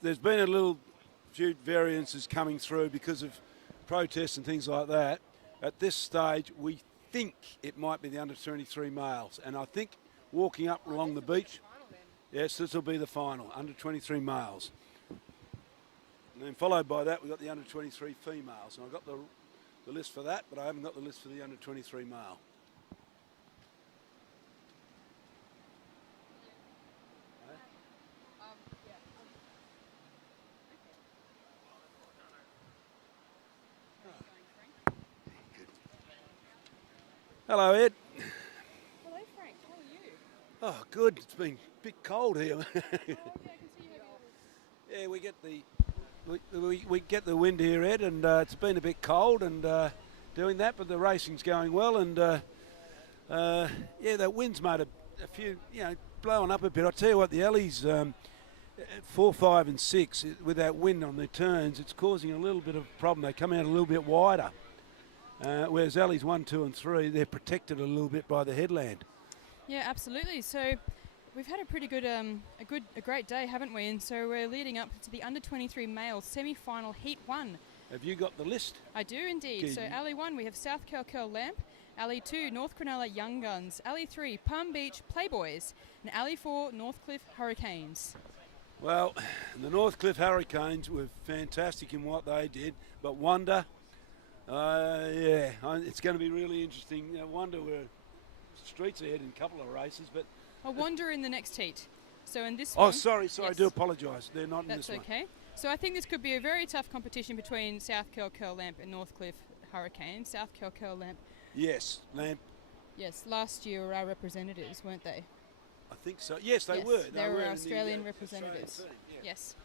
There's been a little few variances coming through because of protests and things like that. At this stage, we think it might be the under-23 males. And I think walking up along the beach, yes, this will be the final, under-23 males. And then followed by that, we've got the under 23 females. And I've got the list for that, but I haven't got the list for the under 23 male. Hello, Ed. Hello, Frank. How are you? Oh, good. It's been a bit cold here. Oh, yeah, I can see you have Yeah, we get the wind here, Ed, and it's been a bit cold and doing that, but the racing's going well, and yeah, that wind's made a few, blowing up a bit. I tell you what, the Ellies 4, 5, and 6 with that wind on their turns, it's causing a little bit of a problem. They come out a little bit wider, whereas Ellies 1, 2, and 3 they're protected a little bit by the headland. Yeah, absolutely. So we've had a pretty good, a great day, haven't we? And so we're leading up to the under 23 male semi-final heat 1. Have you got the list? I do indeed. Okay. So Alley 1, we have South Curl Lamp. Alley 2, North Cronulla Young Guns. Alley 3, Palm Beach Playboys. And Alley 4, Northcliffe Hurricanes. Well, the Northcliffe Hurricanes were fantastic in what they did, but Wonder, it's going to be really interesting. Wonder were streets ahead in a couple of races, but... A Wander in the next heat. So in this Oh, one... sorry, I yes, do apologise. They're not in this that's okay. So I think this could be a very tough competition between South Curl Lamp and Northcliffe Hurricanes. South Curl Lamp, one. Yes, Lamp, yes, last year were our representatives, weren't they? I think so. Yes, they Yes, were. they were in the, Australian Australian representatives. team, yeah. Yes.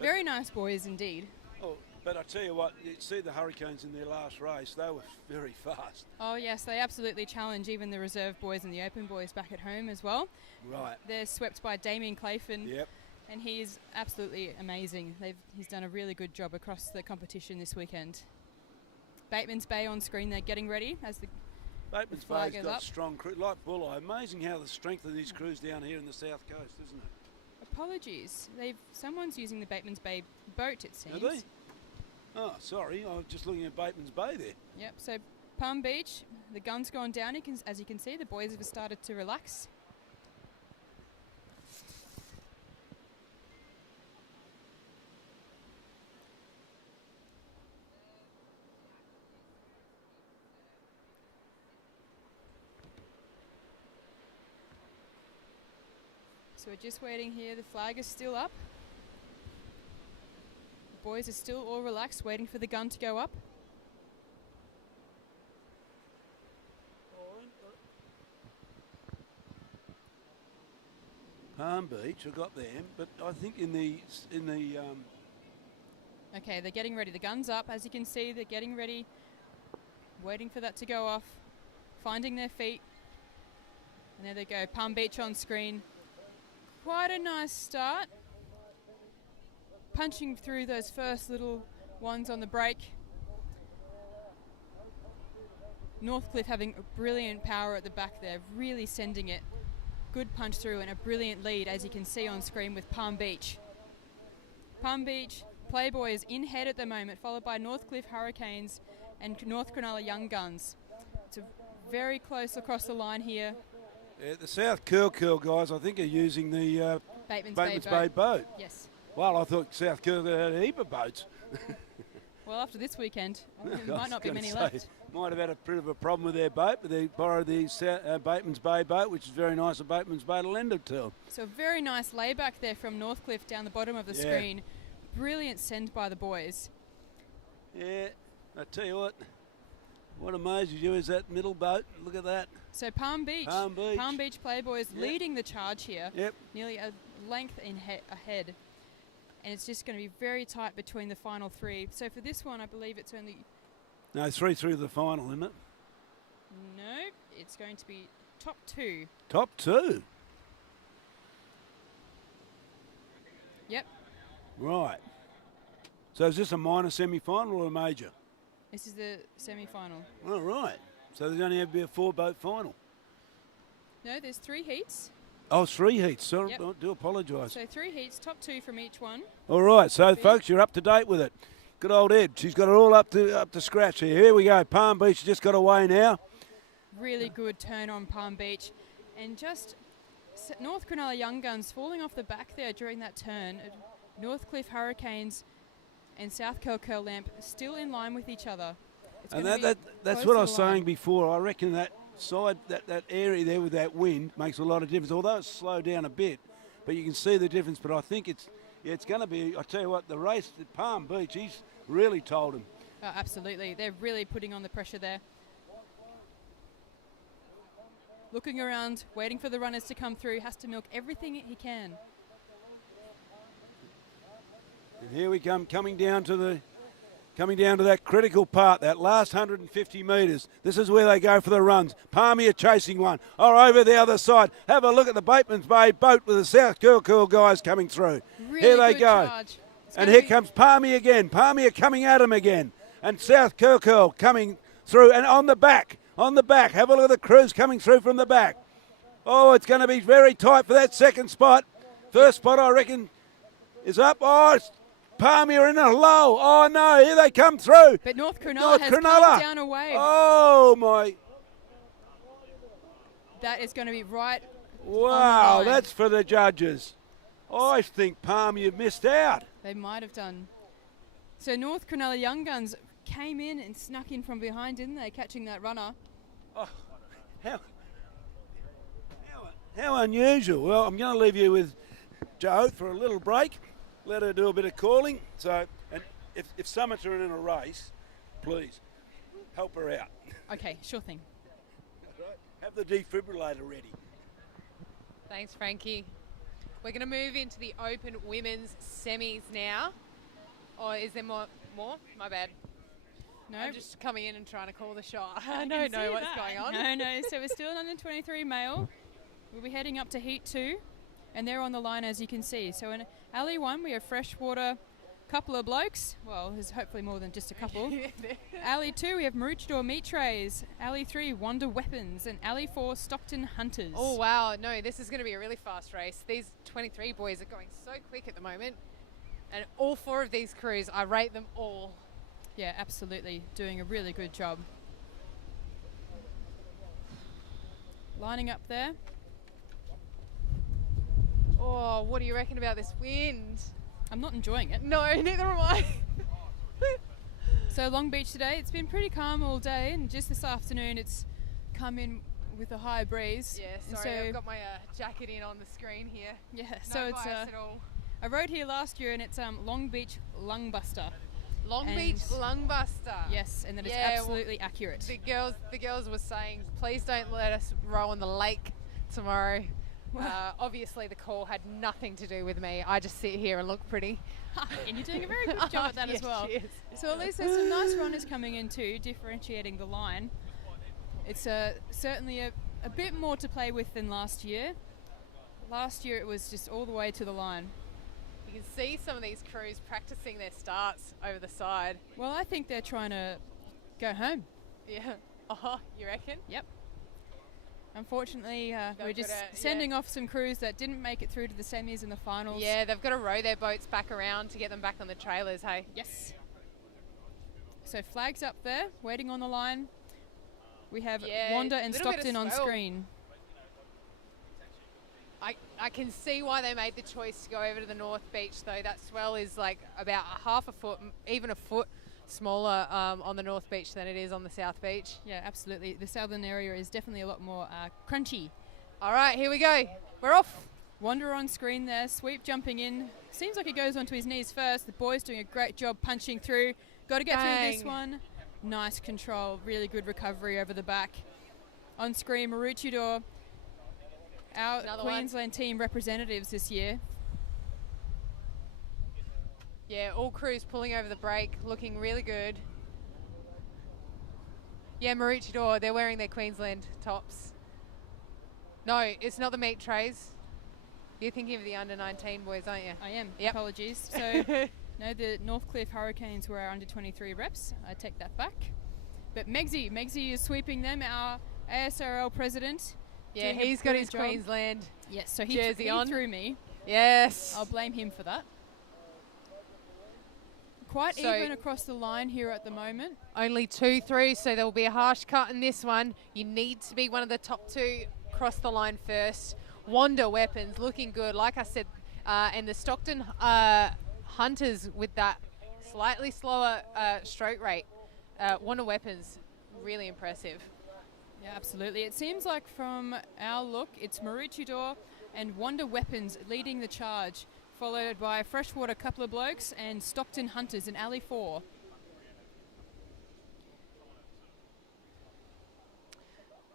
Very nice boys indeed. Oh, but I tell you what, you see the Hurricanes in their last race, they were very fast. Oh yes, they absolutely challenge even the reserve boys and the open boys back at home as well. Right. They're swept by Damien Clayton, Yep. and he is absolutely amazing. He's done a really good job across the competition this weekend. Bateman's Bay on screen, they're getting ready as the Bateman's flag Bay's goes got up. a strong crew, like Bulli. Amazing how the strength of these crews down here in the south coast, isn't it? apologies. Someone's using the Bateman's Bay boat, it seems. Are they? Oh, sorry, I was just looking at Bateman's Bay there. Yep. So Palm Beach, the gun's gone down. As you can see, the boys have started to relax. So we're just waiting here. The flag is still up. The boys are still all relaxed, waiting for the gun to go up. Palm Beach, I got them, but I think in the Okay, they're getting ready. The gun's up. As you can see, they're getting ready, waiting for that to go off, finding their feet. And there they go, Palm Beach on screen. Quite a nice start. Punching through those first little ones on the break. Northcliffe having a brilliant power at the back there, really sending it. Good punch through and a brilliant lead, as you can see on screen with Palm Beach. Palm Beach Playboy is in head at the moment, followed by Northcliffe Hurricanes and North Cronulla Young Guns. It's very close across the line here. Yeah, the South Curl guys, I think, are using the Bateman's Bay boat. Yes. Well, I thought South Curl had a heap of boats. Well, after this weekend, I there was might not be gonna many say, left. Might have had a bit of a problem with their boat, but they borrowed the Bateman's Bay boat, which is very nice of Bateman's Bay to lend it to them. So a very nice layback there from Northcliffe down the bottom of the Yeah. screen. Brilliant send by the boys. Yeah, I tell you what amazes you is that middle boat. Look at that. So Palm Beach Playboys Yep. leading the charge here. Yep. Nearly a length ahead. And it's just going to be very tight between the final three. So for this one, I believe it's only... No, 3 through the final, isn't it? No, it's going to be top two. Top 2. Yep. Right. So is this a minor semi-final or a major? This is the semi-final. All right. So there's only have to be a 4-boat final. No, there's 3 heats. Oh, 3 heats. Sorry, Yep. I do apologise. So 3 heats, top 2 from each one. All right, so folks, you're up to date with it. Good old Ed. She's got it all up to scratch here. Here we go. Palm Beach just got away now. Really good turn on Palm Beach. And just North Cronulla Young Guns falling off the back there during that turn. Northcliffe Hurricanes and South Curl Lamp still in line with each other. It's And gonna that's close what to I was the line. saying before. I reckon that side, that area there with that wind makes a lot of difference. Although it's slowed down a bit, but you can see the difference. But I think it's going to be. I tell you what, the race at Palm Beach, he's really told him. Absolutely. They're really putting on the pressure there. Looking around, waiting for the runners to come through, has to milk everything he can. And here we come, coming down to that critical part, that last 150 metres. This is where they go for the runs. Palmy are chasing one. Or over the other side. Have a look at the Bateman's Bay boat with the South Curl guys coming through. Really here they good go. charge. It's And gonna here be- comes Palmy again. Palmy are coming at him again. And South Curl coming through. And on the back. Have a look at the crews coming through from the back. Oh, it's going to be very tight for that second spot. First spot, I reckon, is up. Oh, it's Palmy are in a low. Oh, no, here they come through. But North Cronulla North has Cronulla. come down a wave. Oh, my. That is going to be right. Wow, line. that's for the judges. I think Palmy have missed out. They might have done. So North Cronulla Young Guns came in and snuck in from behind, didn't they, catching that runner? Oh, how unusual. Well, I'm going to leave you with Jo for a little break. Let her do a bit of calling. So, and if Summits are in a race, please help her out. Okay, sure thing. Have the defibrillator ready. Thanks, Frankie. We're going to move into the open women's semis now. Or is there more? My bad. No, I'm just coming in and trying to call the shot. I I can don't know see what's that. going on. No. So we're still in under 23 male. We'll be heading up to Heat 2, and they're on the line as you can see. So in Alley 1, we have Freshwater, couple of blokes. Well, there's hopefully more than just a couple. Alley 2, we have Maroochydore Meat Trays. Alley 3, Wonder Weapons. And Alley 4, Stockton Hunters. Oh, wow. No, this is going to be a really fast race. These 23 boys are going so quick at the moment. And all 4 of these crews, I rate them all. Yeah, absolutely. Doing a really good job. Lining up there. Oh, what do you reckon about this wind? I'm not enjoying it. No, neither am I. So Long Beach today, it's been pretty calm all day, and just this afternoon it's come in with a high breeze. Yeah, And sorry, so, I've got my jacket in on the screen here. yeah, No so it's bias at all. I rode here last year, and it's Long Beach Lungbuster. Long and- Beach Lungbuster. Yes, and that is Yeah, well, absolutely accurate. The girls were saying, please don't let us row on the lake tomorrow. Obviously, the call had nothing to do with me. I just sit here and look pretty. And you're doing a very good job at that Yes, as well. she is. So at least there's some nice runners coming in too, differentiating the line. It's certainly a bit more to play with than last year. Last year it was just all the way to the line. You can see some of these crews practicing their starts over the side. Well, I think they're trying to go home. Yeah. Oh, you reckon? Yep. Unfortunately, we're got just to- sending off some crews that didn't make it through to the semis and the finals. Yeah, they've got to row their boats back around to get them back on the trailers, hey? Yes. So flags up there, waiting on the line. We have Yeah, Wanda and little bit of Stockton on swell. screen. I can see why they made the choice to go over to the North Beach, though. That swell is like about half a foot, even a foot smaller on the North Beach than it is on the South Beach. Yeah, absolutely. The southern area is definitely a lot more crunchy. All right, here we go. We're off. Wander on screen there, Sweep jumping in. Seems like he goes onto his knees first. The boys doing a great job punching through. Got to get through this Bang. one. Nice control, really good recovery over the back. On screen, Maroochydore, our Another one. Queensland team representatives this year. Yeah, all crews pulling over the brake, looking really good. Yeah, Maroochydore, they're wearing their Queensland tops. No, it's not the meat trays. You're thinking of the under 19 boys, aren't you? I am. Yep. Apologies. So, no, the Northcliffe Hurricanes were our under 23 reps. I take that back. But Megsy is sweeping them, our ASRL president. Yeah, doing a he's got his brilliant job. Queensland. Yes, so Jersey he on. threw me. Yes. I'll blame him for that. Quite So- even across the line here at the moment. Only 2 through, so there will be a harsh cut in this one. You need to be one of the top 2 cross the line first. Wanda Weapons looking good, like I said, and the Stockton Hunters with that Slightly slower stroke rate. Wonder Weapons, really impressive. Yeah, absolutely. It seems like from our look, it's Maroochydore and Wonder Weapons leading the charge, followed by Freshwater Couple of Blokes and Stockton Hunters in Alley 4.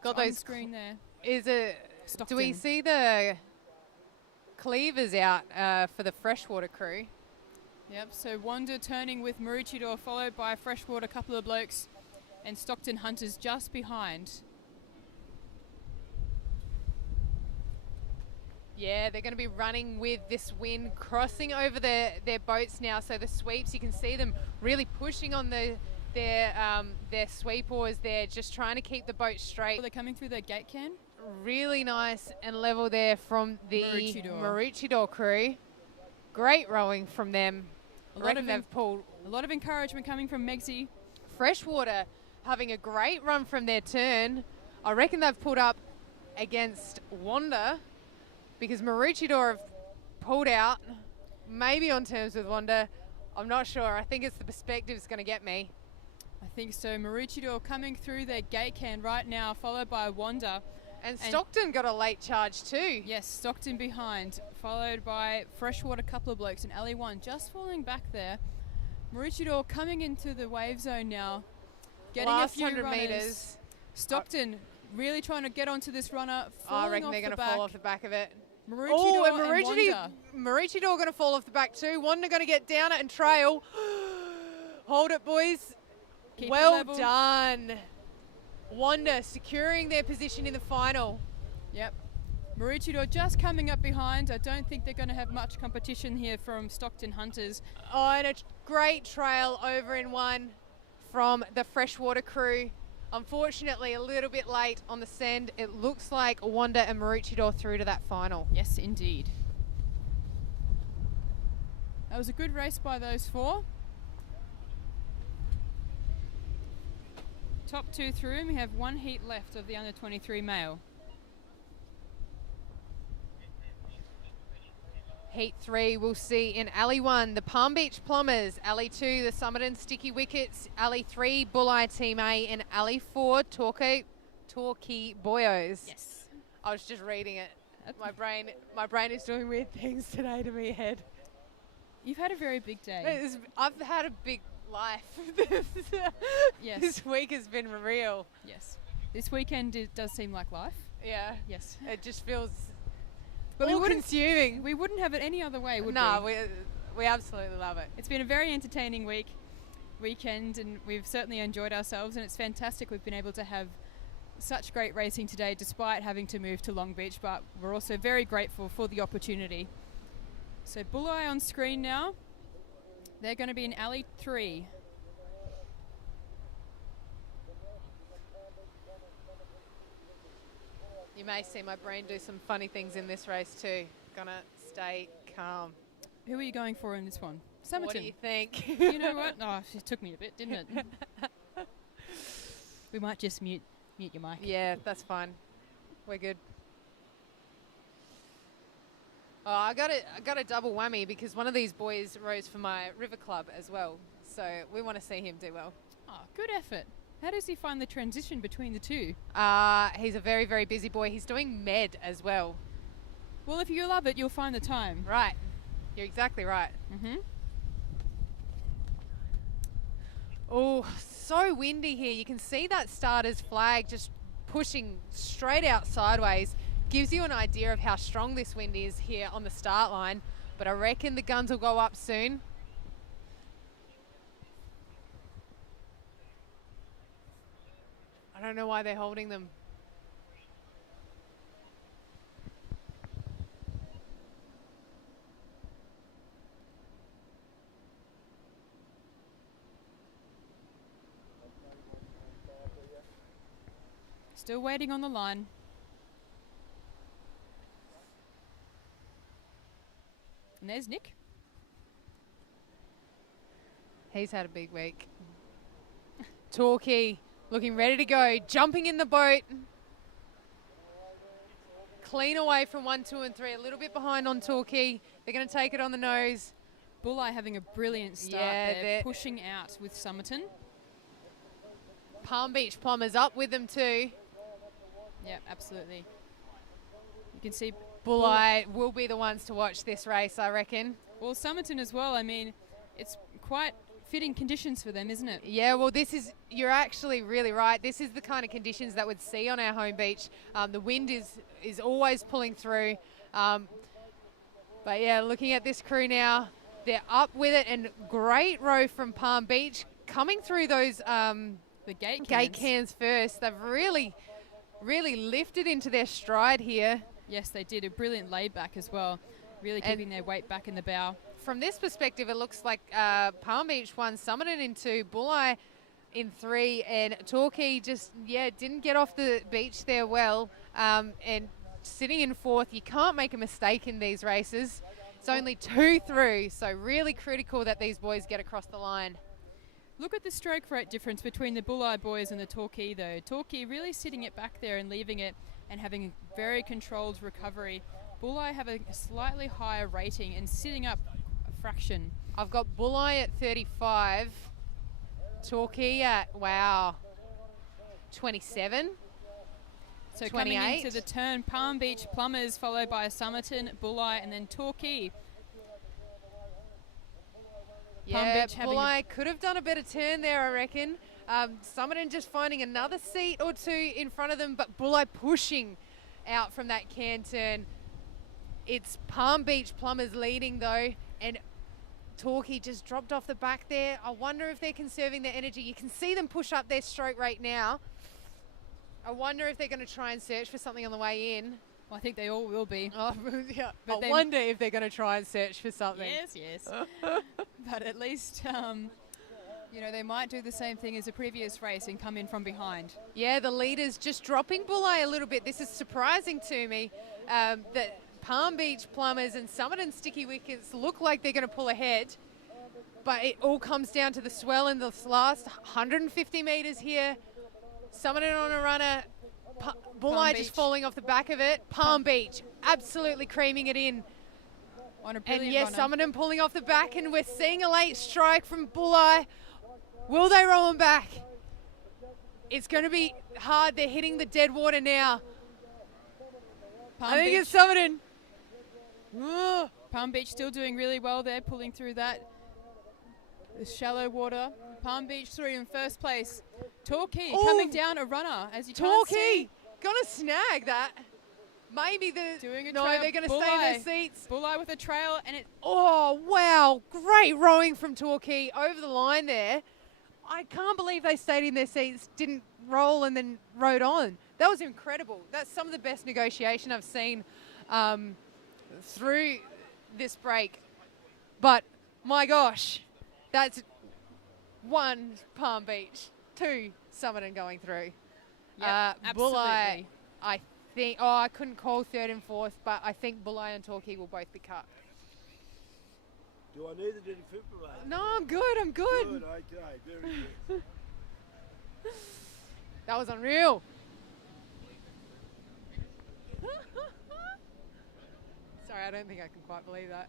Got On those screen there. Is it? Stockton. Do we see the cleavers out for the Freshwater crew? Yep, so Wonder turning with Maroochydore, followed by Freshwater Couple of Blokes and Stockton Hunters just behind. Yeah, they're going to be running with this wind, crossing over their boats now. So the sweeps, you can see them really pushing on their sweep oars there, just trying to keep the boat straight. They're coming through their gate can. Really nice and level there from the Maroochydore. Maroochydore crew. Great rowing from them. I reckon they've pulled. A lot of encouragement coming from Megsy. Freshwater having a great run from their turn. I reckon they've pulled up against Wanda, because Maroochydore have pulled out, maybe on terms with Wanda. I'm not sure. I think it's the perspective's going to get me. I think so. Maroochydore coming through their gate can right now, followed by Wanda. And Stockton got a late charge too. Yes, Stockton behind, followed by Freshwater Couple of Blokes and Alley 1 just falling back there. Maroochydore coming into the wave zone now, getting Last a few 100 runners. metres. Stockton really trying to get onto this runner. I reckon off they're the going to back. fall off the back of it. Maroochydore and Wanda. Maroochydore going to fall off the back too. Wanda going to get down it and trail. Hold it, boys. Keep it well level. done. Wanda securing their position in the final. Yep. Maroochydore just coming up behind. I don't think they're going to have much competition here from Stockton Hunters. Oh, and a great trail over in one from the Freshwater crew. Unfortunately, a little bit late on the send. It looks like Wanda and Maroochydore through to that final. Yes, indeed. That was a good race by those four. Top two through, and we have one heat left of the under 23 male. Heat 3, we'll see in Alley 1, the Palm Beach Plumbers. Alley 2, the Summerton Sticky Wickets. Alley 3, Bulleye Team A. And Alley 4, Torquay Boyos. Yes. I was just reading it. My brain is doing weird things today to me, Head. You've had a very big day. I've had a big life. Yes. This week has been real. Yes. This weekend does seem like life. Yeah. Yes. It just feels But all consuming. We wouldn't have it any other way, would No, we? we absolutely love it. It's been a very entertaining weekend, and we've certainly enjoyed ourselves, and it's fantastic we've been able to have such great racing today despite having to move to Long Beach, but we're also very grateful for the opportunity. So Bulleye on screen now. They're going to be in Alley 3. You may see my brain do some funny things in this race too. Gonna stay calm. Who are you going for in this one? Summerton. What do you think? You know what? Oh, it took me a bit, didn't it? We might just mute your mic. Yeah, that's fine. We're good. Oh, I got a double whammy because one of these boys rose for my river club as well. So we want to see him do well. Oh, good effort. How does he find the transition between the two? He's a very, very busy boy. He's doing med as well. Well, if you love it, you'll find the time. Right. You're exactly right. Mm-hmm. Oh, so windy here. You can see that starter's flag just pushing straight out sideways. Gives you an idea of how strong this wind is here on the start line. But I reckon the guns will go up soon. I don't know why they're holding them. Still waiting on the line. And there's Nick. He's had a big week. Torquay looking ready to go, jumping in the boat. Clean away from 1, 2 and 3, a little bit behind on Torquay. They're going to take it on the nose. Bulli having a brilliant start Yeah, there, they're- pushing out with Somerton. Palm Beach Plumbers up with them too. Yeah, absolutely. You can see Bulli will be the ones to watch this race, I reckon. Well, Somerton as well. I mean, it's quite fitting conditions for them, isn't it? Yeah, well, you're actually really right. This is the kind of conditions that we'd see on our home beach. The wind is always pulling through. But yeah, looking at this crew now, they're up with it, and great row from Palm Beach coming through those The gate gate cans first. They've really lifted into their stride here. Yes, they did. A brilliant laid back as well. Really And- keeping their weight back in the bow. From this perspective, it looks like Palm Beach won, Somerton in 2, Bulli in 3, and Torquay just, didn't get off the beach there well. And sitting in 4th, you can't make a mistake in these races. It's only 2 through, so really critical that these boys get across the line. Look at the stroke rate difference between the Bulli boys and the Torquay, though. Torquay really sitting it back there and leaving it and having a very controlled recovery. Bulli have a slightly higher rating and sitting up a fraction. I've got Bulli at 35, Torquay at, 27. So coming 28. into the turn, Palm Beach Plumbers followed by Somerton, Bulli, and then Torquay. Yeah, Beach having Bulli could have done a better turn there, I reckon. Somerton just finding another seat or 2 in front of them, but Bulli pushing out from that can turn. It's Palm Beach Plumbers leading though, and Torquay just dropped off the back there. I wonder if they're conserving their energy. You can see them push up their stroke rate now. I wonder if they're going to try and search for something on the way in. Well, I think they all will be. Oh, yeah. But I then- wonder if they're going to try and search for something. Yes. But at least, they might do the same thing as the previous race and come in from behind. Yeah, the leaders just dropping Bulli a little bit. This is surprising to me that Palm Beach Plumbers and Somerton Sticky Wickets look like they're going to pull ahead. But it all comes down to the swell in the last 150 metres here. Somerton on a runner. Bulli Beach. just falling off the back of it. Palm Beach absolutely creaming it in. On a And brilliant yes, runner. Somerton pulling off the back, and we're seeing a late strike from Bulli. Will they roll them back? It's going to be hard. They're hitting the dead water now. Palm I think Beach, it's Somerton. Ugh. Palm Beach still doing really well there, pulling through that. The shallow water. Palm Beach through in first place. Torquay Ooh. coming down a runner, as you can't Torquay see. gonna snag that. Maybe Doing a no, trail. they're gonna stay in their Bulli. seats. Bulli with a trail, and it Oh wow, great rowing from Torquay over the line there. I can't believe they stayed in their seats, didn't roll and then rode on. That was incredible. That's some of the best negotiation I've seen through this break. But my gosh, that's 1 Palm Beach, 2 Somerton going through. Yep, Bulli, absolutely. I think, I couldn't call 3rd and 4th, but I think Bulli and Torquay will both be cut. Do I need to defibrillate? No, I'm good, I'm good. Good, okay, very good. That was unreal. Sorry, I don't think I can quite believe that.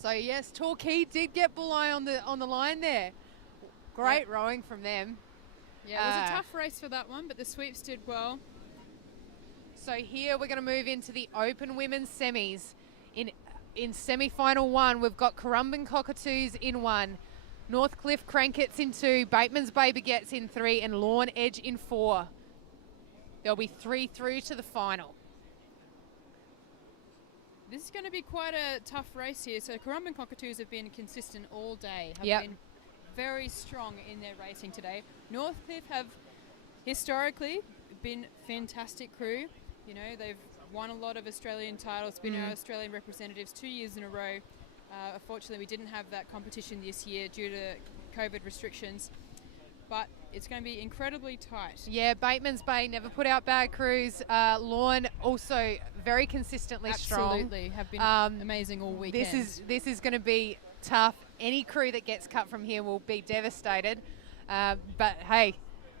So yes, Torquay did get Bulli on the line there. Great rowing from them. Yeah, it was a Ah. tough race for that one, but the sweeps did well. So here we're going to move into the open women's semis. In semi-final 1, we've got Currumbin Cockatoos in 1, Northcliffe Crankets in 2, Bateman's Bay Baguettes in 3, and Lawn Edge in 4. There'll be 3 through to the final. This is going to be quite a tough race here. So Currumbin Cockatoos have been consistent all day, have Yep. been very strong in their racing today. Northcliffe have historically been fantastic crew. You know, they've won a lot of Australian titles, been our Australian representatives 2 years in a row. Unfortunately, we didn't have that competition this year due to COVID restrictions. But it's going to be incredibly tight. Yeah, Bateman's Bay never put out bad crews. Lawn also very consistently strong. Absolutely, have been amazing all weekend. This is going to be tough. Any crew that gets cut from here will be devastated. But hey,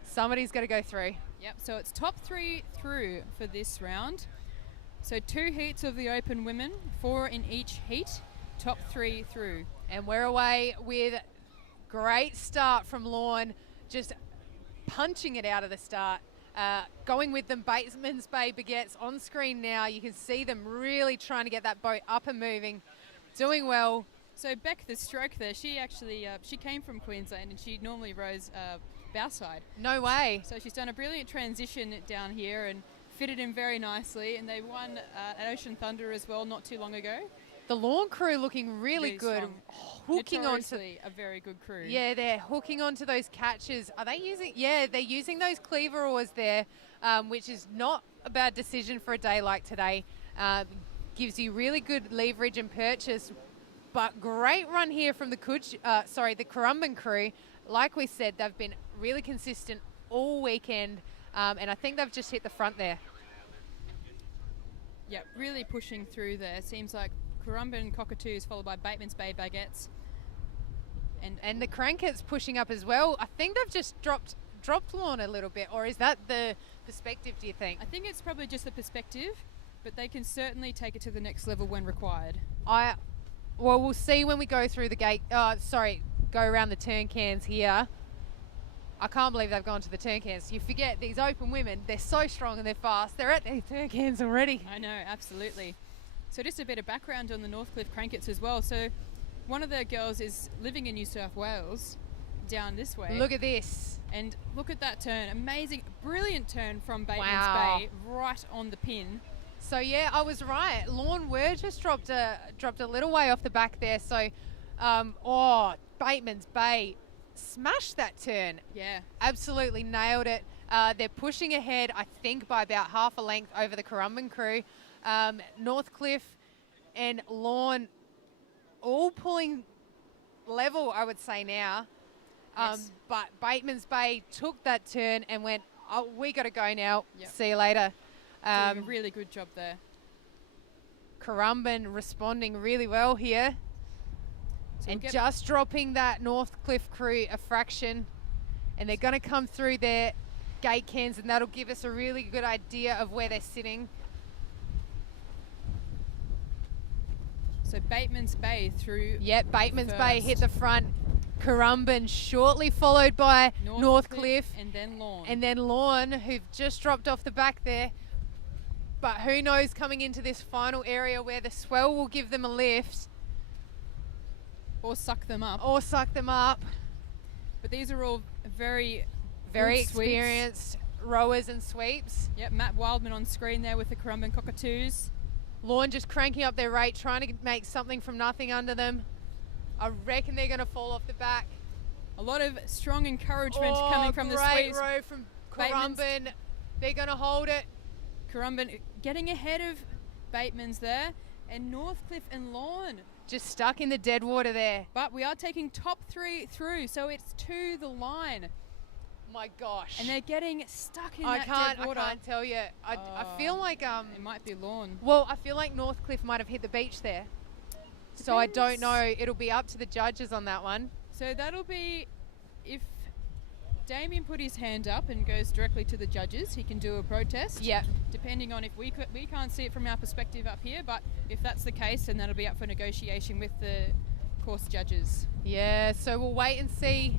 somebody's got to go through. Yep, so it's top 3 through for this round. So 2 heats of the open women, 4 in each heat. top 3 through. And we're away with great start from Lorne, just punching it out of the start. Going with them, Bateman's Bay Baguettes on screen now. You can see them really trying to get that boat up and moving, doing well. So Beck, the stroke there, she actually she came from Queensland and she normally rows bow side. No way. So she's done a brilliant transition down here and fitted in very nicely. And they won at Ocean Thunder as well not too long ago. The Lorne crew looking really good, strong. hooking onto. Notoriously a very good crew. Yeah, they're hooking onto those catches. Are they using? Yeah, they're using those cleaver oars there, which is not a bad decision for a day like today. Gives you really good leverage and purchase. But great run here from the Currumbin crew. Like we said, they've been really consistent all weekend, and I think they've just hit the front there. Yeah, really pushing through there. Seems like Currumbin Cockatoos followed by Bateman's Bay Baguettes. And the Crankets pushing up as well. I think they've just dropped Lorne a little bit, or is that the perspective, do you think? I think it's probably just the perspective, but they can certainly take it to the next level when required. Well, we'll see when we go through the gate. Go around the turn cans here. I can't believe they've gone to the turn cans. You forget these open women, they're so strong and they're fast. They're at their turn cans already. I know, absolutely. So just a bit of background on the Northcliffe Crankets as well. So one of the girls is living in New South Wales, down this way. Look at this. And look at that turn. Amazing, brilliant turn from Bateman's Wow. Bay, right on the pin. So yeah, I was right. Lorne were just dropped a little way off the back there. So, Bateman's Bay smashed that turn. Yeah. Absolutely nailed it. They're pushing ahead, I think, by about half a length over the Currumbin crew. Northcliffe and Lorne all pulling level, I would say now. Yes. But Bateman's Bay took that turn and went, oh, we got to go now. Yep. See you later. Doing a really good job there. Currumbin responding really well here. So And we'll get- just dropping that Northcliffe crew a fraction. And they're going to come through their gate cans, and that'll give us a really good idea of where they're sitting. So Bateman's Bay through. Yep, Bateman's Bay first. hit the front. Currumbin shortly followed by Northcliffe. And then Lorne. And then Lorne, who've just dropped off the back there. But who knows, coming into this final area where the swell will give them a lift or suck them up. or suck them up. But these are all very Very good sweeps. experienced rowers and sweeps. Yep, Matt Wildman on screen there with the Currumbin Cockatoos. Lorne just cranking up their rate, trying to make something from nothing under them. I reckon they're going to fall off the back. A lot of strong encouragement coming from the great sweeps. row from Bateman's- Currumbin. They're going to hold it. Currumbin getting ahead of Bateman's there, and Northcliffe and Lorne. Just stuck in the dead water there. But we are taking top 3 through, so it's to the line. My gosh. And they're getting stuck in I that can't dead water. tell you. I feel like It might be Lorne. well, I feel like Northcliffe might have hit the beach there. So I don't know. It'll be up to the judges on that one. So that'll be if Damien put his hand up and goes directly to the judges, he can do a protest. Yeah. Depending on if we can't see it from our perspective up here, but if that's the case, then that'll be up for negotiation with the course judges. Yeah, so we'll wait and see.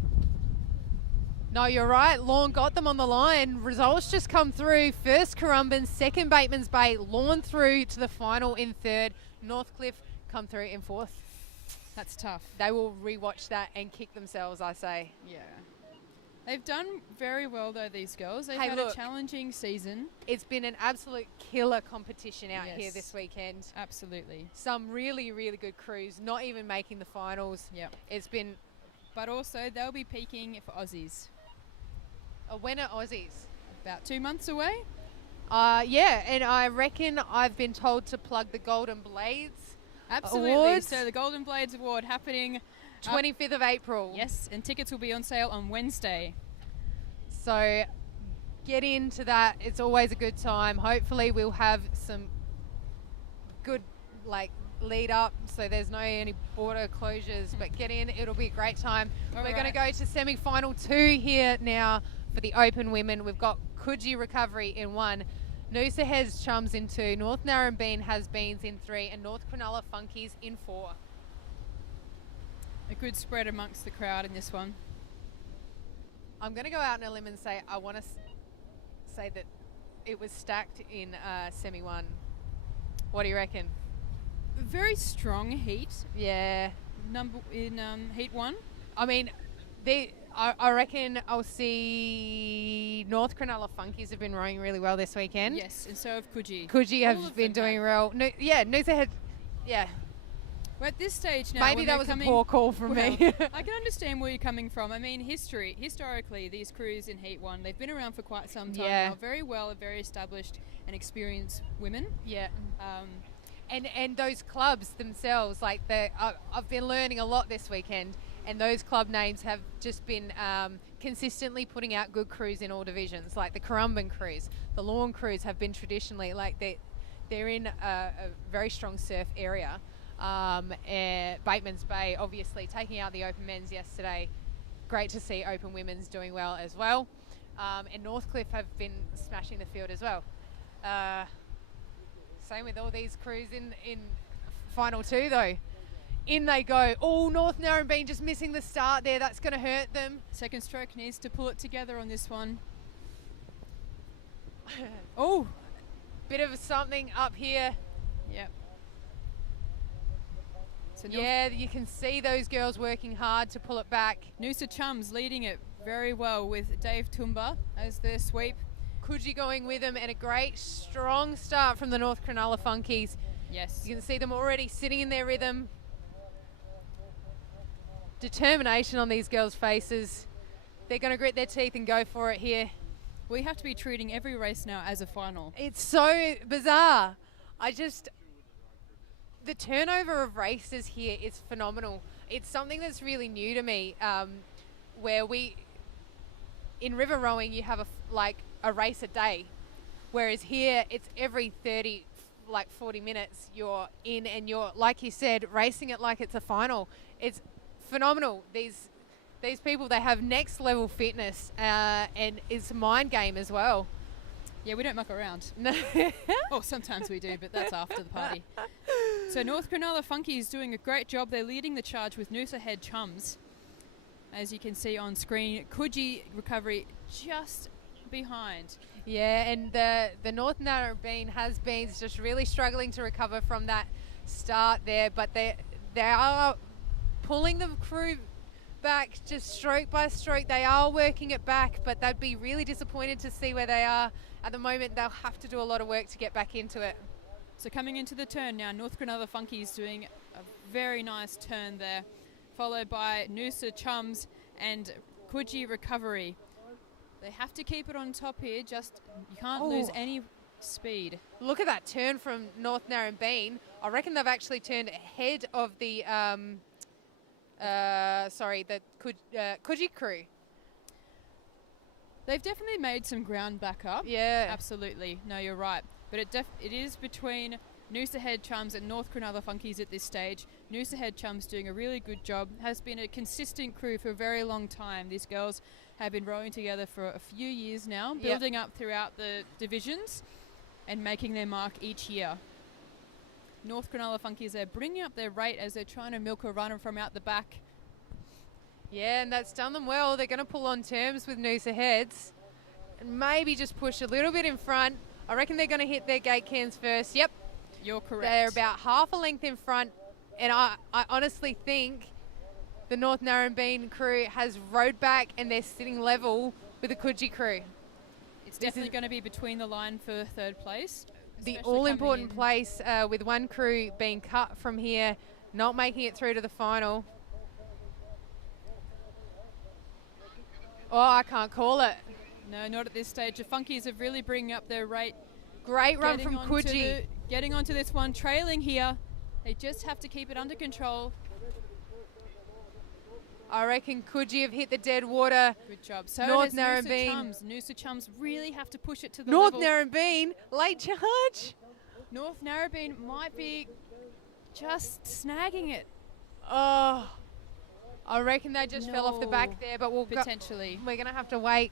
No, you're right. Lorne got them on the line. Results just come through. First Currumbin, second Bateman's Bay. Lorne through to the final in third. Northcliffe come through in fourth. That's tough. They will rewatch that and kick themselves, I say. Yeah. They've done very well though, these girls. They've Hey, had look. a challenging season. It's been an absolute killer competition out here Yes. this weekend. Absolutely. Some really, really good crews, not even making the finals. Yeah. It's been But also they'll be peaking for Aussies. a winner Aussies. About 2 months away. Yeah, and I reckon I've been told to plug the Golden Blades Absolutely. Awards. So the Golden Blades Award happening 25th of April. Yes, and tickets will be on sale on Wednesday. So get into that. It's always a good time. Hopefully we'll have some good lead up so there's no any border closures, but get in. It'll be a great time. All We're going to right. go to semi-final 2 here now for the Open Women. We've got Coogee Recovery in 1, Noosa Hes Chums in 2, North Narrabeen Has Beens in 3, and North Cronulla Funkies in 4. A good spread amongst the crowd in this one. I'm going to go out on a limb and say I want to say that it was stacked in semi one. What do you reckon? Very strong heat. Yeah. Heat 1. I mean, I reckon I'll see North Cronulla Funkies have been rowing really well this weekend. Yes, and so have Coogee. Coogee All have of been them doing have. well. No, yeah, Noosa had. Yeah, We're at this stage now. maybe when that they're was coming, a poor call from well, me. I can understand where you're coming from. I mean, historically, these crews in Heat 1, they've been around for quite some time Yeah. now. Very well, very established and experienced women. Yeah. Um, And those clubs themselves, like I've been learning a lot this weekend, and those club names have just been consistently putting out good crews in all divisions. Like the Currumbin crews, the Lawn crews have been traditionally like they're in a very strong surf area. And Bateman's Bay, obviously taking out the open men's yesterday. Great to see open women's doing well as well. And Northcliffe have been smashing the field as well. Same with all these crews in final two though. In they go. Oh, North Narrabeen just missing the start there. That's going to hurt them. second stroke needs to pull it together on this one. Oh, Bit of something up here. yep. So Yeah, you can see those girls working hard to pull it back. Noosa Chums leading it very well with Dave Tumba as their sweep. Coogee going with them, and a great strong start from the North Cronulla Funkies. Yes. You can see them already sitting in their rhythm. Determination on these girls' faces. They're going to grit their teeth and go for it here. We have to be treating every race now as a final. It's so bizarre. The turnover of races here is phenomenal. It's something that's really new to me, where in river rowing, you have a race a day, whereas here it's every 40 minutes you're in, and you're, like you said, racing it like it's a final. It's phenomenal. These people, they have next level fitness, and it's a mind game as well. Yeah, we don't muck around. No. Well, sometimes we do, but that's after the party. So North Cronulla Funky is doing a great job. They're leading the charge with Noosa Head Chums. As you can see on screen, Coogee Recovery just behind. Yeah, and the North Narrabeen has been just really struggling to recover from that start there, but they are pulling the crew back just stroke by stroke. They are working it back, but they'd be really disappointed to see where they are at the moment. They'll have to do a lot of work to get back into it. So coming into the turn now, North Cronulla Funky is doing a very nice turn there, followed by Noosa Chums and Coogee Recovery. They have to keep it on top here, you can't lose any speed. Look at that turn from North Narrabeen. I reckon they've actually turned ahead of the Coogee crew. They've definitely made some ground back up. Yeah. Absolutely. No, you're right. But it is between Noosa Head Chums and North Cronulla Funkies at this stage. Noosa Head Chums doing a really good job. Has been a consistent crew for a very long time. These girls have been rowing together for a few years now, building up throughout the divisions and making their mark each year. North Cronulla Funkies are bringing up their rate as they're trying to milk a runner from out the back. Yeah, and that's done them well. They're going to pull on terms with Noosa Heads and maybe just push a little bit in front. I reckon they're going to hit their gate cans first. Yep. You're correct. They're about half a length in front, and I honestly think the North Narrabeen crew has rowed back and they're sitting level with the Coogee crew. It's definitely going to be between the line for third place. The especially all-important coming in. place with one crew being cut from here, not making it through to the final. Oh, I can't call it. No, not at this stage. The Funkies are really bringing up their rate. Great run Getting from onto Coogee. Getting onto this one, trailing here. They just have to keep it under control. I reckon Coogee have hit the dead water. Good job. So North has Noosa Narrabeen. Chums. Noosa Chums really have to push it to the North level. Narrabeen, late charge. North Narrabeen might be just snagging it. Oh, I reckon they just fell off the No. back there, but Potentially. we're going to have to wait.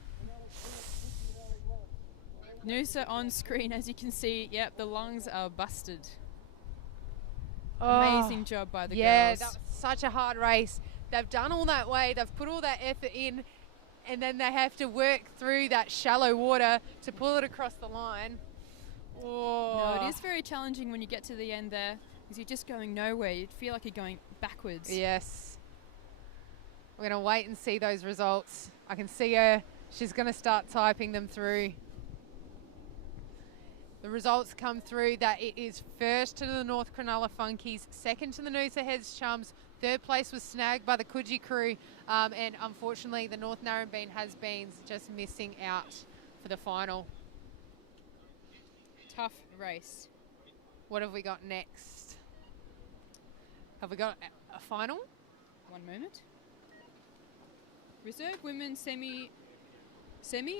Noosa on screen, as you can see. Yep, the lungs are busted. Oh, Amazing job by the yeah, girls. that was such a hard race. they've done all that way, they've put all that effort in, and then they have to work through that shallow water to pull it across the line. Oh. No, it is very challenging when you get to the end there, because you're just going nowhere. You'd feel like you're going backwards. Yes. We're going to wait and see those results. I can see her. She's going to start typing them through. The results come through that it is first to the North Cronulla Funkies, second to the Noosa Heads Chums, third place was snagged by the Coogee crew, and unfortunately the North Narrabeen Has-Beens just missing out for the final. Tough race. What have we got next? Have we got a final? One moment. Reserve women semi,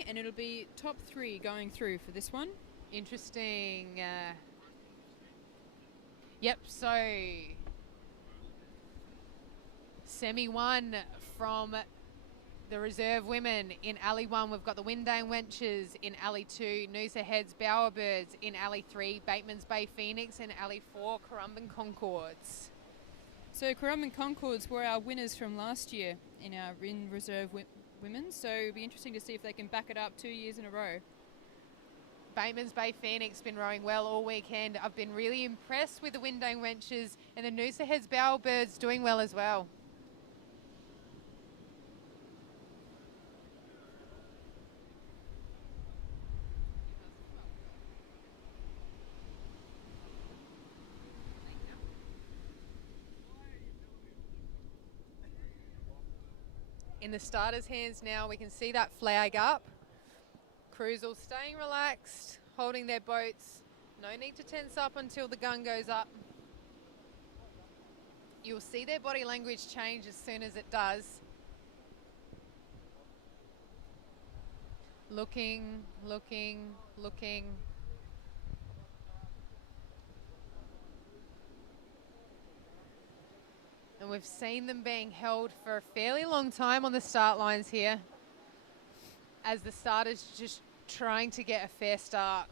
and it'll be top 3 going through for this one. Interesting. Yep, so semi 1 from the reserve women. In alley 1, we've got the Windang Wenches. In alley 2, Noosa Heads Bowerbirds. In alley 3, Bateman's Bay Phoenix. And alley 4, Currumbin Concords. So Currumbin Concords were our winners from last year in our reserve women. So it'll be interesting to see if they can back it up 2 years in a row. Bateman's Bay Phoenix been rowing well all weekend. I've been really impressed with the Windang Wenches, and the Noosa Heads Bowerbirds doing well as well. In the starters' hands now, we can see that flag up. Crews all staying relaxed, holding their boats. No need to tense up until the gun goes up. You'll see their body language change as soon as it does. Looking, looking, looking. And we've seen them being held for a fairly long time on the start lines here, as the starters just trying to get a fair start.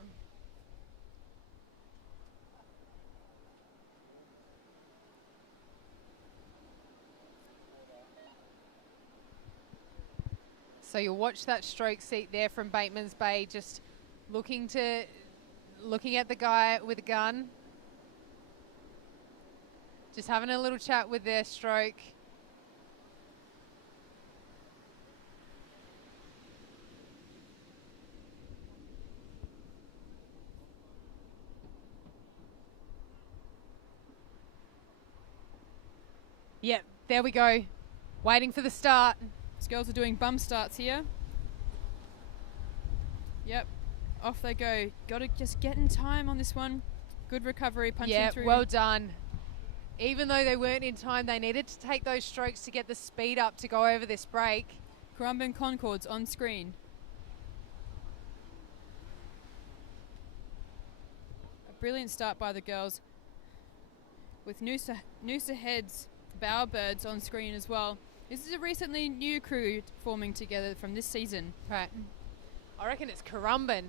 So you'll watch that stroke seat there from Bateman's Bay, just looking at the guy with a gun. Just having a little chat with their stroke. Yep, there we go. Waiting for the start. These girls are doing bum starts here. Yep, off they go. Got to just get in time on this one. Good recovery, punching through. Yeah, well done. Even though they weren't in time, they needed to take those strokes to get the speed up to go over this break. Currumbin Concords on screen. A brilliant start by the girls, with Noosa Heads Bowerbirds on screen as well. This is a recently new crew forming together from this season. Right. I reckon it's Currumbin.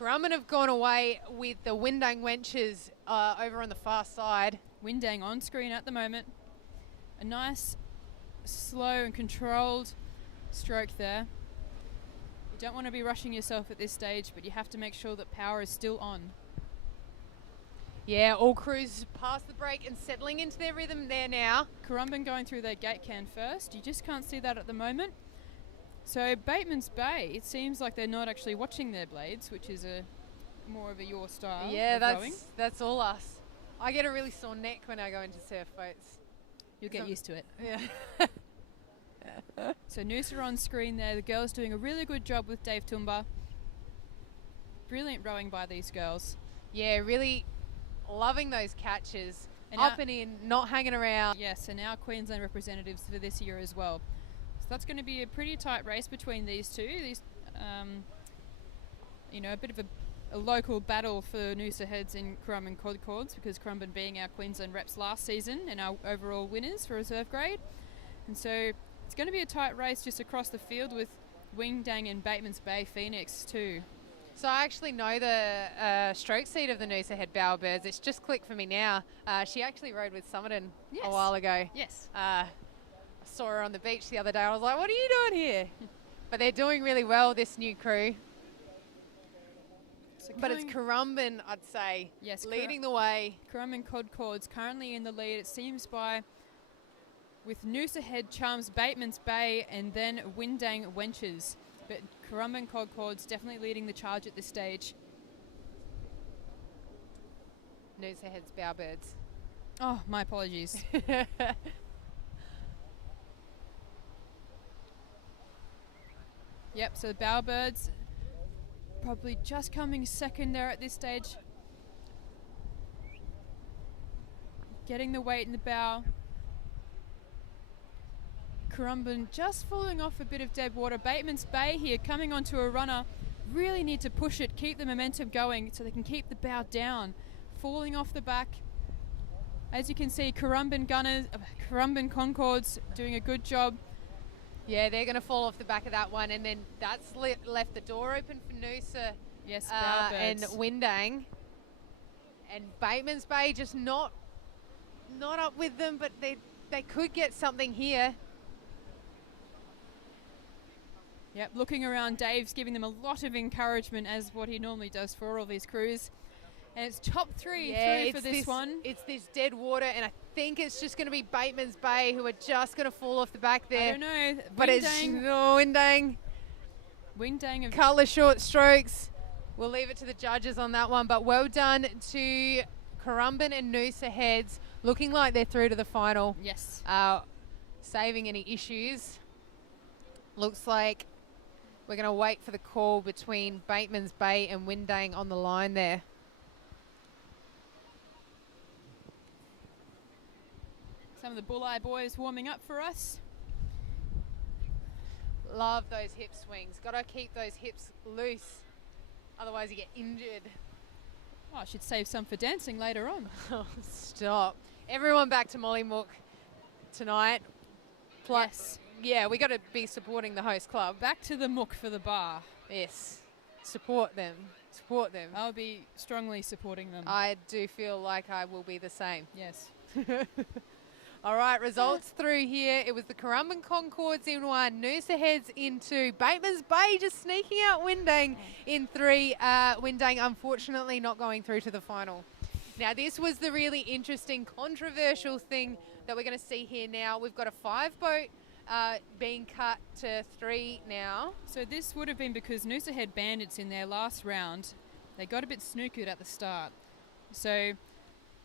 Currumbin have gone away with the Windang Wenches over on the far side. Windang on screen at the moment. A nice, slow and controlled stroke there. You don't want to be rushing yourself at this stage, but you have to make sure that power is still on. Yeah, all crews past the break and settling into their rhythm there now. Currumbin going through their gate can first. You just can't see that at the moment. So Bateman's Bay, it seems like they're not actually watching their blades, which is a more of a your style. Yeah, of rowing. that's all us. I get a really sore neck when I go into surf boats. You'll get used to it. Yeah. So Noosa on screen there. The girls doing a really good job with Dave Tumba. Brilliant rowing by these girls. Yeah, really loving those catches. And up and in, not hanging around. Yes, and our Queensland representatives for this year as well. So that's going to be a pretty tight race between these two. These, a bit of a local battle for Noosa Heads and Currumbin Concords, because Currumbin being our Queensland reps last season and our overall winners for reserve grade. And so it's going to be a tight race just across the field with Windang and Bateman's Bay Phoenix too. So I actually know the stroke seat of the Noosa Head Bowerbirds. It's just clicked for me now. She actually rode with Summerton a while ago. Yes. I saw her on the beach the other day. I was like, what are you doing here? But they're doing really well, this new crew. So But it's coming- Currumbin, I'd say, Yes, leading the way. Currumbin Concords currently in the lead, it seems, by with Noosa Head, Charms, Bateman's Bay, and then Windang Wenches. But Currumbin Concords definitely leading the charge at this stage. Noosa Head's Bowerbirds. Oh, my apologies. Yep, so the Bowerbirds probably just coming second there at this stage. Getting the weight in the bow. Currumbin just falling off a bit of dead water. Bateman's Bay here coming onto a runner. Really need to push it, keep the momentum going so they can keep the bow down. Falling off the back. As you can see, Currumbin Concords doing a good job. Yeah, they're going to fall off the back of that one, and then that's left the door open for Noosa Yes, and Bowerbirds. Windang. And Bateman's Bay just not up with them, but they could get something here. Yep, looking around, Dave's giving them a lot of encouragement as what he normally does for all these crews. And it's top three through for this one. It's this dead water, and I think it's just going to be Bateman's Bay who are just going to fall off the back there. I don't know. But it's Windang. Windang have Couple of short strokes. We'll leave it to the judges on that one, but well done to Currumbin and Noosa Heads. Looking like they're through to the final. yes. Saving any issues. Looks like we're going to wait for the call between Bateman's Bay and Windang on the line there. Some of the Bulleye boys warming up for us. Love those hip swings. Got to keep those hips loose. Otherwise you get injured. Oh, I should save some for dancing later on. Stop. Everyone back to Mollymook tonight. Plus, Yeah, we got to be supporting the host club. back to the muck for the bar. Yes. Support them. Support them. I'll be strongly supporting them. I do feel like I will be the same. yes. All right, results through here. It was the Currumbin Concords in one, Noosa Heads in two, Bateman's Bay just sneaking out Windang in three. Windang unfortunately not going through to the final. Now this was the really interesting, controversial thing that we're going to see here now. We've got a 5-boat being cut to 3 now. So this would have been because Noosa Head Bandits in their last round, they got a bit snookered at the start. So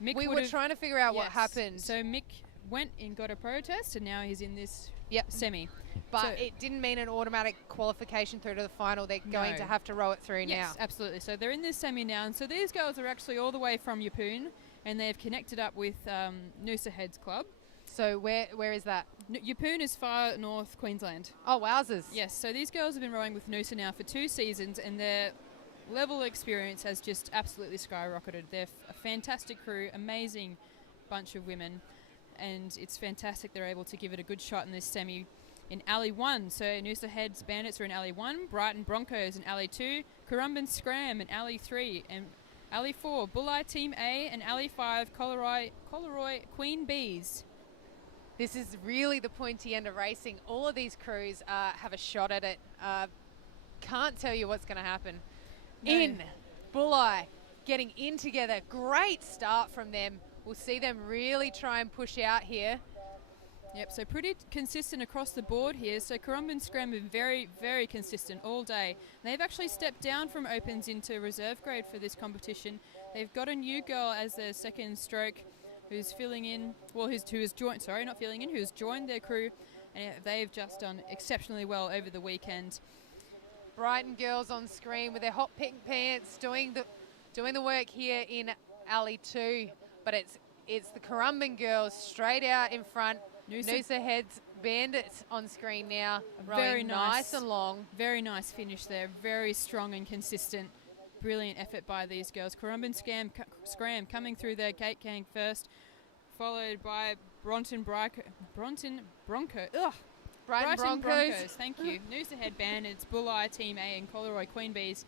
Mick We would were have- trying to figure out what Yes. happened. So Mick went and got a protest, and now he's in this Yep. semi. But So- it didn't mean an automatic qualification through to the final. They're going No. to have to row it through Yes, now. absolutely. So they're in this semi now, and so these girls are actually all the way from Yeppoon, and they've connected up with Noosa Heads Club. So where is that? Yeppoon is far north Queensland. Oh, wowzers. Yes, so these girls have been rowing with Noosa now for 2 seasons, and their level of experience has just absolutely skyrocketed. They're a fantastic crew, amazing bunch of women, and it's fantastic they're able to give it a good shot in this semi in Alley 1. So Noosa Heads Bandits are in Alley 1, Brighton Broncos in Alley 2, Currumbin Scram in Alley 3, and Alley 4, Bulleye Team A, and Alley 5, Coleroy Queen Bees. This is really the pointy end of racing. All of these crews have a shot at it. Can't tell you what's going to happen. No. In Bulleye, getting in together. Great start from them. We'll see them really try and push out here. Yep, so pretty consistent across the board here. So Currumbin Scram have been very, very consistent all day. They've actually stepped down from opens into reserve grade for this competition. They've got a new girl as their second stroke who's filling in, well, who's joined, sorry, not filling in, who's joined their crew, and they've just done exceptionally well over the weekend. Brighton girls on screen with their hot pink pants doing the work here in Alley 2. But it's the Currumbin girls straight out in front. Noosa Heads Bandits on screen now. Very Rowing nice. nice and long. Very nice finish there, very strong and consistent. Brilliant effort by these girls. Currumbin Scram coming through their gate gang first, followed by Brighton Broncos. Brighton Brighton Broncos. Thank you. Noosa Head Bandits, Bulleye Team A, and Coleroy Queen Bees.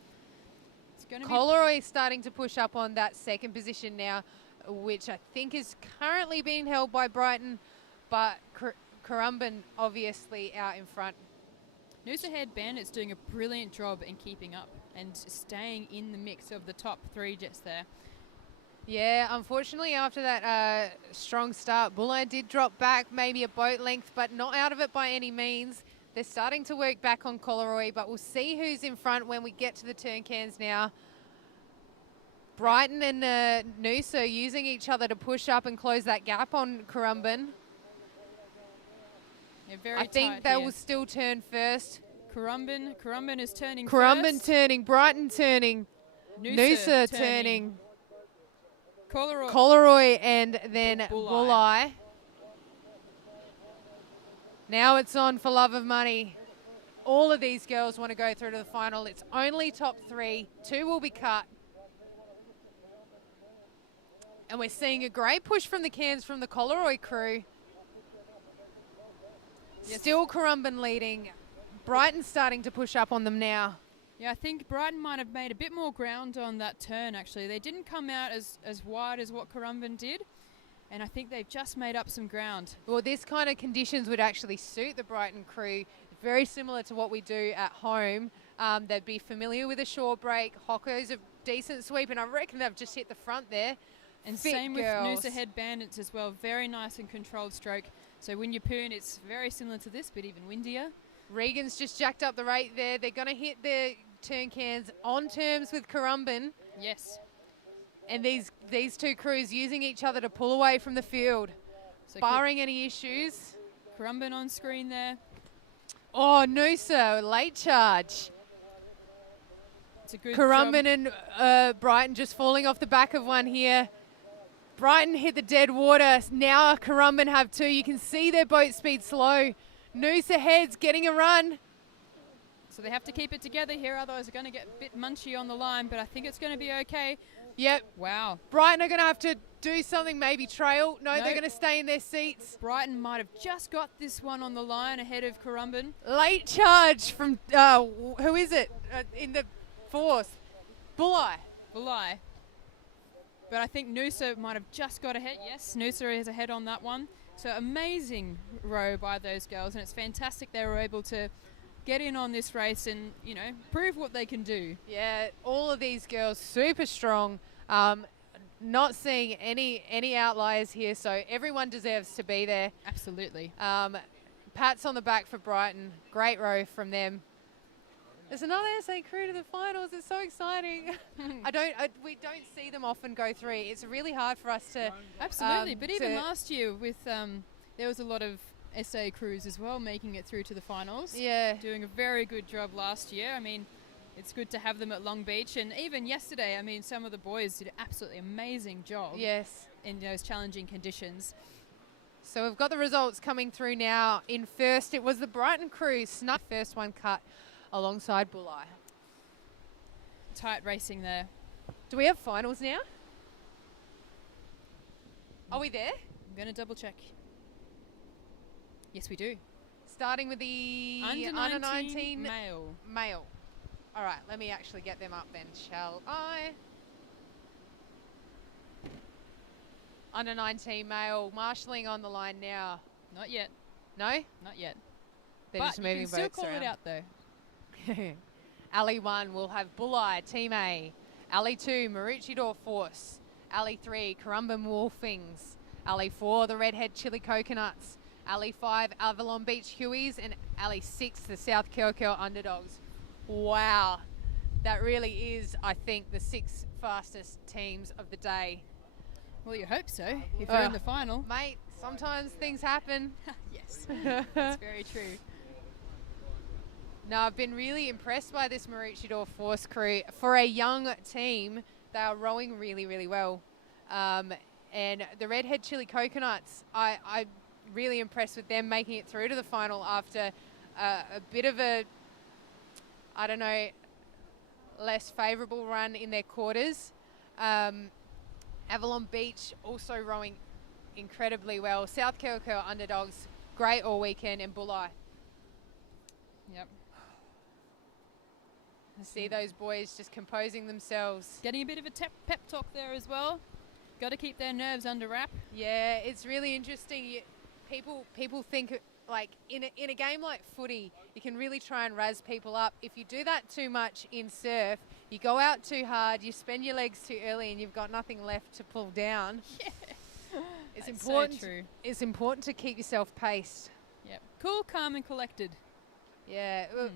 It's going to be Coleroy starting to push up on that second position now, which I think is currently being held by Brighton. But Currumbin obviously out in front. Noosa Head Bandits doing a brilliant job in keeping up and staying in the mix of the top 3 just there. Yeah, unfortunately after that strong start, Bulleye did drop back maybe a boat length, but not out of it by any means. They're starting to work back on Coleroy, but we'll see who's in front when we get to the turn cans now. Brighton and Noosa using each other to push up and close that gap on Currumbin. Yeah, very I think tight they here. will still turn first. Currumbin is turning Currumbin first. turning, Brighton turning, Noosa turning, Coleroy and then Bulleye. Bulleye. Now it's on for love of money. All of these girls want to go through to the final. It's only top 3. 2 will be cut. And we're seeing a great push from the cans from the Coleroy crew. Yes. Still Currumbin leading. Brighton starting to push up on them now. Yeah, I think Brighton might have made a bit more ground on that turn, actually. They didn't come out as wide as what Currumbin did, and I think they've just made up some ground. Well, this kind of conditions would actually suit the Brighton crew. Very similar to what we do at home. They'd be familiar with a short break. Hocko's a decent sweep, and I reckon they've just hit the front there. And Fit same girls. with Noosa Head Bandits as well. Very nice and controlled stroke. So when you poon, it's very similar to this, but even windier. Regan's just jacked up the rate there. They're going to hit their turn cans on terms with Currumbin. Yes. And these two crews using each other to pull away from the field, So barring any issues. Currumbin on screen there. Oh, Noosa, late charge. It's a good Currumbin job. and Brighton just falling off the back of one here. Brighton hit the dead water. Now Currumbin have 2. You can see their boat speed slow. Noosa Head's getting a run. So they have to keep it together here, otherwise they're going to get a bit munchy on the line, but I think it's going to be okay. Yep. Wow. Brighton are going to have to do something, maybe trail. No, they're Nope. going to stay in their seats. Brighton might have just got this one on the line ahead of Currumbin. Late charge from, who is it in the fourth? Bulleye. Bulleye. But I think Noosa might have just got ahead. Yes, Noosa is ahead on that one. So amazing row by those girls, and it's fantastic they were able to get in on this race and, you know, prove what they can do. Yeah, all of these girls super strong. Not seeing any outliers here, so everyone deserves to be there. Absolutely. Pats on the back for Brighton. Great row from them. There's another SA crew to the finals. It's so exciting. We don't see them often go through. It's really hard for us to. Absolutely. But even to- last year with there was a lot of SA crews as well making it through to the finals. Yeah. Doing a very good job last year. I mean, it's good to have them at Long Beach, and even yesterday, I mean, some of the boys did an absolutely amazing job Yes. in those challenging conditions. So we've got the results coming through now. In first, it was the Brighton crew. Snuck first one cut alongside Bulleye. Tight racing there. Do we have finals now? Are we there? I'm going to double check. Yes, we do. Starting with the Under 19 male. male. All right, let me actually get them up then, shall I? Under 19 male, marshalling on the line now. Not yet. No? Not yet. They're but just moving you can still boats call around. it out though. Alley 1 will have Bulleye, Team A. Alley 2, Maroochydore Force. Alley 3, Currumbin Wolfings. Alley 4, the Redhead Chili Coconuts. Alley 5, Avalon Beach Hueys. And Alley 6, the South Curl Underdogs. Wow. That really is, I think, the 6 fastest teams of the day. Well, you hope so, if you're in the final. Mate, sometimes things happen. Yes, that's very true. No, I've been really impressed by this Maroochydore Force crew. For a young team, they are rowing really, really well. And the Redhead Chili Coconuts, I'm really impressed with them making it through to the final after a bit of a, I don't know, less favourable run in their quarters. Avalon Beach also rowing incredibly well. South Curl Underdogs, great all weekend, and Bulleye. Yep. See those boys just composing themselves. Getting a bit of a pep talk there as well. Got to keep their nerves under wrap. Yeah, it's really interesting. People think like in a game like footy, you can really try and razz people up. If you do that too much in surf, you go out too hard, you spend your legs too early, and you've got nothing left to pull down. It's That's important. So true. It's important to keep yourself paced. Yep. Cool, calm, and collected. Yeah. Look,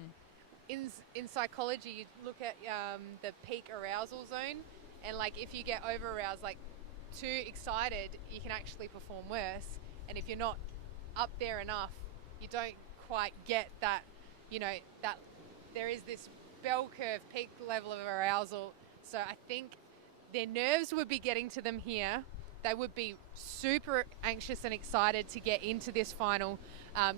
in psychology, you look at the peak arousal zone, and like if you get over aroused, like too excited, you can actually perform worse. And if you're not up there enough, you don't quite get that, that there is this bell curve peak level of arousal. So I think their nerves would be getting to them here. They would be super anxious and excited to get into this final.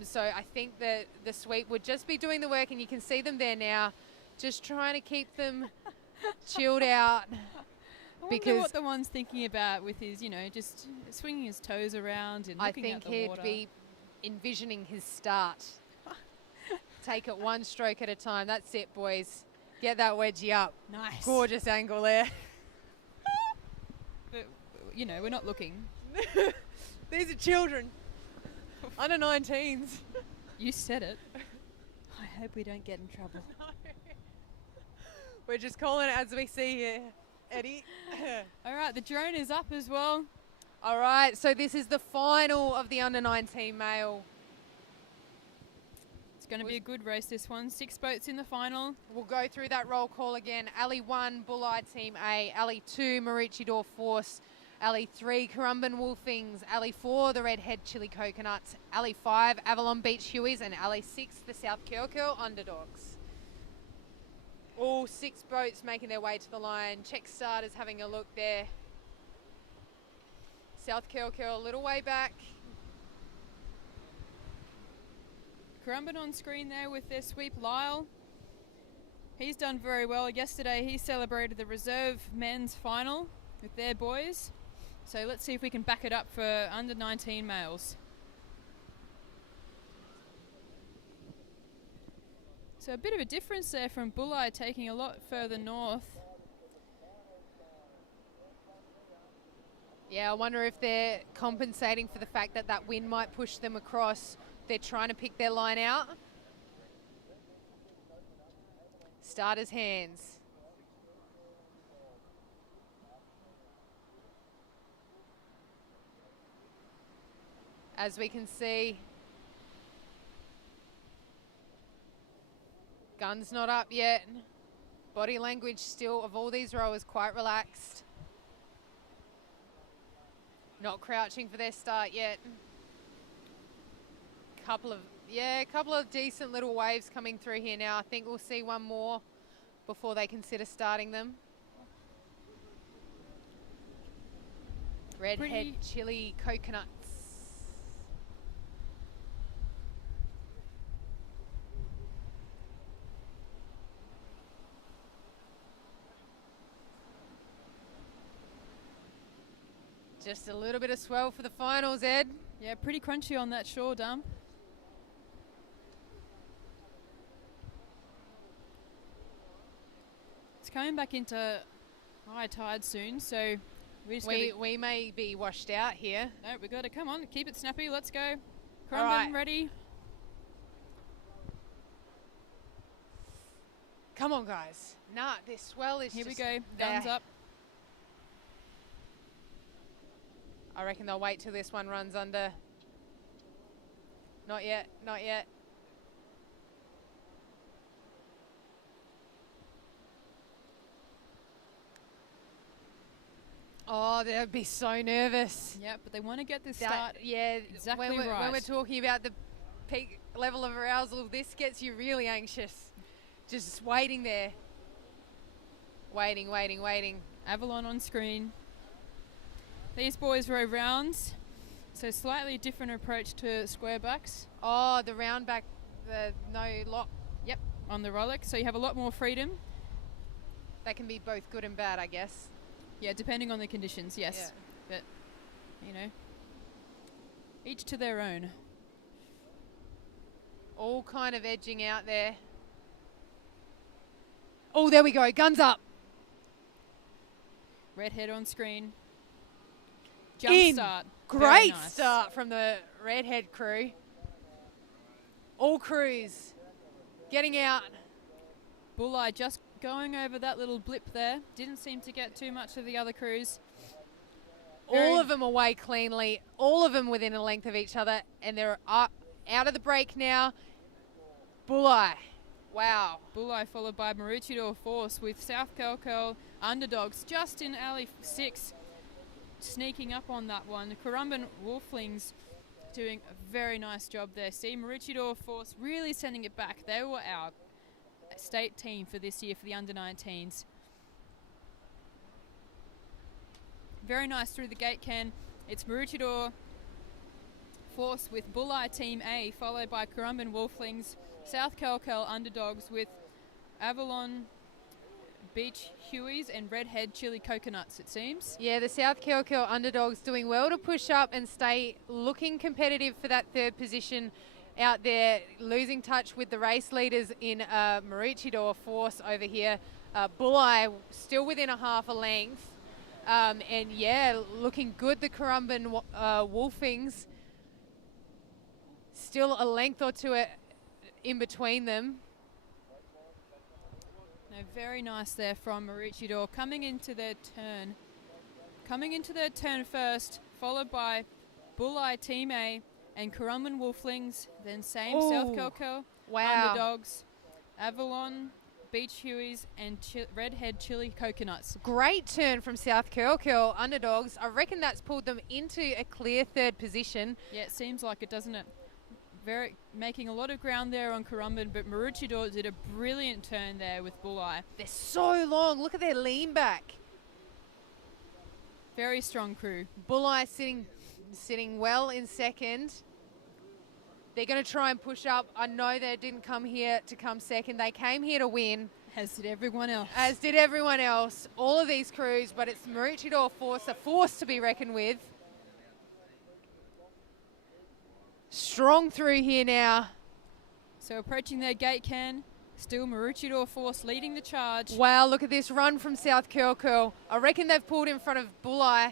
So I think that the sweep would just be doing the work, and you can see them there now, just trying to keep them chilled out. I wonder what the one's thinking about with his, just swinging his toes around and I looking think at the he'd water. be envisioning his start. Take it one stroke at a time. That's it, boys. Get that wedgie up. Nice. Gorgeous angle there. But, we're not looking. These are children. Under 19s. You said it. I hope we don't get in trouble. We're just calling it as we see here, Eddie. All right, the drone is up as well. All right, so this is the final of the under 19 male. It's going to be a good race, this one. 6 boats in the final. We'll go through that roll call again. Ali 1, Bulleye Team A. Ali 2, Maroochydore Force. Ali 3, Currumbin Wolfings. Ali 4, the Redhead Chili Coconuts. Ali 5, Avalon Beach Hueys. And Ali 6, the South Curl Underdogs. All 6 boats making their way to the line. Check starters having a look there. South Curl a little way back. Currumbin on screen there with their sweep, Lyle. He's done very well. Yesterday he celebrated the reserve men's final with their boys. So let's see if we can back it up for under 19 males. So a bit of a difference there from Bulleye taking a lot further north. Yeah, I wonder if they're compensating for the fact that that wind might push them across. They're trying to pick their line out. Starters' hands. As we can see, gun's not up yet. Body language still of all these rowers quite relaxed. Not crouching for their start yet. Couple of decent little waves coming through here now. I think we'll see one more before they consider starting them. Redhead Chili Coconuts. Just a little bit of swell for the finals, Ed. Yeah, pretty crunchy on that shore dump. It's coming back into high tide soon, so we may be washed out here. No, we got to come on, keep it snappy. Let's go. All right. Currumbin ready. Come on, guys. Nah, this swell is Here we just go. Guns there. up. I reckon they'll wait till this one runs under. Not yet, not yet. Oh, they'd be so nervous. Yeah, but they want to get this That- start. yeah, exactly when right. we're talking about the peak level of arousal, this gets you really anxious. Just waiting there. Waiting. Avalon on screen. These boys row rounds, so slightly different approach to square backs. Oh, the round back, the no lock. Yep, on the Rolex, so you have a lot more freedom. That can be both good and bad, I guess. Yeah, depending on the conditions, yes. But, each to their own. All kind of edging out there. Oh, there we go. Guns up. Redhead on screen. Jump In. start. Great Very nice. start from the Redhead crew. All crews getting out. Bulleye just going over that little blip there. Didn't seem to get too much of the other crews. All of them away cleanly, all of them within a length of each other, and they're out of the break now. Bulleye, wow. Bulleye followed by Maroochydore Force with South Curl Underdogs just in alley 6, sneaking up on that one. Currumbin Wolflings doing a very nice job there. See, Maroochydore Force really sending it back. They were our state team for this year for the under-19s. Very nice through the gate, Ken. It's Maroochydore Force with Bulleye Team A, followed by Currumbin Wolflings, South Curl Underdogs with Avalon Beach Hueys and Redhead Chili Coconuts, it seems. Yeah, the South Curl Underdogs doing well to push up and stay looking competitive for that third position out there, losing touch with the race leaders in Maroochydore Force over here. Bulleye still within a half a length. And yeah, looking good, the Currumbin Wolfings. Still a length or two in between them. No, very nice there from Maroochydore coming into their turn. Coming into their turn first, followed by Bulleye Team A and Currumbin Wolflings, then same Ooh, South Curl wow. Underdogs, Avalon Beach Hueys and Redhead Chili Coconuts. Great turn from South Curl Underdogs. I reckon that's pulled them into a clear third position. Yeah, it seems like it, doesn't it? Making a lot of ground there on Currumbin, but Maroochydore did a brilliant turn there with Bulleye. They're so long. Look at their lean back. Very strong crew. Bulleye sitting well in second. They're going to try and push up. I know they didn't come here to come second. They came here to win. As did everyone else. As did everyone else. All of these crews, but it's Maroochydore Force, a force to be reckoned with. Strong through here now. So approaching their gate, Ken. Still Maroochydore Force leading the charge. Wow, look at this run from South Curl. I reckon they've pulled in front of Bulleye.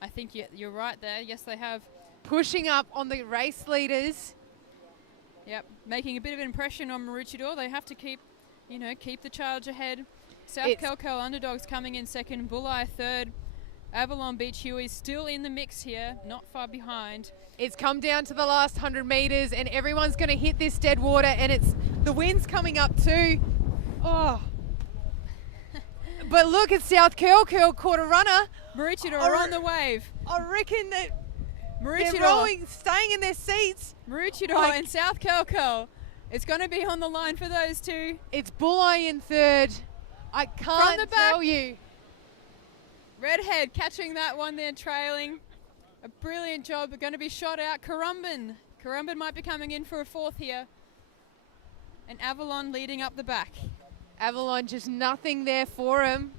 I think you're right there. Yes, they have. Pushing up on the race leaders. Yep, making a bit of an impression on Maroochydore. They have to keep the charge ahead. South Curl Underdogs coming in second. Bulleye third. Avalon Beach Hueys still in the mix here, not far behind. It's come down to the last 100 metres and everyone's going to hit this dead water, and it's the wind's coming up too. Oh. But look at South Curl caught a runner. Maroochydore are on the wave. I reckon that they're Maroochydore rowing, staying in their seats. Maroochydore and South Curl. It's going to be on the line for those two. It's Bulleye in third. I can't the back. tell you. Redhead catching that one there, trailing. A brilliant job. They're going to be shot out. Currumbin might be coming in for a fourth here. And Avalon leading up the back. Avalon, just nothing there for him.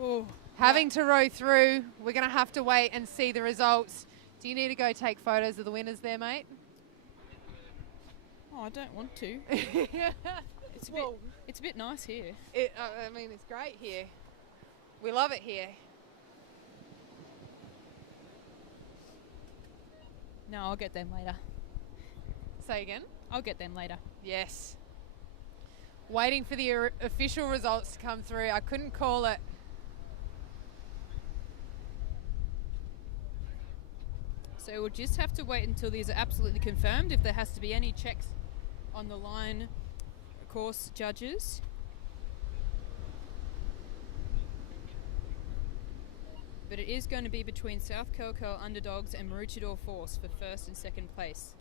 Ooh. Having to row through. We're going to have to wait and see the results. Do you need to go take photos of the winners there, mate? Oh, I don't want to. It's a bit nice here. I mean, it's great here. We love it here. No, I'll get them later. Say again? I'll get them later. Yes. Waiting for the official results to come through. I couldn't call it. So we'll just have to wait until these are absolutely confirmed. If there has to be any checks on the line, of course, judges. But it is going to be between South Curl Underdogs and Maroochydore Force for first and second place.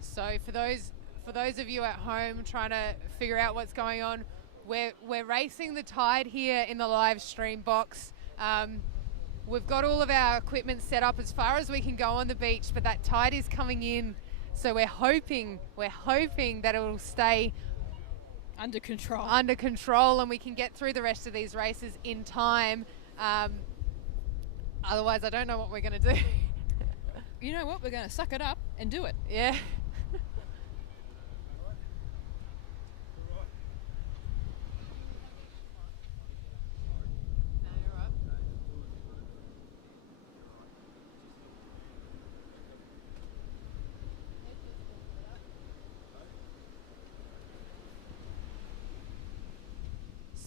So for those of you at home trying to figure out what's going on, we're racing the tide here in the live stream box. We've got all of our equipment set up as far as we can go on the beach, but that tide is coming in. So we're hoping that it will stay under control, and we can get through the rest of these races in time. Otherwise, I don't know what we're going to do. You know what? We're going to suck it up and do it. Yeah.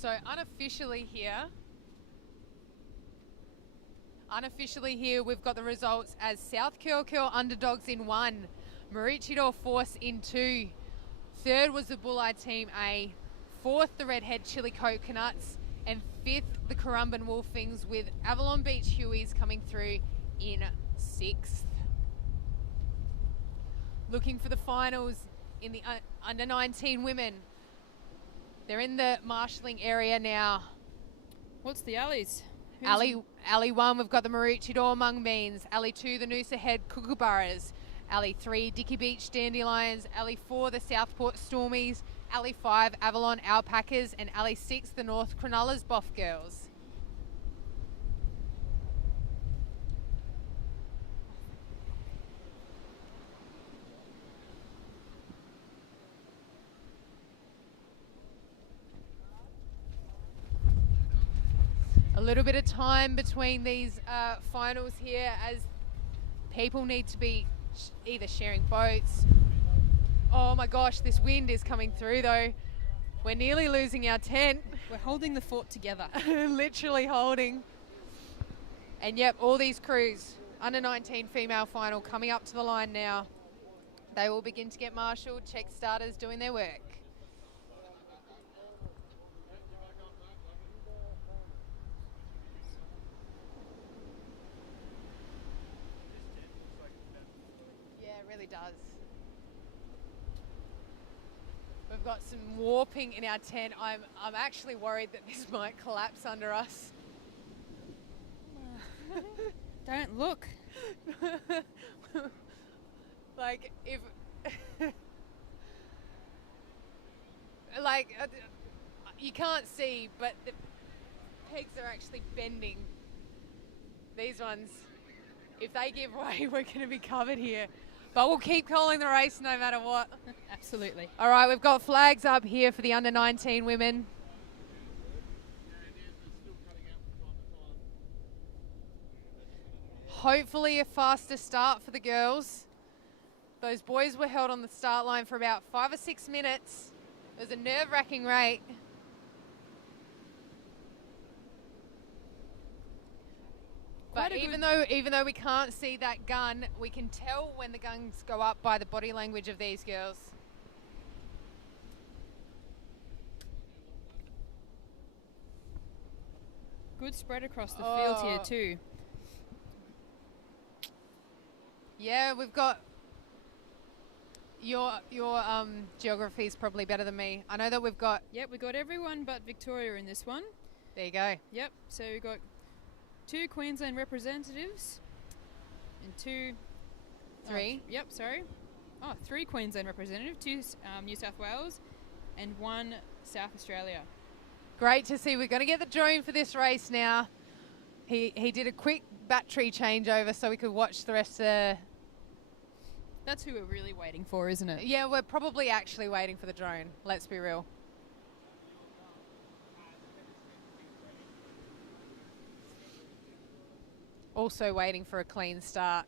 So unofficially here, we've got the results as South Curl underdogs in 1, Maroochydore Force in 2, 3rd was the Bulli Team A, 4th the Redhead Chili Coconuts, and 5th the Currumbin Wolfings, with Avalon Beach Hueys coming through in 6th. Looking for the finals in the under 19 women. They're in the marshalling area now. What's the alleys? Alley 1, we've got the Maroochydore Mung Beans. Alley 2, the Noosa Head Kookaburras. Alley 3, Dicky Beach Dandelions. Alley 4, the Southport Stormies. Alley 5, Avalon Alpacas. And Alley 6, the North Cronulla's Boff Girls. A little bit of time between these finals here, as people need to be either sharing boats. Oh my gosh, this wind is coming through though. We're nearly losing our tent. We're holding the fort together. Literally holding. And yep, all these crews, under 19 female final, coming up to the line now. They will begin to get marshalled, check starters doing their work. Does. We've got some warping in our tent. I'm actually worried that this might collapse under us. Don't look. Like if like you can't see, but the pegs are actually bending. These ones, if they give way, we're going to be covered here. But we'll keep calling the race no matter what. Absolutely. All right, we've got flags up here for the under 19 women. Hopefully a faster start for the girls. Those boys were held on the start line for about 5 or 6 minutes. It was a nerve-wracking rate. But even though we can't see that gun, we can tell when the guns go up by the body language of these girls. Good spread across the field here too. Yeah, we've got your geography is probably better than me. I know that we've got. Yep, we got everyone but Victoria in this one. There you go. Yep. So we got 2 Queensland representatives and 3. Yep, sorry. 3 Queensland representatives, 2 New South Wales, and 1 South Australia. Great to see. We're going to get the drone for this race now. He did a quick battery changeover so we could watch the rest of the... That's who we're really waiting for, isn't it? Yeah, we're probably actually waiting for the drone. Let's be real. Also waiting for a clean start.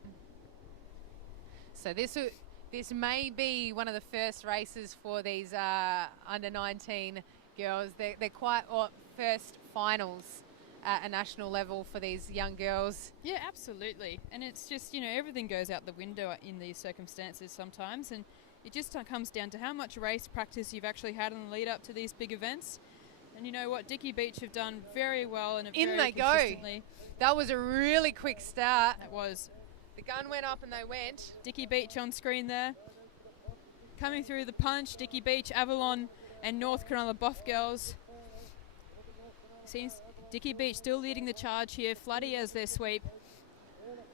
So this may be one of the first races for these under 19 girls. They're quite first finals at a national level for these young girls. Yeah, absolutely. And it's just, everything goes out the window in these circumstances sometimes, and it just comes down to how much race practice you've actually had in the lead up to these big events. And you know what, Dicky Beach have done very well and in very they consistently. Go. That was a really quick start. That was. The gun went up and they went. Dicky Beach on screen there. Coming through the punch, Dicky Beach, Avalon and North Cronulla Boff Girls. Seems Dicky Beach still leading the charge here. Floody as their sweep.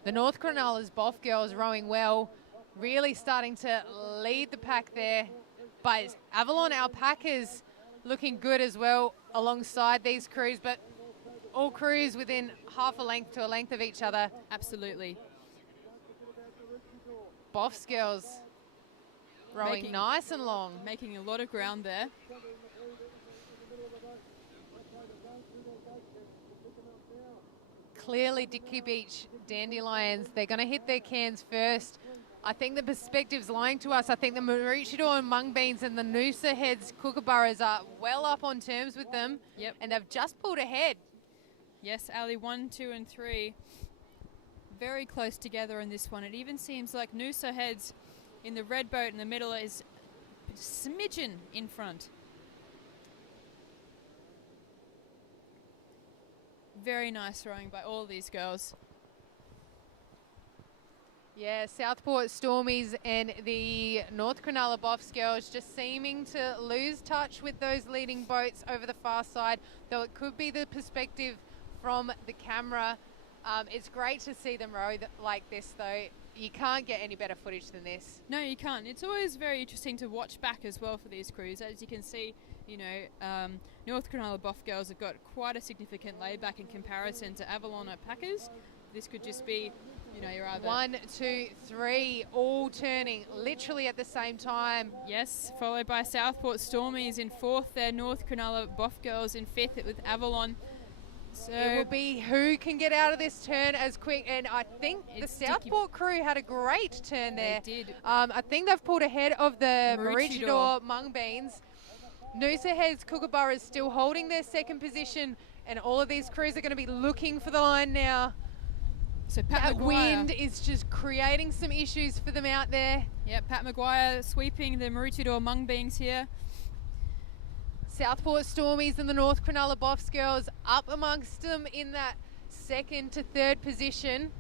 The North Cronulla's Boff Girls rowing well. Really starting to lead the pack there. But Avalon Alpacas looking good as well alongside these crews. But all crews within half a length to a length of each other. Absolutely. Boff's Girls rowing nice and long. Making a lot of ground there. Clearly Dicky Beach Dandelions, they're going to hit their cans first. I think the perspective's lying to us. I think the Maroochydore and Mungbeans and the Noosa Heads Kookaburras are well up on terms with them. Yep. And they've just pulled ahead. Yes, Ali, 1, 2, and 3. Very close together in this one. It even seems like Noosa Heads in the red boat in the middle is a smidgen in front. Very nice rowing by all these girls. Yeah, Southport Stormies and the North Cronulla Boffs girls just seeming to lose touch with those leading boats over the far side, though it could be the perspective from the camera. It's great to see them row like this, though. You can't get any better footage than this. No, you can't. It's always very interesting to watch back as well for these crews. As you can see, you know, North Cronulla Boff girls have got quite a significant layback in comparison to Avalon at Packers. This could just be, you know, you're either 1, 2, 3, all turning literally at the same time. yes, followed by Southport Stormies in 4th there, North Cronulla Boff girls in 5th with Avalon. So It will be who can get out of this turn as quick, and I think the It's Southport crew had a great turn there. They did. I think they've pulled ahead of the Maroochydore. Maroochydore Mungbeans. Noosa Heads Kookaburra is still holding their second position, and all of these crews are going to be looking for the line now. So Pat That Maguire. wind is just creating some issues for them out there. Yeah, Pat Maguire sweeping the Maroochydore Mungbeans here. Southport Stormies and the North Cronulla Boffs girls up amongst them in that second to third position.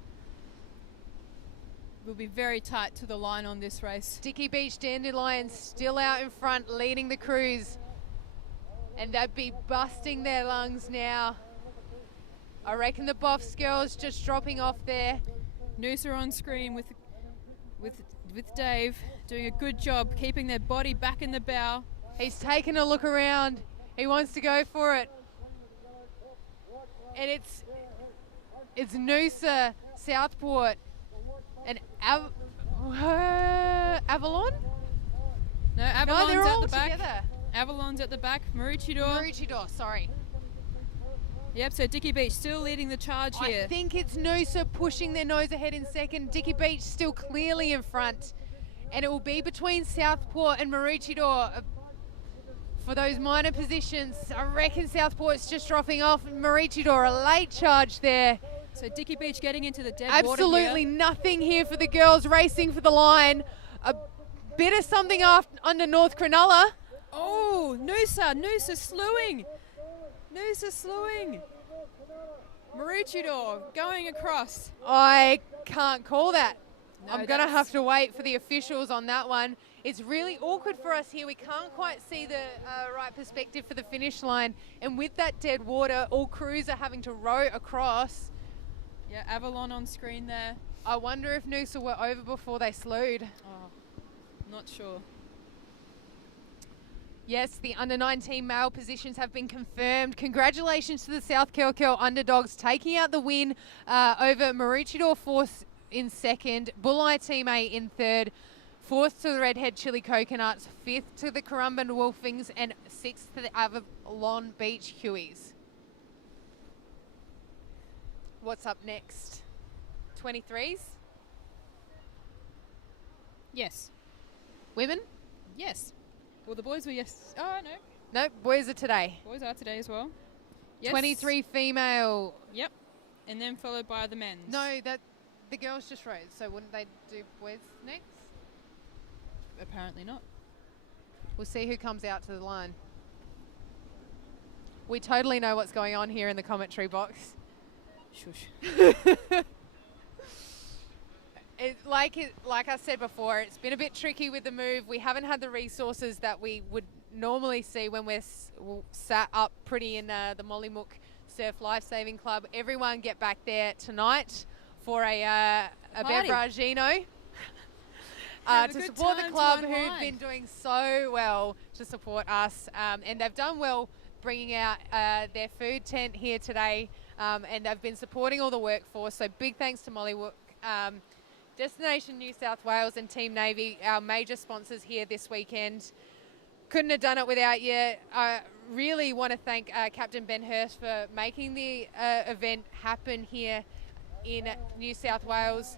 Will be very tight to the line on this race. Dicky Beach Dandelions still out in front leading the crews, and they'd be busting their lungs now. I reckon the Boffs girls just dropping off there. Noosa on screen with Dave doing a good job keeping their body back in the bow. He's taking a look around. He wants to go for it. And it's Noosa, Southport, and Avalon? No, Avalon's they're at all the back. together. Avalon's at the back. Maroochydore. Maroochydore, sorry. Yep, so Dicky Beach still leading the charge here. I think it's Noosa pushing their nose ahead in second. Dicky Beach still clearly in front. And it will be between Southport and Maroochydore for those minor positions. I reckon Southport's just dropping off. Maroochydore, a late charge there. So Dicky Beach getting into the dead Absolutely water here. nothing here for the girls racing for the line. A bit of something under North Cronulla. Oh, Noosa slewing. Noosa slewing. Maroochydore going across. I can't call that. No, I'm going to that's- have to wait for the officials on that one. It's really awkward for us here. We can't quite see the right perspective for the finish line. And with that dead water, all crews are having to row across. Yeah, Avalon on screen there. I wonder if Noosa were over before they slewed. Oh, not sure. Yes, the under-19 male positions have been confirmed. Congratulations to the South Kelkel Underdogs taking out the win over Maroochydore fourth in second, Bulli Team A in third, fourth to the Redhead Chili Coconuts, fifth to the Currumbin Wolfings, and sixth to the Avalon Beach Hueys. What's up next? 23s? Yes. Women? Yes. Well, the boys were yes. Oh, no. No, boys are today. Boys are today as well. Yes. 23 female. Yep. And then followed by the men's. No, that the girls just rode, so wouldn't they do boys next? Apparently not. We'll see who comes out to the line. We totally know what's going on here in the commentary box. Shush. Like I said before, it's been a bit tricky with the move. We haven't had the resources that we would normally see when we're sat up pretty in the Mollymook Surf Lifesaving Club. Everyone get back there tonight for a beveragino Have a to good support the time to club who've unwind. been doing so well to support us. And they've done well bringing out their food tent here today. And they've been supporting all the workforce. So big thanks to Mollywook. Destination New South Wales and Team Navy, our major sponsors here this weekend. Couldn't have done it without you. I really want to thank Captain Ben Hurst for making the event happen here in New South Wales.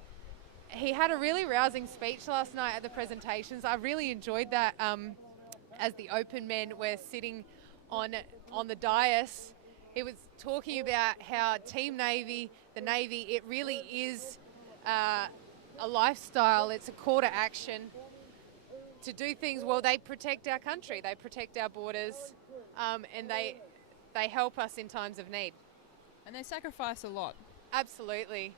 he had a really rousing speech last night at the presentations. I really enjoyed that. As the open men were sitting on the dais, he was talking about how Team Navy, the Navy, it really is a lifestyle. It's a call to action to do things. Well, they protect our country, they protect our borders, and they help us in times of need. And they sacrifice a lot. Absolutely.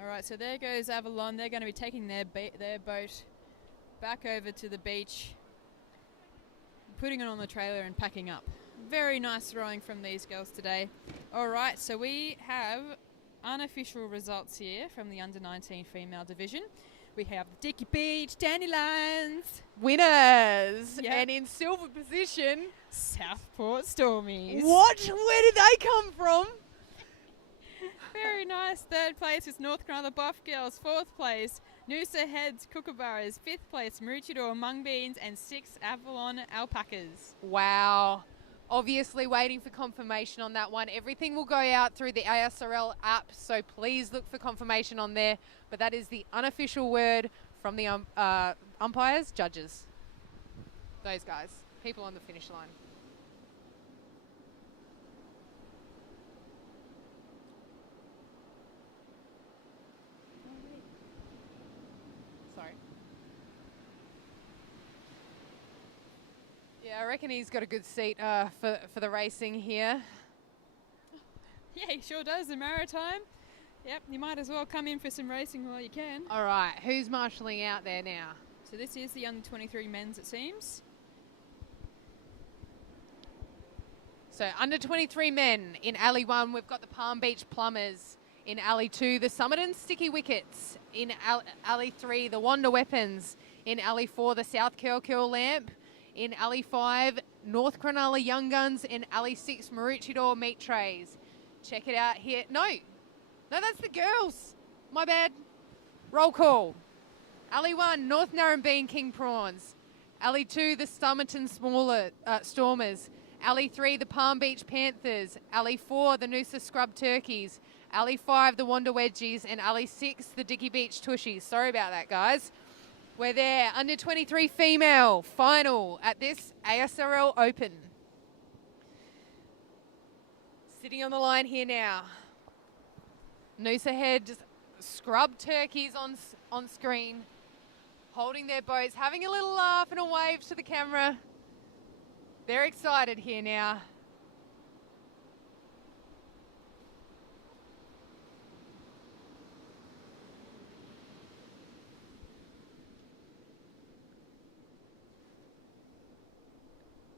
All right, so there goes Avalon. They're going to be taking their boat back over to the beach, putting it on the trailer and packing up. Very nice rowing from these girls today. All right, so we have unofficial results here from the under-19 female division. We have Dicky Beach Dandelions, Winners. Yep. And in silver position, Southport Stormies. what? Where did they come from? Very nice. Third place is North Cronulla Buff Girls. Fourth place, Noosa Heads Kookaburras. Fifth place, Maroochydore Mung Beans. And sixth, Avalon Alpacas. Wow. Obviously waiting for confirmation on that one. Everything will go out through the ASRL app, so please look for confirmation on there. But that is the unofficial word from the umpires, judges. Those guys, people on the finish line. Sorry. Yeah, I reckon he's got a good seat for the racing here. Yeah, he sure does. The Maritime. Yep, you might as well come in for some racing while you can. All right, who's marshalling out there now? So this is the under 23 men's, it seems. So under 23 men in Alley 1, we've got the Palm Beach Plumbers. In Alley 2, the Summerton Sticky Wickets. In Alley 3, the Wonder Weapons. In Alley 4, the South Curl Lamp. In Alley 5, North Cronulla Young Guns. In Alley 6, Maroochydore Meat Trays. Check it out here. No, that's the girls. My bad. Roll call. Alley 1, North Narrabeen King Prawns. Alley 2, the Summerton Stormers. Alley 3, the Palm Beach Panthers. Alley 4, the Noosa Scrub Turkeys. Alley 5, the Wanda Wedgies. And Alley 6, the Dicky Beach Tushies. Sorry about that, guys. We're there. Under 23 female final at this ASRL Open. Sitting on the line here now. Noosa Head Scrub Turkeys on screen. Holding their boats, having a little laugh and a wave to the camera. They're excited here now.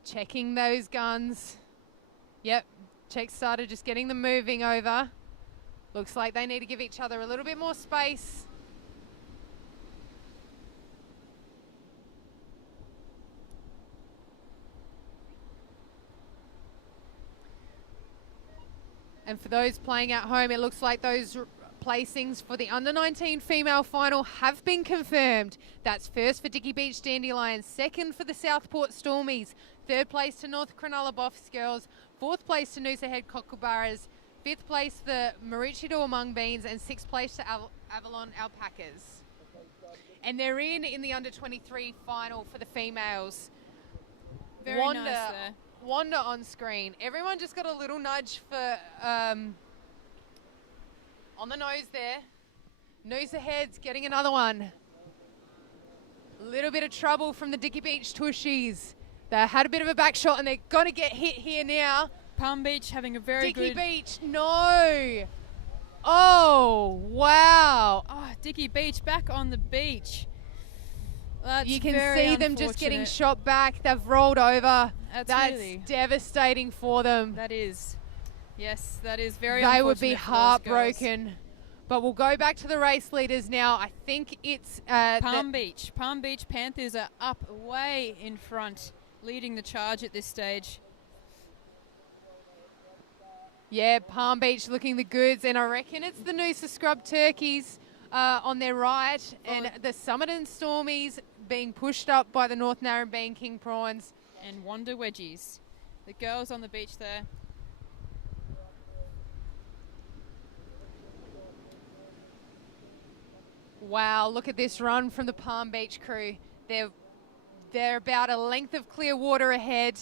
Checking those guns. Yep, check started, just getting them moving over. Looks like they need to give each other a little bit more space. And for those playing at home, it looks like those placings for the under-19 female final have been confirmed. That's first for Dicky Beach Dandelions, second for the Southport Stormies, third place to North Cronulla Boffs Girls, fourth place to Noosa Head Kookaburras, fifth place the Maroochydore Mung Beans, and sixth place to Avalon Alpacas. And they're in the under-23 final for the females. Very nice there. Wanda on screen. Everyone just got a little nudge for on the nose there. Noosa Heads getting another one. A little bit of trouble from the Dicky Beach Tushies. They had a bit of a back shot and they're going to get hit here now. Palm Beach having a very Dicky good... Beach, no. Oh, wow. Oh, Dicky Beach back on the beach. That's You can very see them just getting unfortunate. shot back. They've rolled over. That's really- devastating for them. That is. Yes, that is very They would be unfortunate for those girls. heartbroken. But we'll go back to the race leaders now. I think it's Palm Beach. Palm Beach Panthers are up way in front, leading the charge at this stage. Yeah, Palm Beach looking the goods, and I reckon it's the Noosa Scrub Turkeys on their right, and the Summerton Stormies being pushed up by the North Narrabeen King Prawns. And Wanda Wedgies. The girls on the beach there. Wow, look at this run from the Palm Beach crew. They're about a length of clear water ahead.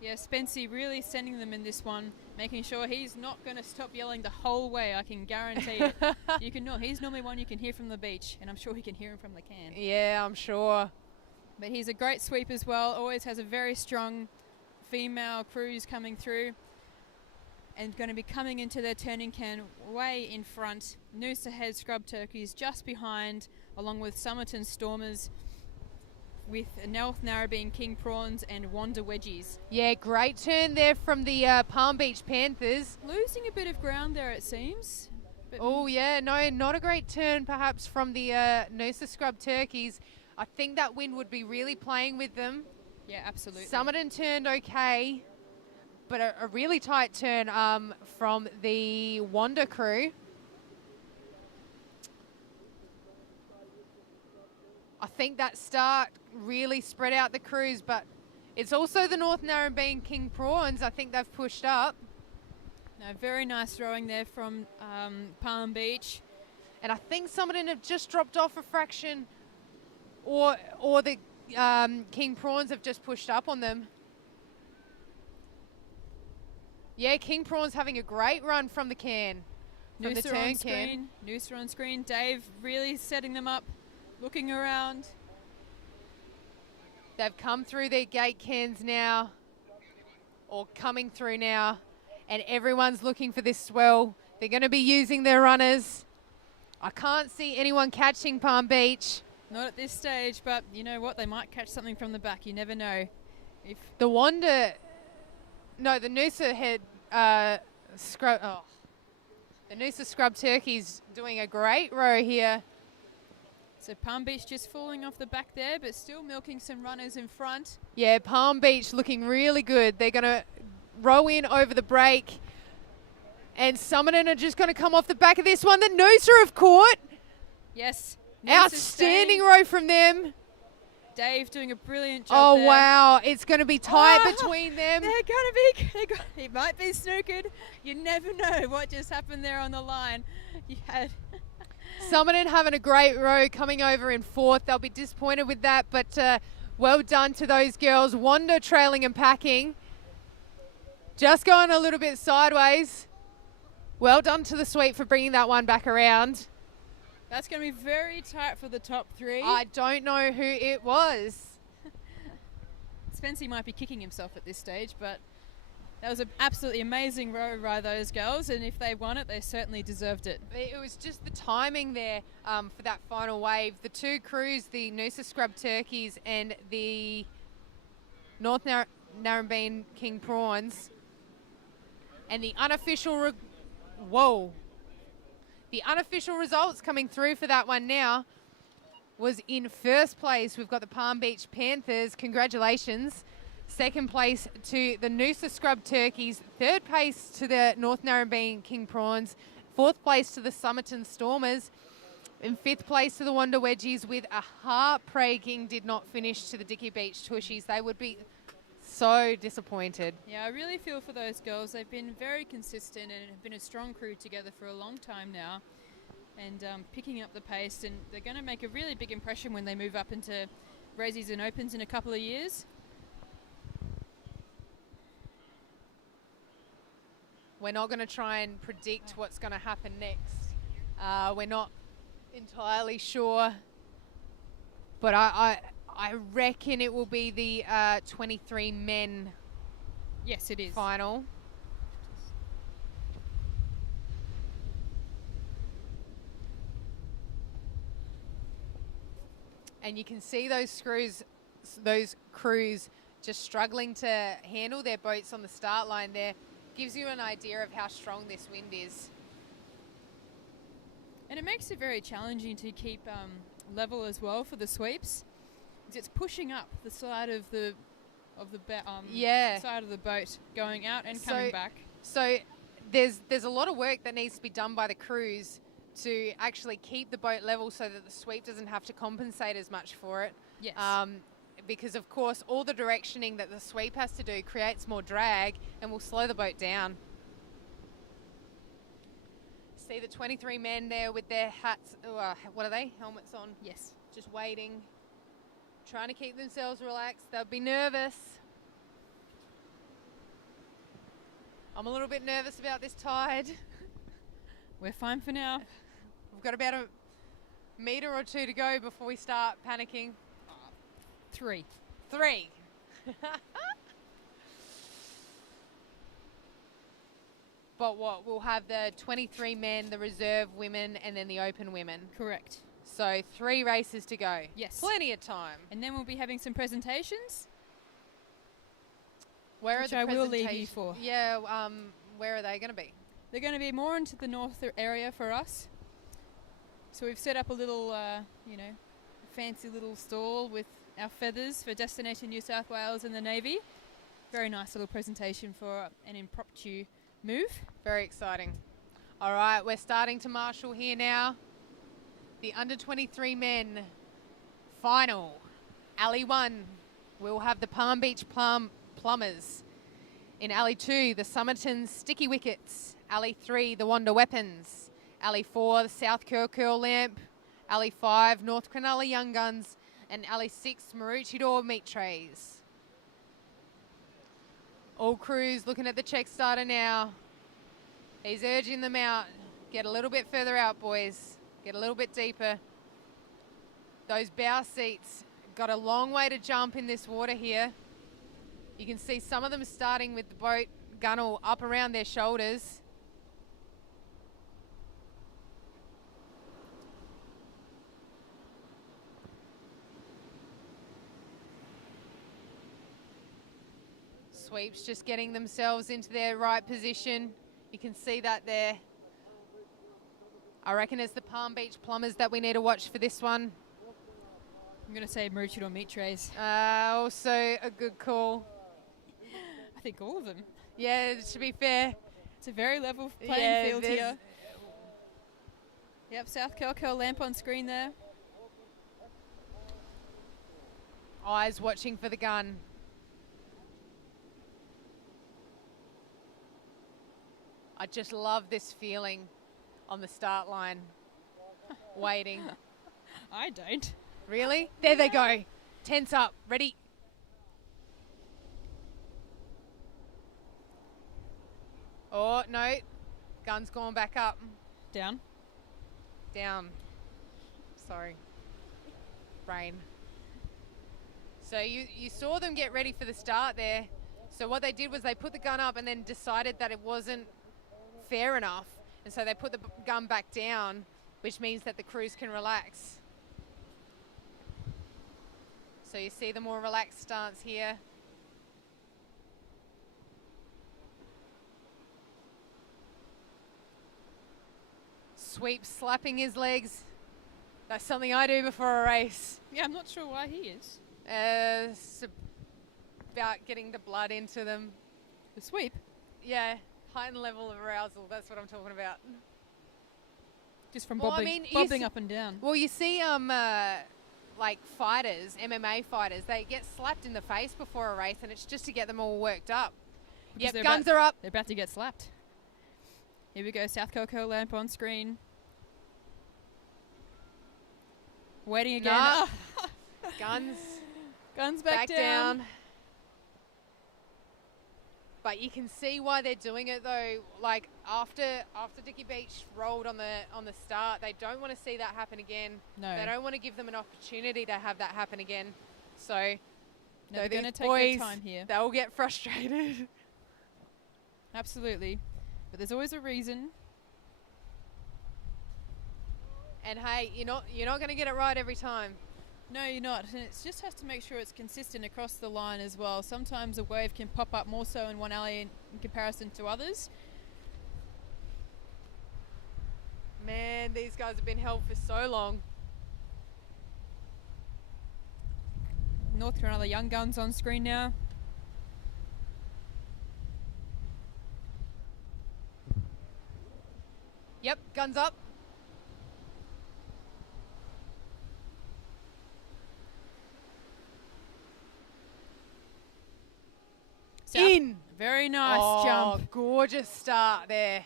Yeah, Spency really sending them in this one, making sure he's not going to stop yelling the whole way. I can guarantee it. You can know he's normally one you can hear from the beach, and I'm sure he can hear him from the can. Yeah, I'm sure. But he's a great sweep as well. Always has a very strong female cruise coming through, and going to be coming into their turning can way in front. Noosa Head Scrub Turkeys just behind, along with Somerton Stormers, with North Narrabeen King Prawns and Wanda Wedgies. Yeah, great turn there from the Palm Beach Panthers. Losing a bit of ground there, it seems. But Oh, yeah, no, not a great turn perhaps from the Noosa Scrub Turkeys. I think that wind would be really playing with them. yeah, absolutely. Somerton turned okay, but a really tight turn from the Wanda crew. I think that start really spread out the crews, but it's also the North Narrabeen King Prawns. I think they've pushed up. No, very nice rowing there from Palm Beach. And I think Somerton have just dropped off a fraction, or the King Prawns have just pushed up on them. Yeah, King Prawns having a great run from the can, from the Noosa turn on can. screen. Noosa on screen. Dave really setting them up, looking around. They've come through their gate cans now, or coming through now, and everyone's looking for this swell. They're going to be using their runners. I can't see anyone catching Palm Beach. Not at this stage, but you know what? They might catch something from the back. You never know. If The Noosa Head Scrub. Oh, the Noosa Scrub Turkeys doing a great row here. So Palm Beach just falling off the back there, but still milking some runners in front. Yeah, Palm Beach looking really good. They're going to row in over the break. And Somerton are just going to come off the back of this one that Noosa have caught. Yes. Noosa Outstanding staying. row from them. Dave doing a brilliant job Oh, there. wow. It's going to be tight Oh, between them. They're gonna be. It might be snookered. You never know what just happened there on the line. You had. Somerton having a great row coming over in fourth. They'll be disappointed with that, but well done to those girls. Wanda trailing and packing. Just going a little bit sideways. Well done to the sweep for bringing that one back around. That's going to be very tight for the top three. I don't know who it was. Spency might be kicking himself at this stage, but that was an absolutely amazing row by those girls, and if they won it, they certainly deserved it. It was just the timing there for that final wave. The two crews, the Noosa Scrub Turkeys and the North Narrabeen King Prawns, and the unofficial the unofficial results coming through for that one now was in first place. We've got the Palm Beach Panthers. Congratulations. Second place to the Noosa Scrub Turkeys. Third place to the North Narrabeen King Prawns. Fourth place to the Somerton Stormers. In fifth place to the Wanda Wedgies, with a heartbreaking did not finish to the Dicky Beach Tushies. They would be so disappointed. Yeah, I really feel for those girls. They've been very consistent and have been a strong crew together for a long time now, and picking up the pace, and they're going to make a really big impression when they move up into Raisies and Opens in a couple of years. We're not going to try and predict what's going to happen next. We're not entirely sure, but I reckon it will be the 23 men Yes, it is. final. And you can see those crews just struggling to handle their boats on the start line there. Gives you an idea of how strong this wind is. And it makes it very challenging to keep level as well for the sweeps. It's pushing up the side of the Yeah. side of the boat, going out and coming back. So there's a lot of work that needs to be done by the crews to actually keep the boat level so that the sweep doesn't have to compensate as much for it. Yes. Because of course all the directioning that the sweep has to do creates more drag and will slow the boat down. See the 23 men there with their hats. What are they? Helmets on. Yes. Just waiting. Trying to keep themselves relaxed. They'll be nervous. I'm a little bit nervous about this tide. We're fine for now. We've got about a metre or two to go before we start panicking. 3. 3. But what? We'll have the 23 men, the reserve women, and then the open women. Correct. So 3 races to go. Yes. Plenty of time. And then we'll be having some presentations. Where Which are the I will leave you presentations? for. Yeah, where are they going to be? They're going to be more into the north area for us. So we've set up a little, fancy little stall with our feathers for Destination New South Wales and the Navy. Very nice little presentation for an impromptu move. Very exciting. All right, we're starting to marshal here now. The under 23 men final. Alley 1, we'll have the Palm Beach Plumbers. In Alley 2, the Somerton Sticky Wickets. Alley 3, the Wanda Weapons. Alley 4, the South Curl Lamp. Alley 5, North Cronulla Young Guns. And Alley 6, Maroochydore Meat Trays. All crews looking at the check starter now. He's urging them out. Get a little bit further out, boys. Get a little bit deeper. Those bow seats got a long way to jump in this water here. You can see some of them starting with the boat gunnel up around their shoulders. Sweeps just getting themselves into their right position. You can see that there. I reckon it's the Palm Beach Plumbers that we need to watch for this one. I'm going to say Maroochydore Meat Trays. Also a good call. I think all of them. Yeah, to be fair. It's a very level playing field there's- here. Yep, South Curl Lamp on screen there. Eyes watching for the gun. I just love this feeling on the start line. Waiting. I don't. Really? There they go. Tense up. Ready? Oh, no. Gun's gone back up. Down. Down. Sorry. Brain. So you saw them get ready for the start there. So what they did was they put the gun up and then decided that it wasn't fair enough. And so they put the gun back down, which means that the crews can relax. So you see the more relaxed stance here. Sweep slapping his legs. That's something I do before a race. Yeah, I'm not sure why he is. It's about getting the blood into them. The sweep. Yeah, heightened level of arousal. That's what I'm talking about. Just from Well, I bobbing, mean, you bobbing see- up and down. Well, you see, like fighters, MMA fighters, they get slapped in the face before a race, and it's just to get them all worked up. Because Yep, they're guns about- are up. They're about to get slapped. Here we go, South Curl Lamp on screen. Waiting again. Nah. Oh, Guns guns back back, down. But you can see why they're doing it though. Like after Dicky Beach rolled on the start, they don't want to see that happen again. No. They don't want to give them an opportunity to have that happen again. So No, they're these going to take boys, their time here. they'll get frustrated. Absolutely. But there's always a reason. And hey, you're not going to get it right every time. No, you're not. And it just has to make sure it's consistent across the line as well. Sometimes a wave can pop up more so in one alley in comparison to others. Man, these guys have been held for so long. North Cronulla Young Guns on screen now. Yep, guns up. South- In. Very nice Oh, jump. gorgeous start there.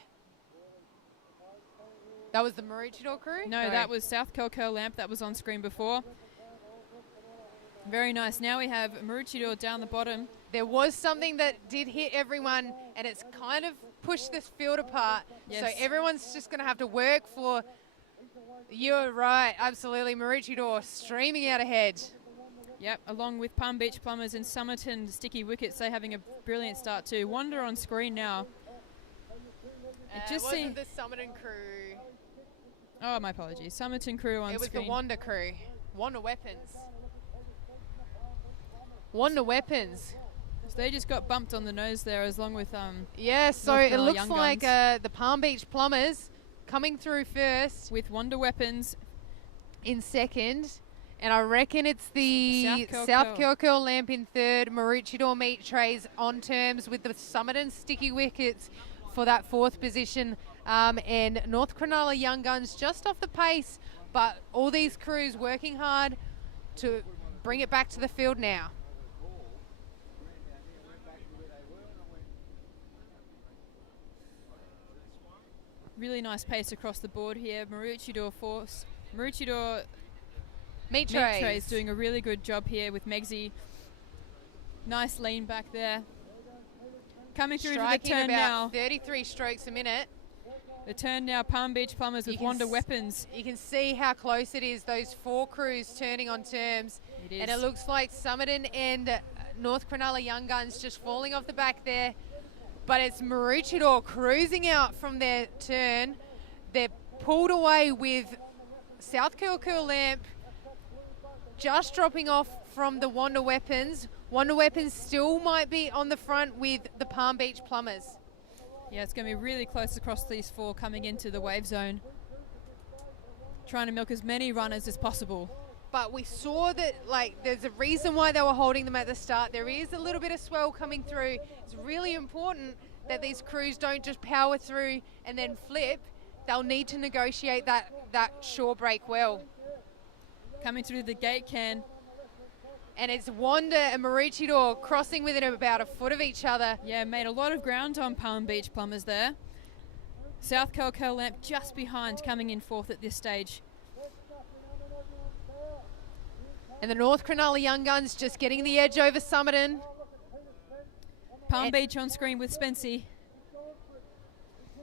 That was the Maroochydore crew? No, that was South Curl Lamp. That was on screen before. Very nice. Now we have Maroochydore down the bottom. There was something that did hit everyone, and it's kind of pushed this field apart. Yes. So everyone's just going to have to work for... You're right, absolutely. Maroochydore streaming out ahead. Yep, along with Palm Beach Plumbers and Somerton Sticky Wickets. They're having a brilliant start too. Wonder on screen now. It just wasn't seemed... the Somerton crew. Oh, my apologies. Somerton crew on It was screen. the Wanda crew. Wanda Weapons. Wanda Weapons. So they just got bumped on the nose there, as long with Yeah, so North it Carolina looks Young like Guns. the Palm Beach Plumbers coming through first, with Wonder Weapons. in second. And I reckon it's the South South Curl. Curl Lamp in third. Maroochydore Meat Trays on terms with the Somerton Sticky Wickets for that fourth position. And North Cronulla Young Guns just off the pace. But all these crews working hard to bring it back to the field now. Really nice pace across the board here. Maroochydore Meat Meat Trays. Trays doing a really good job here with Megsy. Nice lean back there. Coming through to the Striking turn about now. 33 strokes a minute. The turn now, Palm Beach Plumbers with can Wonder s- Weapons. You can see how close it is, those four crews turning on terms. It is. And it looks like Somerton and North Cronulla Young Guns just falling off the back there. But it's Maroochydore cruising out from their turn. They're pulled away with South Curl Lamp just dropping off from the Wonder Weapons. Wonder Weapons still might be on the front with the Palm Beach Plumbers. Yeah, it's going to be really close across these four coming into the wave zone. Trying to milk as many runners as possible. But we saw that, like, there's a reason why they were holding them at the start. There is a little bit of swell coming through. It's really important that these crews don't just power through and then flip. They'll need to negotiate that shore break well. Coming through the gate can. And it's Wanda and Maroochydore crossing within about a foot of each other. Yeah, made a lot of ground on Palm Beach Plumbers there. South Curl Lamp just behind, coming in fourth at this stage. And the North Cronulla Young Guns just getting the edge over Somerton. Palm Beach on screen with Spency.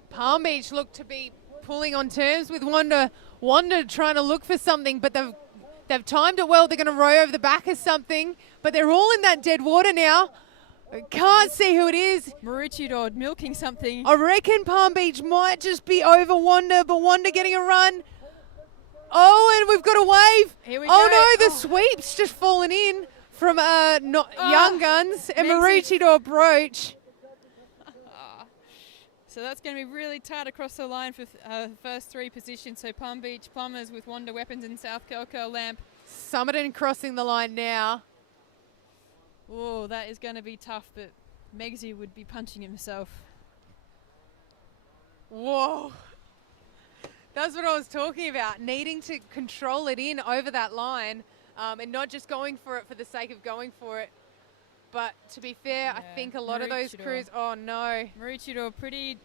Palm Beach look to be pulling on terms with Wanda. Wanda trying to look for something, but they've timed it well. They're going to row over the back of something, but they're all in that dead water now. Can't see who it is. Maroochydore milking something. I reckon Palm Beach might just be over Wanda, but Wanda getting a run. Oh, and we've got a wave. Here we Oh go. no, the sweep's just fallen in from Young Guns and Maisie. Maroochydore Brooch. So that's going to be really tight across the line for first three positions. So Palm Beach Plumbers with Wonder Weapons and South Curl Lamp. Somerton crossing the line now. Oh, that is going to be tough, but Megsy would be punching himself. Whoa. That's what I was talking about, needing to control it in over that line and not just going for it for the sake of going for it. But to be fair, I Yeah, think a lot of those Maroochydore. crews, oh no. Maroochydore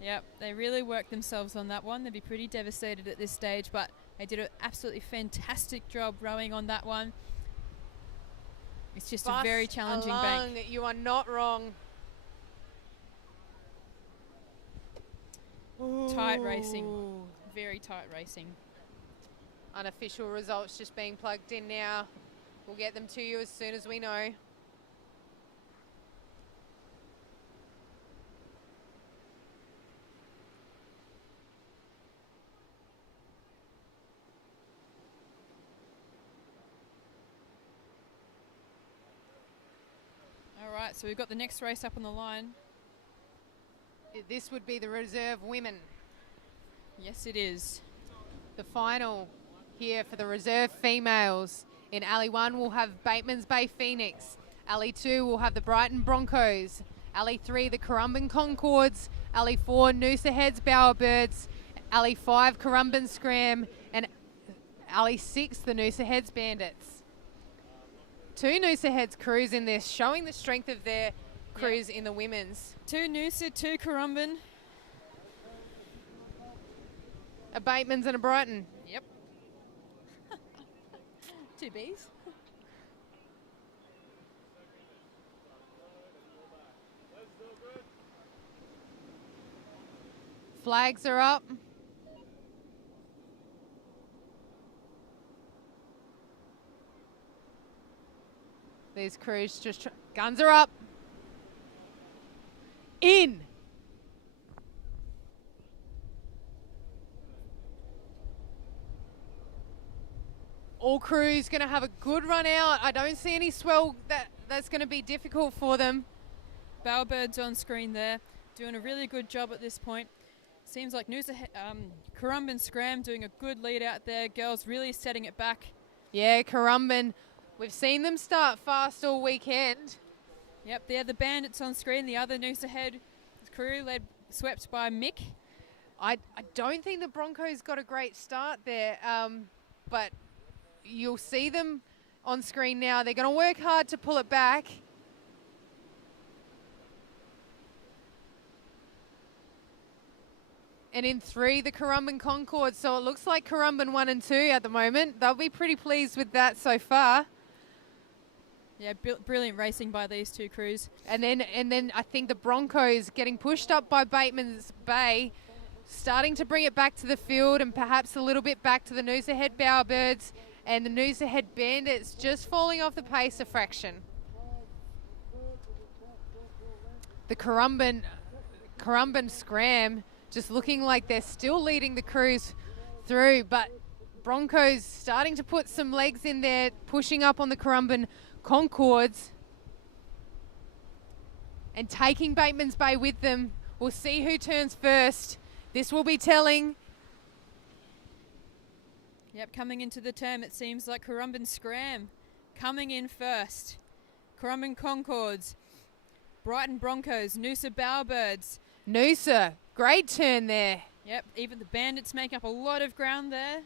yep, they really worked themselves on that one. They'd be pretty devastated at this stage, but they did an absolutely fantastic job rowing on that one. It's just a very Bust challenging along. bank. You are not wrong. Tight racing. Ooh. Very tight racing. Unofficial results just being plugged in now. We'll get them to you as soon as we know. All right, so we've got the next race up on the line. This would be the reserve women. Yes, it is. The final here for the reserve females. In Alley 1, we'll have Bateman's Bay Phoenix. Alley 2, we'll have the Brighton Broncos. Alley 3, the Currumbin Concords. Alley 4, Noosa Heads Bowerbirds. Alley 5, Currumbin Scram. And Alley 6, the Noosa Heads Bandits. Two Noosa Heads crews in this, showing the strength of their crews in the women's. 2 Noosa, 2 Currumbin. A Bateman's and a Brighton. Yep. 2 Bs. Flags are up. These crews just guns are up. In. All crews going to have a good run out. I don't see any swell that's going to be difficult for them. Bowerbirds on screen there, doing a really good job at this point. Seems like Currumbin Scram doing a good lead out there. Girls really setting it back. Yeah, Currumbin. We've seen them start fast all weekend. Yep, they're the Bandits on screen. The other Noosa Head crew swept by Mick. I don't think the Broncos got a great start there, but you'll see them on screen now. They're going to work hard to pull it back. And in 3, the Currumbin Concord. So it looks like Currumbin 1 and 2 at the moment. They'll be pretty pleased with that so far. Yeah, brilliant racing by these 2 crews. And then I think the Broncos getting pushed up by Bateman's Bay, starting to bring it back to the field and perhaps a little bit back to the Noosa Head Bowerbirds, and the Noosa Head Bandits just falling off the pace a fraction. The Currumbin Scram just looking like they're still leading the crews through, but Broncos starting to put some legs in there, pushing up on the Currumbin Concords and taking Bateman's Bay with them. We'll see who turns first. This will be telling. Yep, coming into the term, it seems like Currumbin Scram coming in first. Currumbin Concords, Brighton Broncos, Noosa Bowerbirds. Noosa, great turn there. Yep, even the Bandits make up a lot of ground there.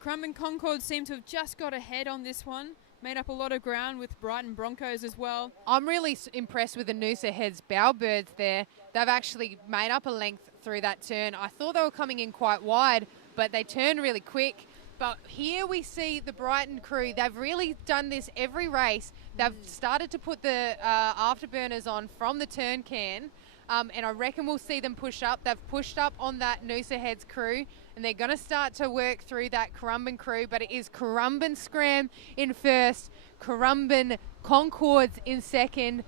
Currumbin Concord seem to have just got ahead on this one. Made up a lot of ground with Brighton Broncos as well. I'm really impressed with the Noosa Heads Bowerbirds there. They've actually made up a length through that turn. I thought they were coming in quite wide, but they turned really quick. But here we see the Brighton crew. They've really done this every race. They've started to put the afterburners on from the turn can. And I reckon we'll see them push up. They've pushed up on that Noosa Heads crew, and they're going to start to work through that Currumbin crew, but it is Currumbin Scram in first, Currumbin Concords in second,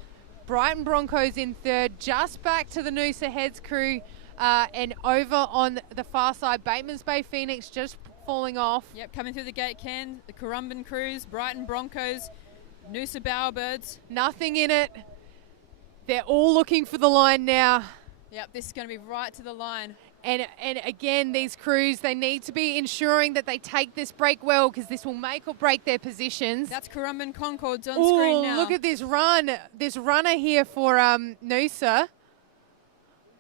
Brighton Broncos in third, just back to the Noosa Heads crew, and over on the far side, Bateman's Bay Phoenix just falling off. Yep, coming through the gate can, the Currumbin crews, Brighton Broncos, Noosa Bowerbirds. Nothing in it. They're all looking for the line now. Yep, this is going to be right to the line. And again, these crews, they need to be ensuring that they take this break well, because this will make or break their positions. That's Currumbin Concords on screen now. Look at this run. This runner here for Noosa.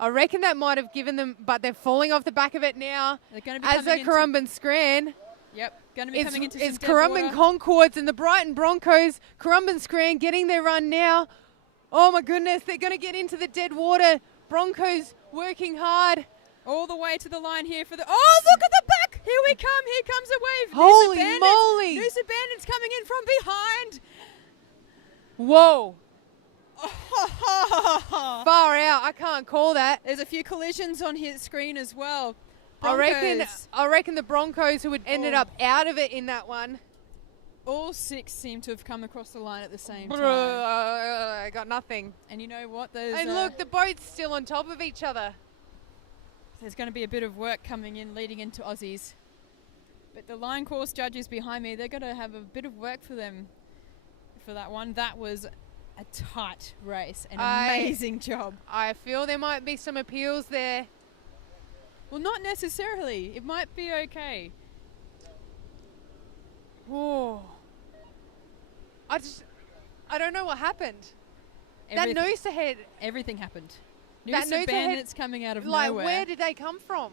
I reckon that might have given them, but they're falling off the back of it now. They're going to be as a Currumbin Scran. Yep, going to be coming into some It's dead Currumbin water. Concords and the Brighton Broncos. Currumbin Scran getting their run now. Oh my goodness, they're going to get into the dead water. Broncos working hard. All the way to the line here for the... Oh, look at the back! Here we come. Here comes a wave. Holy Noosa Bandits. moly. Noosa Bandits coming in from behind. Whoa. Far out. I can't call that. There's a few collisions on his screen as well. I Broncos. reckon the Broncos who had ended up out of it in that one. All 6 seem to have come across the line at the same time. I got nothing. And you know what? There's, And look, the boat's still on top of each other. there's going to be a bit of work coming in leading into Aussies. But the line course judges behind me, they're going to have a bit of work for them for that one. That was a tight race. An amazing job. I feel there might be some appeals there. Well, not necessarily. It might be okay. Whoa. I don't know what happened. Everything, That Noosa Head, everything happened. That Noosa Noosa Bandits coming out of like, nowhere. where did they come from?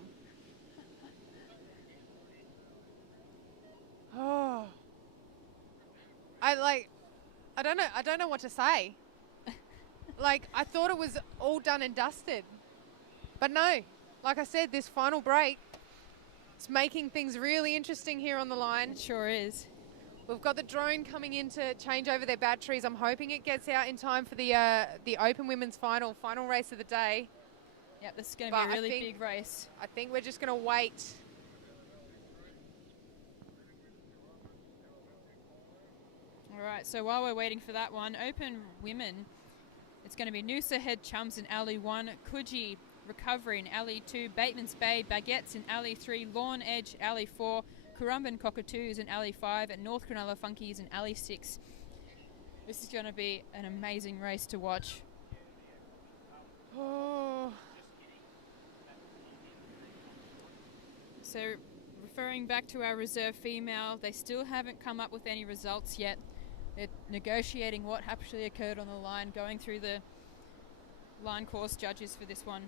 Oh. I don't know what to say. Like, I thought it was all done and dusted. But no. like I said, this final break, it's making things really interesting here on the line. It sure is. We've got the drone coming in to change over their batteries. I'm hoping it gets out in time for the Open Women's final race of the day. Yep, this is going to But be I a really think- big race. I think we're just going to wait. All right, so while we're waiting for that one, Open Women, it's going to be Noosa Head Chums in Alley 1, Coogee Recovery in Alley 2, Bateman's Bay Baguettes in Alley 3, Lawn Edge Alley 4, Currumbin Cockatoos in Alley 5, and North Cronulla Funkies in Alley 6. This is going to be an amazing race to watch. Oh, So referring back to our reserve female, they still haven't come up with any results yet. They're negotiating what actually occurred on the line, going through the line course judges for this one.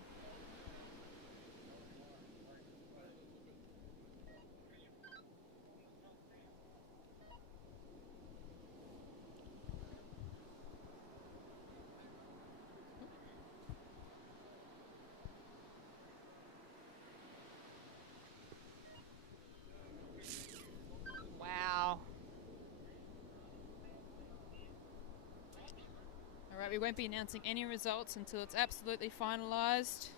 wow. All right, we won't be announcing any results until it's absolutely finalised.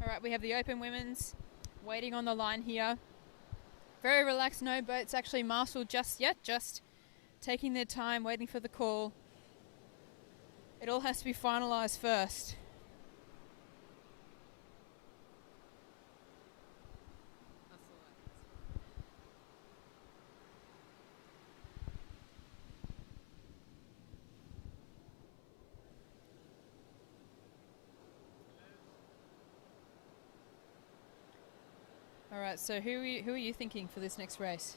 All right, we have the Open Women's waiting on the line here. Very relaxed, no boats actually marshalled just yet, just taking their time, waiting for the call. It all has to be finalised first. All right, so who are you thinking for this next race?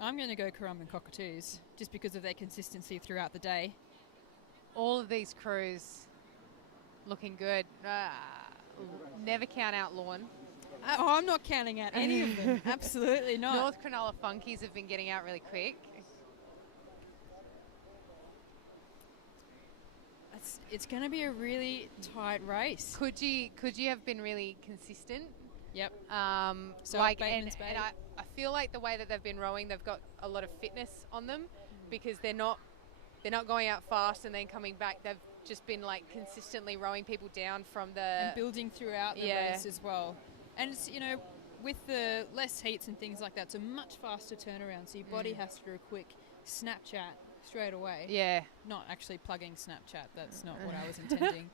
I'm going to go Currumbin Cockatoos, just because of their consistency throughout the day. All of these crews looking good. Never count out Lawn. Oh, I'm not counting out any of them. Absolutely not. North Cronulla Funkies have been getting out really quick. It's going to be a really tight race. Coogee have been really consistent. Yep. So Like, Bateman's and Bay. I feel like the way that they've been rowing, they've got a lot of fitness on them because they're not going out fast and then coming back. They've just been like consistently rowing people down from the And building throughout the yeah. race as well. And it's, with the less heats and things like that, it's a much faster turnaround. So your body has to do a quick Snapchat straight away. yeah. Not actually plugging Snapchat. That's not what I was intending.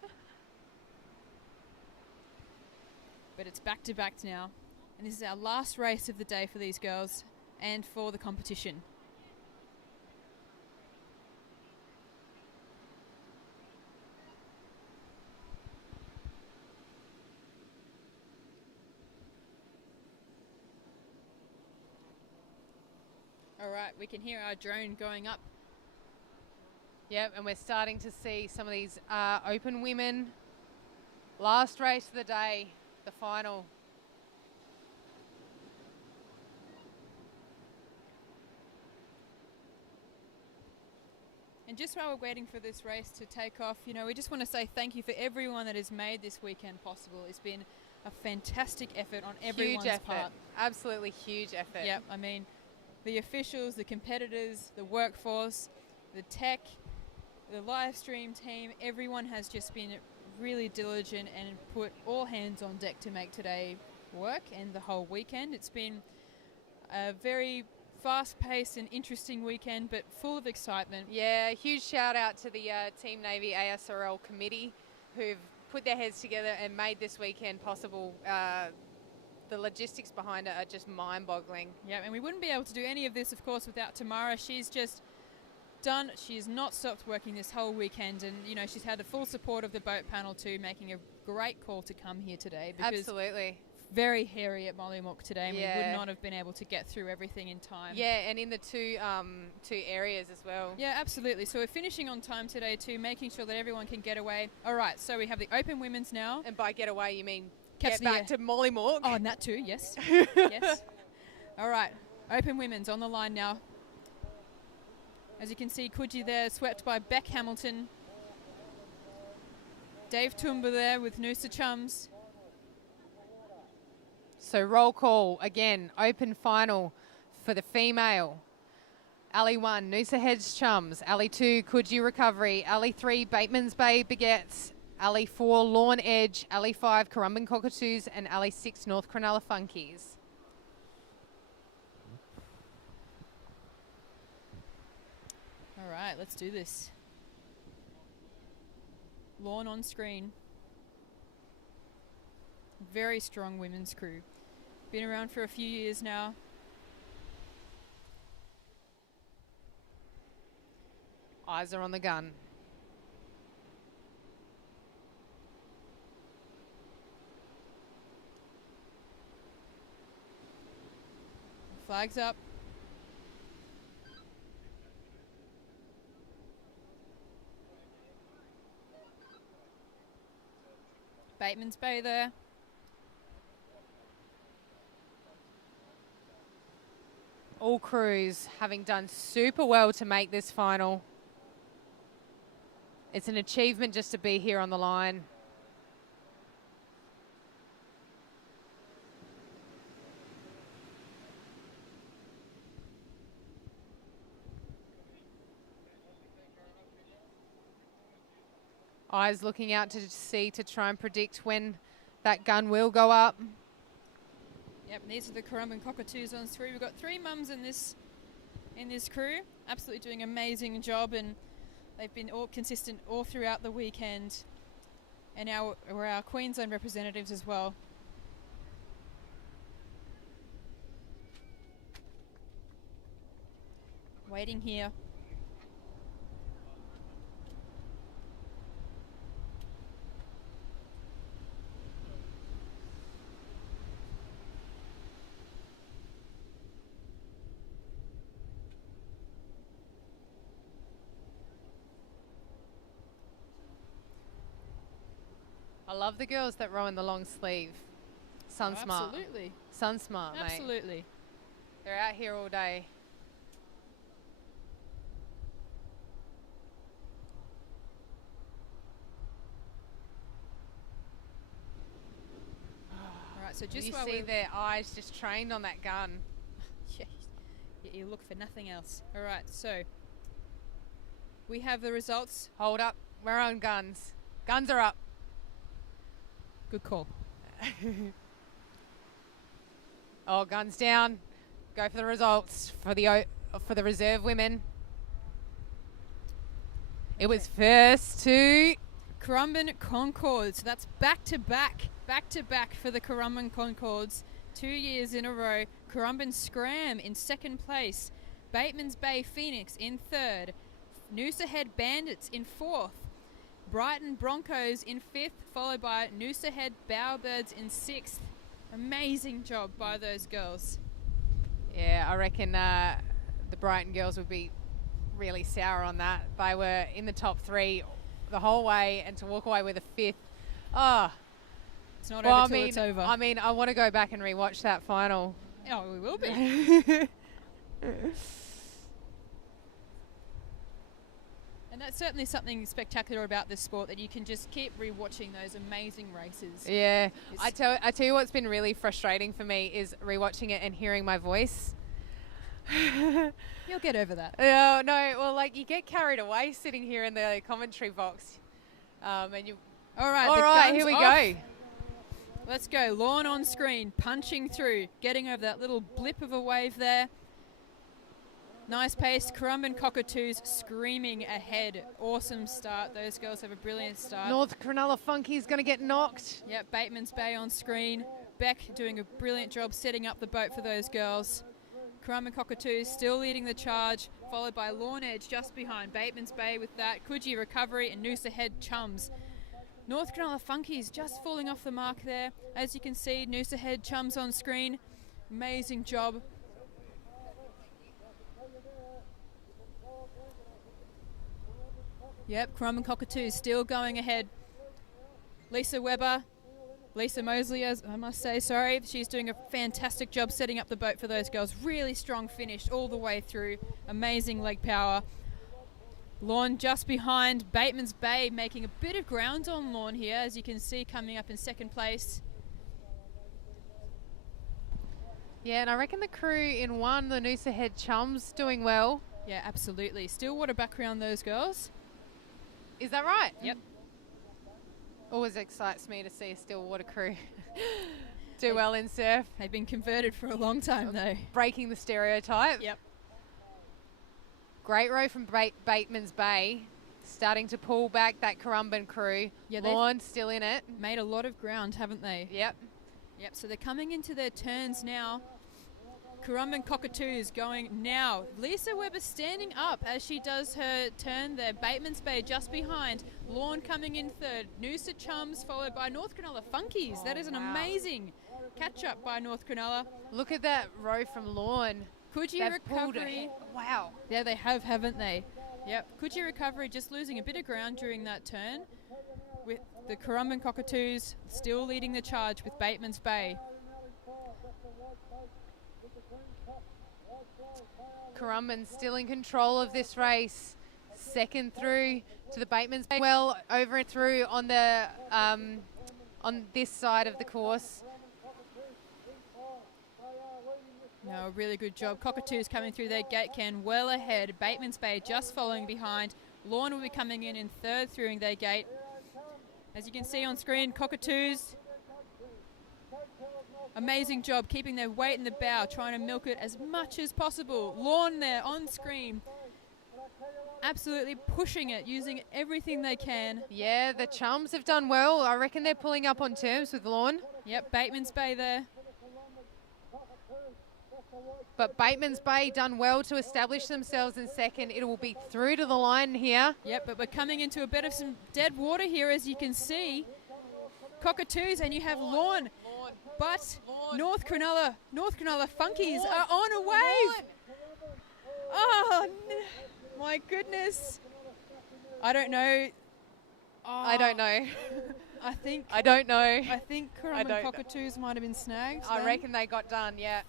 But it's back to back now. And this is our last race of the day for these girls and for the competition. All right, we can hear our drone going up. Yep, and we're starting to see some of these Open Women. Last race of the day, the final. And just while we're waiting for this race to take off, we just want to say thank you for everyone that has made this weekend possible. It's been a fantastic effort on everyone's Huge effort. part. Absolutely huge effort. Yep, I mean, the officials, the competitors, the workforce, the tech, the live stream team, everyone has just been really diligent and put all hands on deck to make today work and the whole weekend. It's been a very fast-paced and interesting weekend, but full of excitement. Yeah, huge shout out to the Team Navy ASRL committee who've put their heads together and made this weekend possible. The logistics behind it are just mind-boggling. Yeah, and we wouldn't be able to do any of this, of course, without Tamara. She's not stopped working this whole weekend, and she's had the full support of the boat panel too, making a great call to come here today. Because Absolutely. very hairy at Mollymook today, and we Yeah. would not have been able to get through everything in time. Yeah, and in the two areas as well. Yeah, absolutely. So we're finishing on time today too, making sure that everyone can get away. All right, so we have the open women's now. And by get away, you mean Catch get the back air. to Mollymook. Oh, and that too, yes. Yes. All right, open women's on the line now. As you can see, Coogee there, swept by Beck Hamilton. Dave Toomba there with Noosa Chums. So roll call again, open final for the female. Alley 1, Noosa Heads Chums. Alley 2, Coogee Recovery. Alley 3, Bateman's Bay Begets. Alley 4, Lawn Edge. Alley 5, Currumbin Cockatoos. And Alley 6, North Cronulla Funkies. All right, let's do this. Lawn on screen. Very strong women's crew. Been around for a few years now. Eyes are on the gun. Flags up. Bateman's Bay there. All crews having done super well to make this final. It's an achievement just to be here on the line. Eyes looking out to see to try and predict when that gun will go up. Yep, these are the Currumbin Cockatoos on screen. We've got 3 mums in this crew, absolutely doing an amazing job, and they've been all consistent all throughout the weekend. And we're our Queensland representatives as well. Waiting here. I love the girls that row in the long sleeve. Sun smart. Absolutely. Sun smart, mate. Absolutely. They're out here all day. All right, so just You while see we their eyes just trained on that gun. you look for nothing else. All right, so we have the results. Hold up. We're on guns. Guns are up. Good call. Oh, guns down. Go for the results for the reserve women. It was first to Currumbin Concords. That's back to back for the Currumbin Concords. 2 years in a row. Currumbin Scram in second place. Bateman's Bay Phoenix in third. Noosa Head Bandits in fourth. Brighton Broncos in fifth, followed by Noosa Head Bowerbirds in sixth. Amazing job by those girls. Yeah, I reckon the Brighton girls would be really sour on that. They were in the top 3 the whole way, and to walk away with a 5th. Oh, It's not well, over till it's over. I want to go back and rewatch that final. Oh, we will be. And that's certainly something spectacular about this sport, that you can just keep rewatching those amazing races. Yeah, It's- I tell you what's been really frustrating for me is rewatching it and hearing my voice. You'll get over that. No, well, like you get carried away sitting here in the commentary box, and you. All right, All the right, guns here we off. go. Let's go. Lawn on screen, punching through, getting over that little blip of a wave there. Nice pace. Currumbin Cockatoos screaming ahead. Awesome start. Those girls have a brilliant start. North Cronulla Funky's going to get knocked. Yep, Bateman's Bay on screen. Beck doing a brilliant job setting up the boat for those girls. Currumbin Cockatoos still leading the charge, followed by Lawn Edge just behind. Bateman's Bay with that. Coogee Recovery and Noosa Head Chums. North Cronulla Funkies just falling off the mark there. As you can see, Noosa Head Chums on screen. Amazing job. Yep, Currumbin Cockatoos still going ahead. Lisa Mosley, as I must say, sorry. She's doing a fantastic job setting up the boat for those girls. Really strong finish all the way through. Amazing leg power. Lawn just behind. Bateman's Bay making a bit of ground on Lawn here, as you can see, coming up in second place. Yeah, and I reckon the crew in one, the Noosa Head Chums, doing well. Yeah, absolutely. Stillwater background, those girls. Is that right? Yep. Always excites me to see a Stillwater crew do well in surf. They've been converted for a long time, though. Breaking the stereotype. Yep. Great row from Bateman's Bay. Starting to pull back that Currumbin crew. Yeah, they've Lawn still in it. made a lot of ground, haven't they? Yep. Yep, so they're coming into their turns now. Currumbin Cockatoos going now. Lisa Webber standing up as she does her turn there. Bateman's Bay just behind. Lawn coming in third. Noosa Chums followed by North Cronulla Funkies. That is an amazing catch up by North Cronulla. Look at that row from Lawn. Coogee They've pulled Recovery. it. Wow. Yeah, they have, haven't they? Yep. Coogee Recovery just losing a bit of ground during that turn. With the Currumbin Cockatoos still leading the charge with Bateman's Bay. Currumbin still in control of this race. Second through to the Bateman's Bay. Well, over and through on the on this side of the course. No, really good job. Cockatoos coming through their gate can well ahead. Bateman's Bay just following behind. Lawn will be coming in third through their gate. As you can see on screen, Cockatoos, amazing job keeping their weight in the bow, trying to milk it as much as possible. Lawn there on screen, absolutely pushing it, using everything they can. Yeah, the Chums have done well. I reckon they're pulling up on terms with Lawn. Yep, Bateman's Bay there. But Bateman's Bay done well to establish themselves in second. It will be through to the line here. Yep, but we're coming into a bit of some dead water here, as you can see. Cockatoos, and you have Lawn. But North Cronulla Funkies are on a wave. Oh, my goodness. I don't know. Oh, I don't know. I think I don't know. I think don't Currumbin know. Cockatoos might have been snagged. I then. reckon they got done, yeah.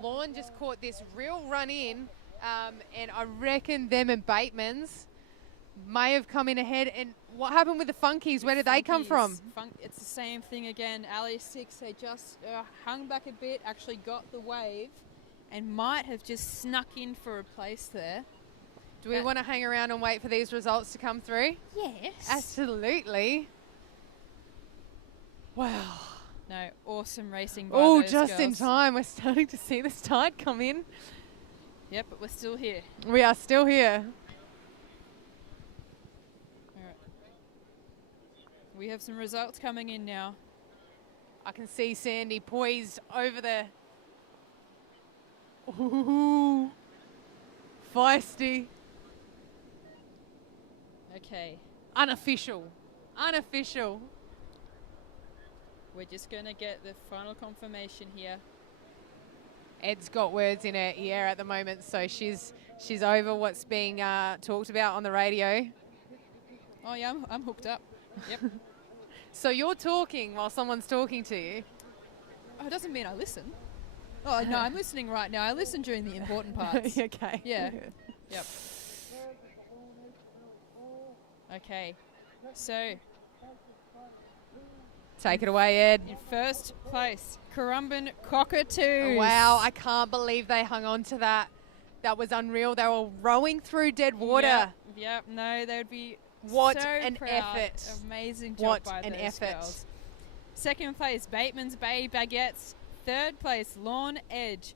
Lawn just caught this real run in, and I reckon them and Bateman's may have come in ahead. And what happened with the Funkies? Where did they come from? It's the same thing again. Ali 6, they just hung back a bit, actually got the wave, and might have just snuck in for a place there. Do we want to hang around and wait for these results to come through? Yes. Absolutely. Wow. No, awesome racing by Oh, those just in girls. time. We're starting to see this tide come in. Yep, but we're still here. We are still here. All right. We have some results coming in now. I can see Sandy poised over the... Ooh. Feisty. Okay, Unofficial. Unofficial. we're just going to get the final confirmation here. Ed's got words in her ear at the moment, so she's over what's being talked about on the radio. Oh yeah, I'm hooked up. Yep. So you're talking while someone's talking to you. Oh, it doesn't mean I listen. Oh no, I'm listening right now. I listen during the important parts. Okay. Yeah. Yep. Okay. So, Take it away, Ed. in first place, Currumbin Cockatoos. Wow, I can't believe they hung on to that. That was unreal. They were rowing through dead water. Yep. No, they would be What so an proud. effort. Amazing job What by an those effort. girls. Second place, Bateman's Bay Baguettes. Third place, Lawn Edge.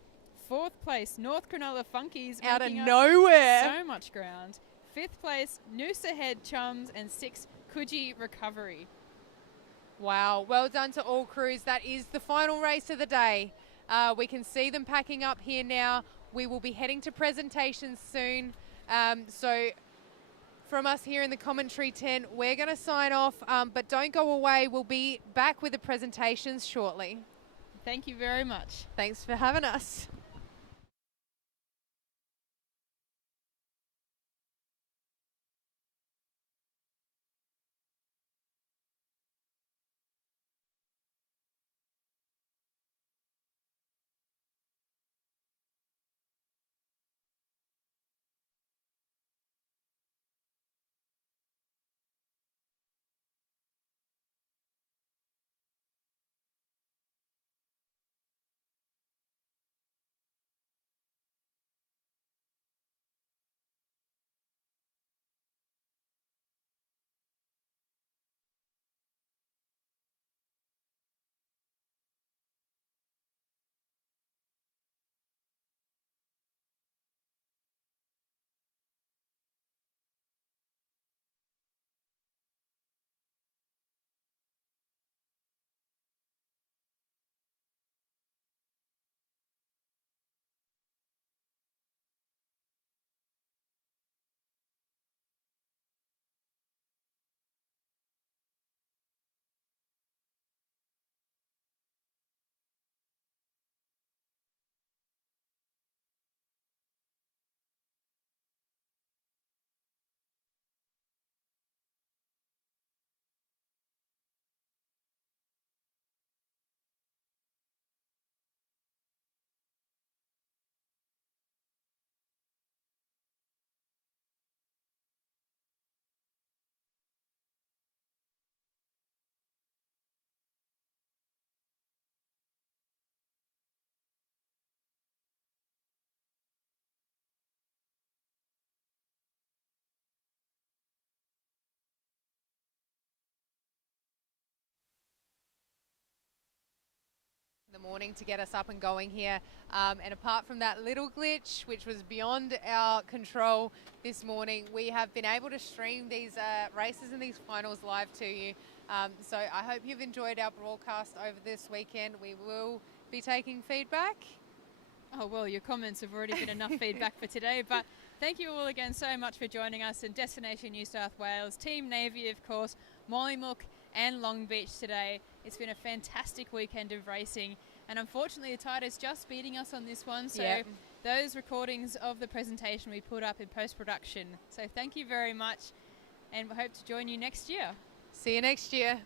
Fourth place, North Cronulla Funkies. Out of making up nowhere. so much ground. Fifth place, Noosa Head Chums. And sixth, Coogee Recovery. Wow, well done to all crews. That is the final race of the day. We can see them packing up here now. We will be heading to presentations soon. So from us here in the commentary tent. We're going to sign off, but don't go away. We'll be back with the presentations shortly. Thank you very much. Thanks for having us. The morning to get us up and going here, and apart from that little glitch which was beyond our control this morning, we have been able to stream these races and these finals live to you, so I hope you've enjoyed our broadcast over this weekend. We will be taking feedback. Oh, well, your comments have already been enough feedback for today, but thank you all again so much for joining us in Destination New South Wales, Team Navy, of course, Mollymook and Long Beach today. It's been a fantastic weekend of racing, and unfortunately the tide is just beating us on this one, so those recordings of the presentation we put up in post-production. So thank you very much, and we hope to join you next year. See you next year.